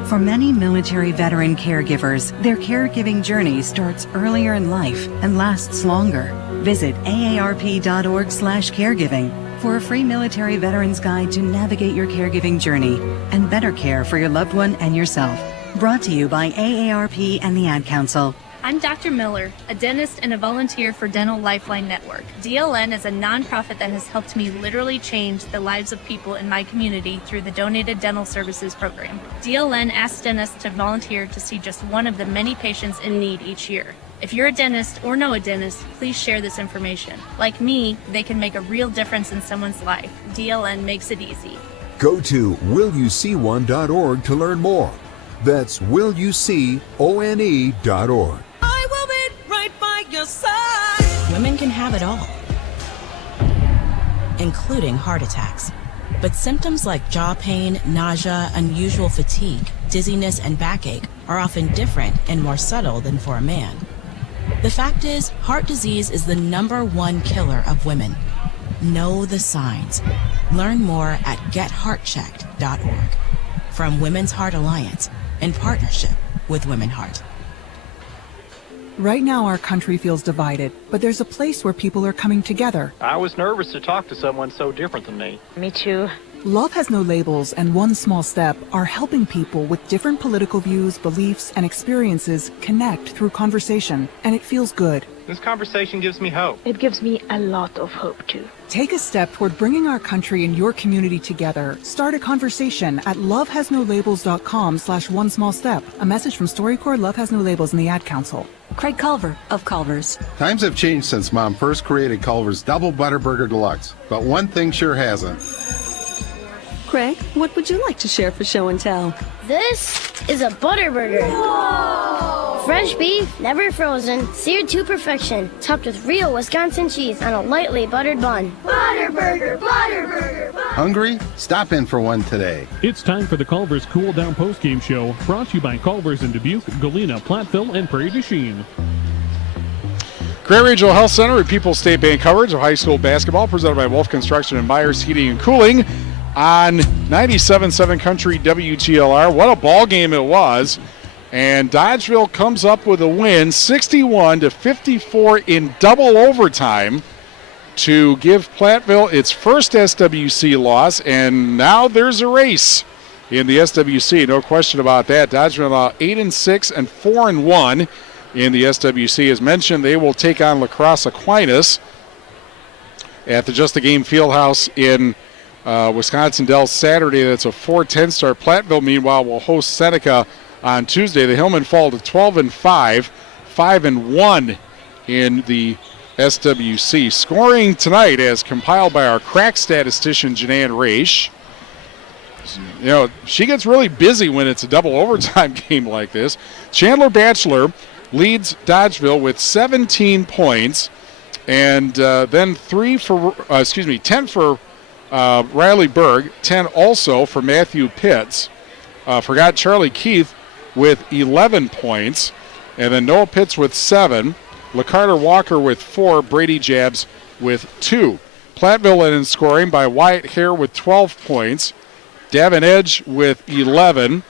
For many military veteran caregivers, their caregiving journey starts earlier in life and lasts longer. Visit aarp.org/caregiving for a free military veterans guide to navigate your caregiving journey and better care for your loved one and yourself. Brought to you by AARP and the Ad Council. I'm Dr. Miller, a dentist and a volunteer for Dental Lifeline Network. DLN is a nonprofit that has helped me literally change the lives of people in my community through the Donated Dental Services program. DLN asks dentists to volunteer to see just one of the many patients in need each year. If you're a dentist or know a dentist, please share this information. Like me, they can make a real difference in someone's life. DLN makes it easy. Go to willyouseeone.org to learn more. That's willyouseeone.org. I will be right by your side. Women can have it all, including heart attacks. But symptoms like jaw pain, nausea, unusual fatigue, dizziness, and backache are often different and more subtle than for a man. The fact is, heart disease is the #1 killer of women. Know the signs. Learn more at getheartchecked.org. From Women's Heart Alliance, in partnership with Women Heart. Right now our country feels divided, but there's a place where people are coming together. I was nervous to talk to someone so different than me. Me too. Love Has No Labels and One Small Step are helping people with different political views, beliefs, and experiences connect through conversation, and it feels good. This conversation gives me hope. It gives me a lot of hope, too. Take a step toward bringing our country and your community together. Start a conversation at lovehasnolabels.com/one small step. A message from StoryCorps, Love Has No Labels, and the Ad Council. Craig Culver of Culver's. Times have changed since Mom first created Culver's Double Butter Burger Deluxe, but one thing sure hasn't. Craig, what would you like to share for show and tell? This is a butter burger. Whoa! Fresh beef, never frozen, seared to perfection, topped with real Wisconsin cheese on a lightly buttered bun. Butter burger, butter burger, butter. Hungry? Stop in for one today. It's time for the Culver's Cool Down Postgame Show, brought to you by Culver's in Dubuque, Galena, Platteville, and Prairie du Chien. Great Regional Health Center and People's State Bank coverage of high school basketball presented by Wolf Construction and Myers Heating and Cooling on 97.7 Country WGLR. What a ball game it was. And Dodgeville comes up with a win, 61-54 in double overtime to give Platteville its first SWC loss. And now there's a race in the SWC. No question about that. Dodgeville now 8-6 and 4-1 in the SWC. As mentioned, they will take on La Crosse Aquinas at the Just the Game Fieldhouse in Wisconsin Dells Saturday. That's a 4:10 start. Platteville, meanwhile, will host Seneca on Tuesday. The Hillmen fall to 12-5, 5-1 in the SWC. Scoring tonight, as compiled by our crack statistician Janan Raish. You know, she gets really busy when it's a double overtime game like this. Chandler Batchelor leads Dodgeville with 17 points, and then 10 for Riley Berg, 10 also for Matthew Pitts. Forgot Charlie Keith with 11 points, and then Noah Pitts with 7, LaCarter Walker with 4, Brady Jabs with 2. Platteville led in scoring by Wyatt Hare with 12 points, Davin Edge with 11,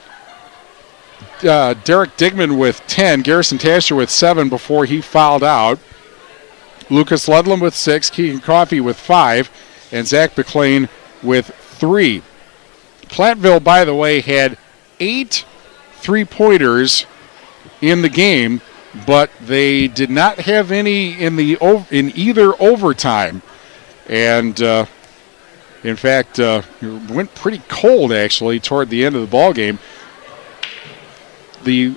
Derek Digman with 10, Garrison Tasher with 7 before he fouled out. Lucas Ludlam with 6, Keegan Coffey with 5, and Zach McLean with 3. Platteville, by the way, had 8 3-pointers in the game, but they did not have any in either overtime. And in fact, it went pretty cold actually toward the end of the ball game. The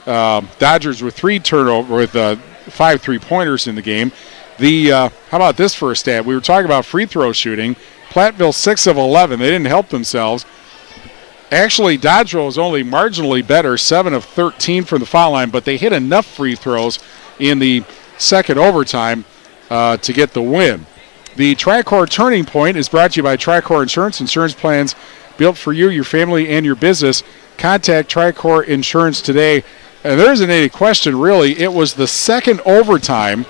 Dodgers with 5 3-pointers in the game. How about this for a stat? We were talking about free throw shooting. Platteville 6 of 11. They didn't help themselves. Actually, Dodgeville was only marginally better, 7 of 13 from the foul line, but they hit enough free throws in the second overtime to get the win. The Tricor Turning Point is brought to you by Tricor Insurance. Insurance plans built for you, your family, and your business. Contact Tricor Insurance today. And there isn't any question, really. It was the second overtime,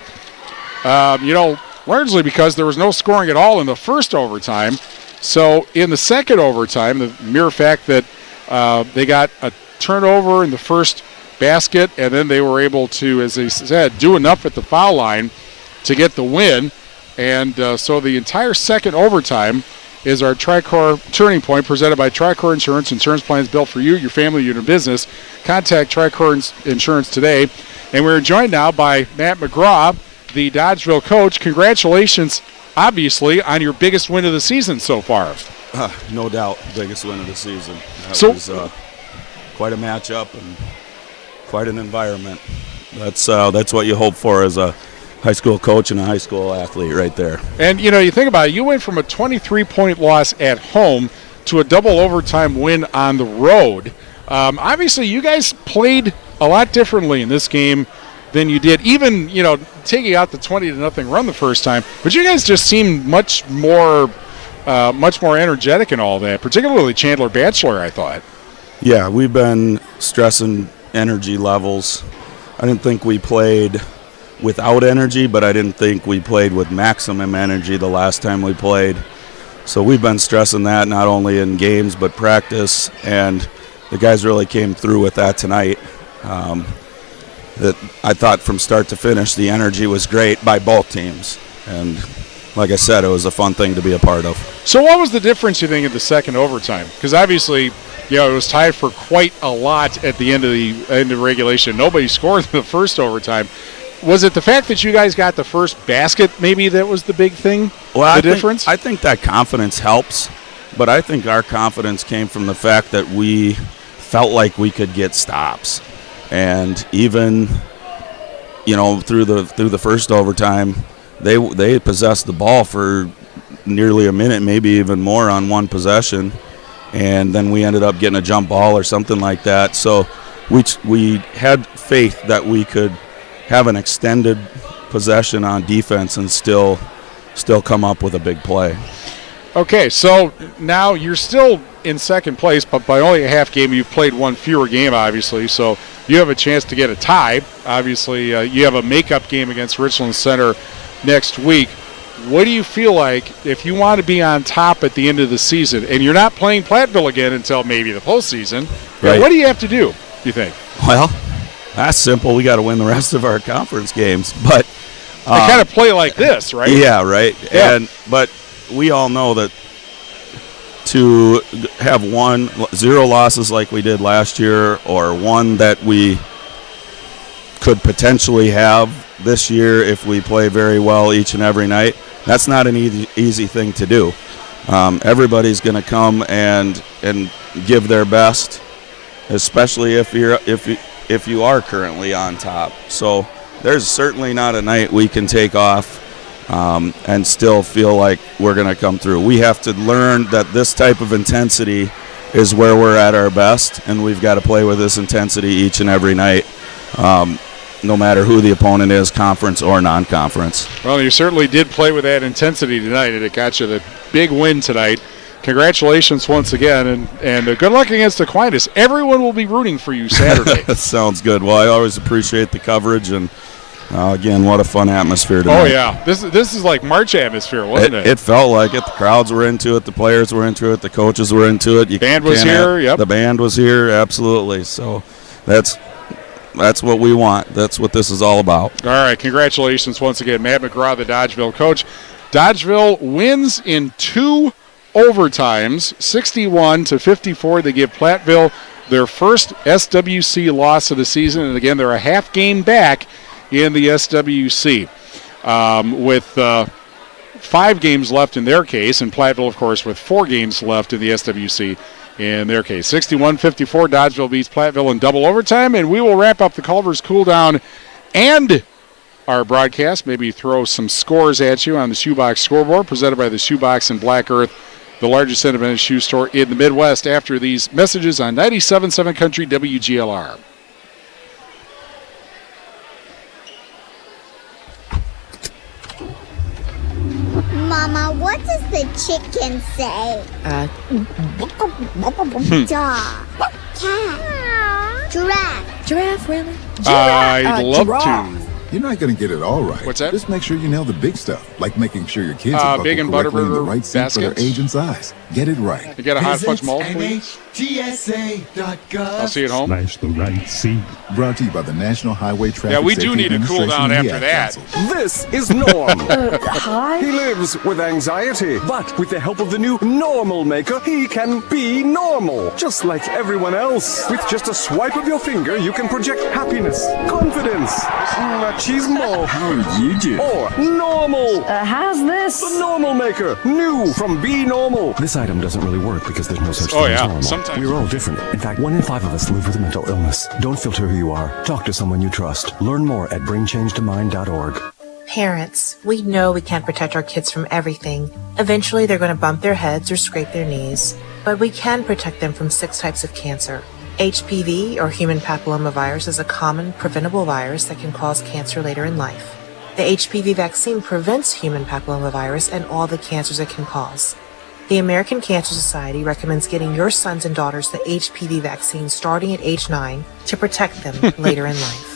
largely because there was no scoring at all in the first overtime. So in the second overtime, the mere fact that they got a turnover in the first basket, and then they were able to, as they said, do enough at the foul line to get the win. And so the entire second overtime is our Tricor Turning Point, presented by Tricor Insurance. Insurance plans built for you, your family, your business. Contact Tricor Insurance today. And we're joined now by Matt McGraw, the Dodgeville coach. Congratulations, obviously, on your biggest win of the season so far. No doubt, biggest win of the season. That was quite a matchup and quite an environment. That's what you hope for as a high school coach and a high school athlete right there. And, you think about it, you went from a 23-point loss at home to a double overtime win on the road. Obviously, you guys played a lot differently in this game than you did, even, taking out the 20-0 run the first time. But you guys just seemed much more energetic in all that, particularly Chandler Batchelor, I thought. Yeah, we've been stressing energy levels. I didn't think we played without energy, but I didn't think we played with maximum energy the last time we played. So we've been stressing that not only in games but practice, and the guys really came through with that tonight. That I thought from start to finish the energy was great by both teams, and like I said, it was a fun thing to be a part of. So what was the difference, you think, in the second overtime? Because obviously, it was tied for quite a lot at the end of regulation. Nobody scored in the first overtime. Was it the fact that you guys got the first basket maybe that was the big thing, difference? I think that confidence helps, but I think our confidence came from the fact that we felt like we could get stops. And even, through the first overtime, they possessed the ball for nearly a minute, maybe even more on one possession, and then we ended up getting a jump ball or something like that. So we had faith that we could have an extended possession on defense and still come up with a big play. Okay, so now you're still in second place, but by only a half game. You've played one fewer game, obviously, so you have a chance to get a tie. Obviously, you have a makeup game against Richland Center next week. What do you feel like if you want to be on top at the end of the season, and you're not playing Platteville again until maybe the postseason? Right. What do you have to do, you think? Well, that's simple. We got to win the rest of our conference games, but they kind of play like this, right? Yeah, right. Yeah. But we all know that to have 0 losses like we did last year, or one that we could potentially have this year if we play very well each and every night, that's not an easy thing to do. Everybody's going to come and give their best, especially if you are currently on top. So there's certainly not a night we can take off and still feel like we're going to come through. We have to learn that this type of intensity is where we're at our best, and we've got to play with this intensity each and every night, no matter who the opponent is, conference or non-conference. Well, you certainly did play with that intensity tonight, and it got you the big win tonight. Congratulations once again, and good luck against Aquinas. Everyone will be rooting for you Saturday. That sounds good. Well, I always appreciate the coverage, and again, what a fun atmosphere tonight. Oh, yeah. This is like March atmosphere, wasn't it? It felt like it. The crowds were into it. The players were into it. The coaches were into it. The band was here. Yep. The band was here, absolutely. So that's That's what we want. That's what this is all about. All right, congratulations once again, Matt McGraw, the Dodgeville coach. Dodgeville wins in 2 overtimes, 61-54. They give Platteville their first SWC loss of the season, and again, they're a half game back in the SWC with 5 games left in their case, and Platteville, of course, with 4 games left in the SWC in their case. 61-54, Dodgeville beats Platteville in double overtime, and we will wrap up the Culver's cool down and our broadcast. Maybe throw some scores at you on the Shoebox scoreboard, presented by the Shoebox in Black Earth, the largest independent shoe store in the Midwest, after these messages on 97.7 Country WGLR. Mama, what does the chicken say? Dog. Cat. Giraffe. Giraffe, really? I'd love giraffe. to. You're not going to get it all right. What's that? Just make sure you nail the big stuff, like making sure your kids are Big and buckled correctly in the Butterburger right seat for their baskets. age and size. Get it right. You got a hot fudge mold, please? I'll see you at home. Slash the right seat. Brought to you by the National Highway Traffic Yeah, we do Safety need to cool Administration down and after the that. Ad Council. This is Norm. Hi. He lives with anxiety, but with the help of the new Normal Maker, he can be normal, just like everyone else. With just a swipe of your finger, you can project happiness, confidence, machismo. How did you do? Or normal. How's this? The Normal Maker, new from Be Normal. This item doesn't really work because there's no such Oh, thing yeah. as normal. Sometimes. We're all different. In fact, 1 in 5 of us live with a mental illness. Don't filter who you are. Talk to someone you trust. Learn more at bringchangetomind.org. Parents, we know we can't protect our kids from everything. Eventually, they're going to bump their heads or scrape their knees. But we can protect them from 6 types of cancer. HPV, or human papillomavirus, is a common preventable virus that can cause cancer later in life. The HPV vaccine prevents human papillomavirus and all the cancers it can cause. The American Cancer Society recommends getting your sons and daughters the HPV vaccine starting at age 9 to protect them later in life.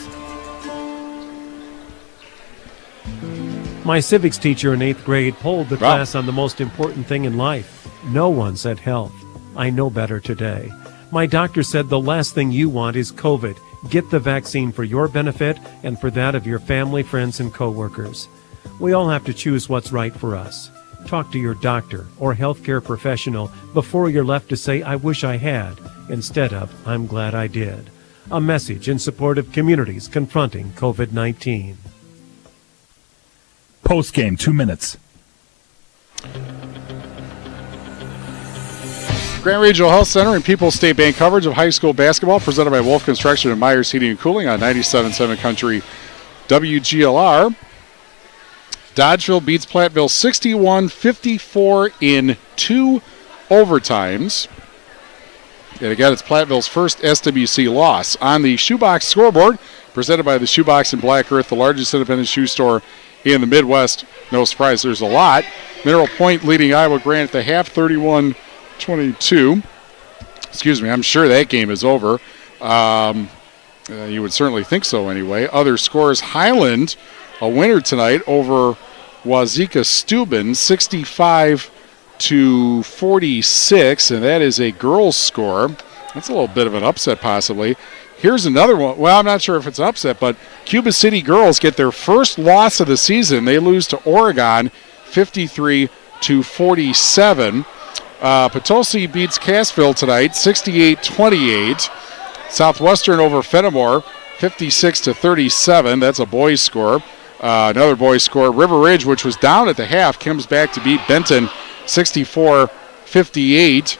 My civics teacher in 8th grade polled the class on the most important thing in life. No one said health. I know better today. My doctor said the last thing you want is COVID. Get the vaccine for your benefit and for that of your family, friends, and coworkers. We all have to choose what's right for us. Talk to your doctor or healthcare professional before you're left to say, I wish I had, instead of, I'm glad I did. A message in support of communities confronting COVID-19. Post game, 2 minutes. Grand Regional Health Center and People's State Bank coverage of high school basketball, presented by Wolf Construction and Myers Heating and Cooling on 97.7 Country WGLR. Dodgeville beats Platteville 61-54 in 2 overtimes. And again, it's Platteville's first SWC loss. On the Shoebox scoreboard, presented by the Shoebox in Black Earth, the largest independent shoe store in the Midwest. No surprise, there's a lot. Mineral Point leading Iowa Grant at the half, 31-22. Excuse me, I'm sure that game is over. You would certainly think so anyway. Other scores, Highland, a winner tonight over Wazeeka Steuben, 65-46, and that is a girls' score. That's a little bit of an upset possibly. Here's another one. Well, I'm not sure if it's an upset, but Cuba City girls get their first loss of the season. They lose to Oregon, 53-47. Potosi beats Cassville tonight, 68-28. Southwestern over Fenimore, 56-37. That's a boys' score. Another boys' score. River Ridge, which was down at the half, comes back to beat Benton, 64-58.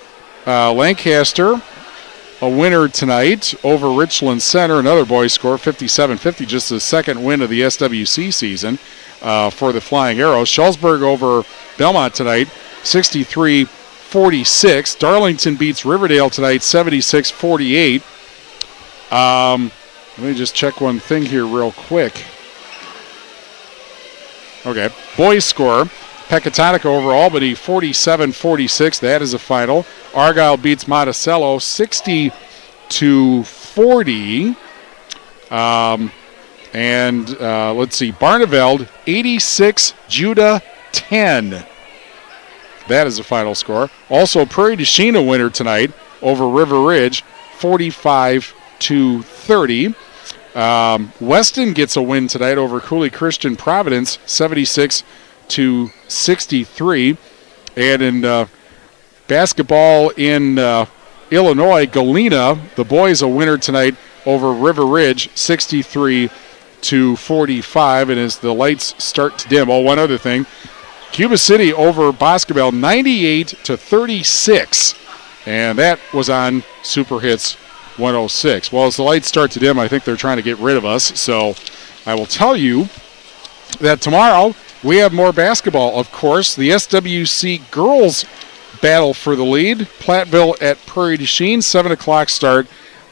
Lancaster, a winner tonight over Richland Center. Another boys' score, 57-50, just the second win of the SWC season for the Flying Arrows. Schulzburg over Belmont tonight, 63-46. Darlington beats Riverdale tonight, 76-48. Let me just check one thing here real quick. Okay, boys score. Pecatonica over Albany, 47-46. That is a final. Argyle beats Monticello, 60-40. Let's see, Barneveld, 86, Judah, 10. That is the final score. Also, Prairie du Chien a winner tonight over River Ridge, 45-30. Weston gets a win tonight over Cooley Christian Providence, 76-63. And in basketball in Illinois, Galena, the boys a winner tonight over River Ridge, 63-45. And as the lights start to dim, one other thing, Cuba City over Boscobel, 98-36. And that was on Super Hits 106. Well, as the lights start to dim, I think they're trying to get rid of us. So I will tell you that tomorrow we have more basketball, of course. The SWC girls battle for the lead. Platteville at Prairie du Chien, 7 o'clock start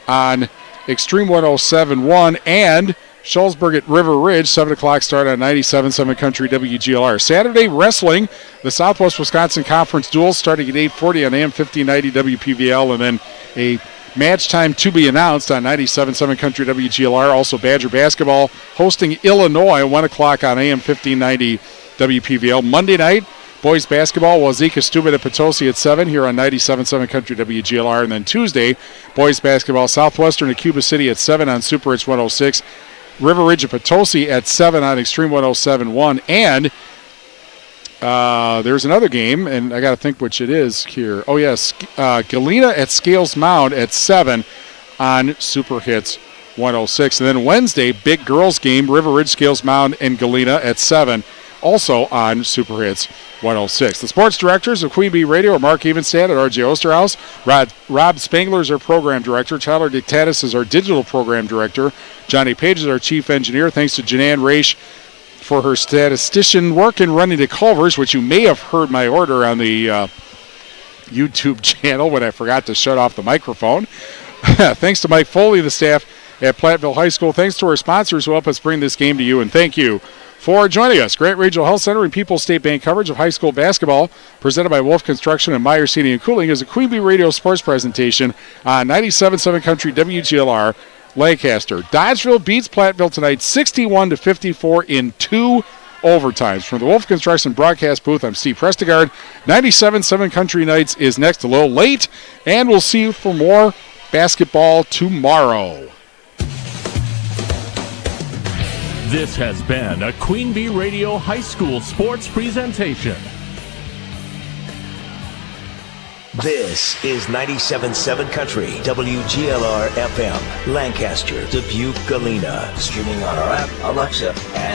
on Extreme 107.1. And Schulzburg at River Ridge, 7 o'clock start on 97.7 Country WGLR. Saturday, wrestling, the Southwest Wisconsin Conference duels starting at 8:40 on AM 1590 WPVL, and then a match time to be announced on 97.7 Country WGLR. Also, Badger basketball hosting Illinois, 1 o'clock on AM 1590 WPVL. Monday night, boys basketball, Wazeeka Steuben at Potosi at 7 here on 97.7 Country WGLR. And then Tuesday, boys basketball, Southwestern at Cuba City at 7 on Super Hits 106. River Ridge at Potosi at 7 on Extreme 107.1. And there's another game, and I got to think which it is here. Oh, yes, Galena at Scales Mound at 7 on Super Hits 106. And then Wednesday, big girls game, River Ridge, Scales Mound, and Galena at 7, also on Super Hits 106. The sports directors of Queen Bee Radio are Mark Evenstad at RJ Osterhaus. Rob Spangler is our program director. Tyler Dictatus is our digital program director. Johnny Page is our chief engineer. Thanks to Janan Raish for her statistician work in running the Culvers, which you may have heard my order on the YouTube channel when I forgot to shut off the microphone. Thanks to Mike Foley, the staff at Platteville High School. Thanks to our sponsors who help us bring this game to you, and thank you for joining us. Great Regional Health Center and People's State Bank coverage of high school basketball presented by Wolf Construction and Myers Heating and Cooling is a Queen Bee Radio sports presentation on 97.7 Country WGLR Lancaster. Dodgeville beats Platteville tonight 61-54 in 2 overtimes. From the Wolf Construction broadcast booth, I'm Steve Prestegard. 97.7 Country Nights is next, a little late, and we'll see you for more basketball tomorrow. This has been a Queen Bee Radio High School sports presentation. This is 97.7 Country, WGLR FM, Lancaster, Dubuque, Galena. Streaming on our app, Alexa, and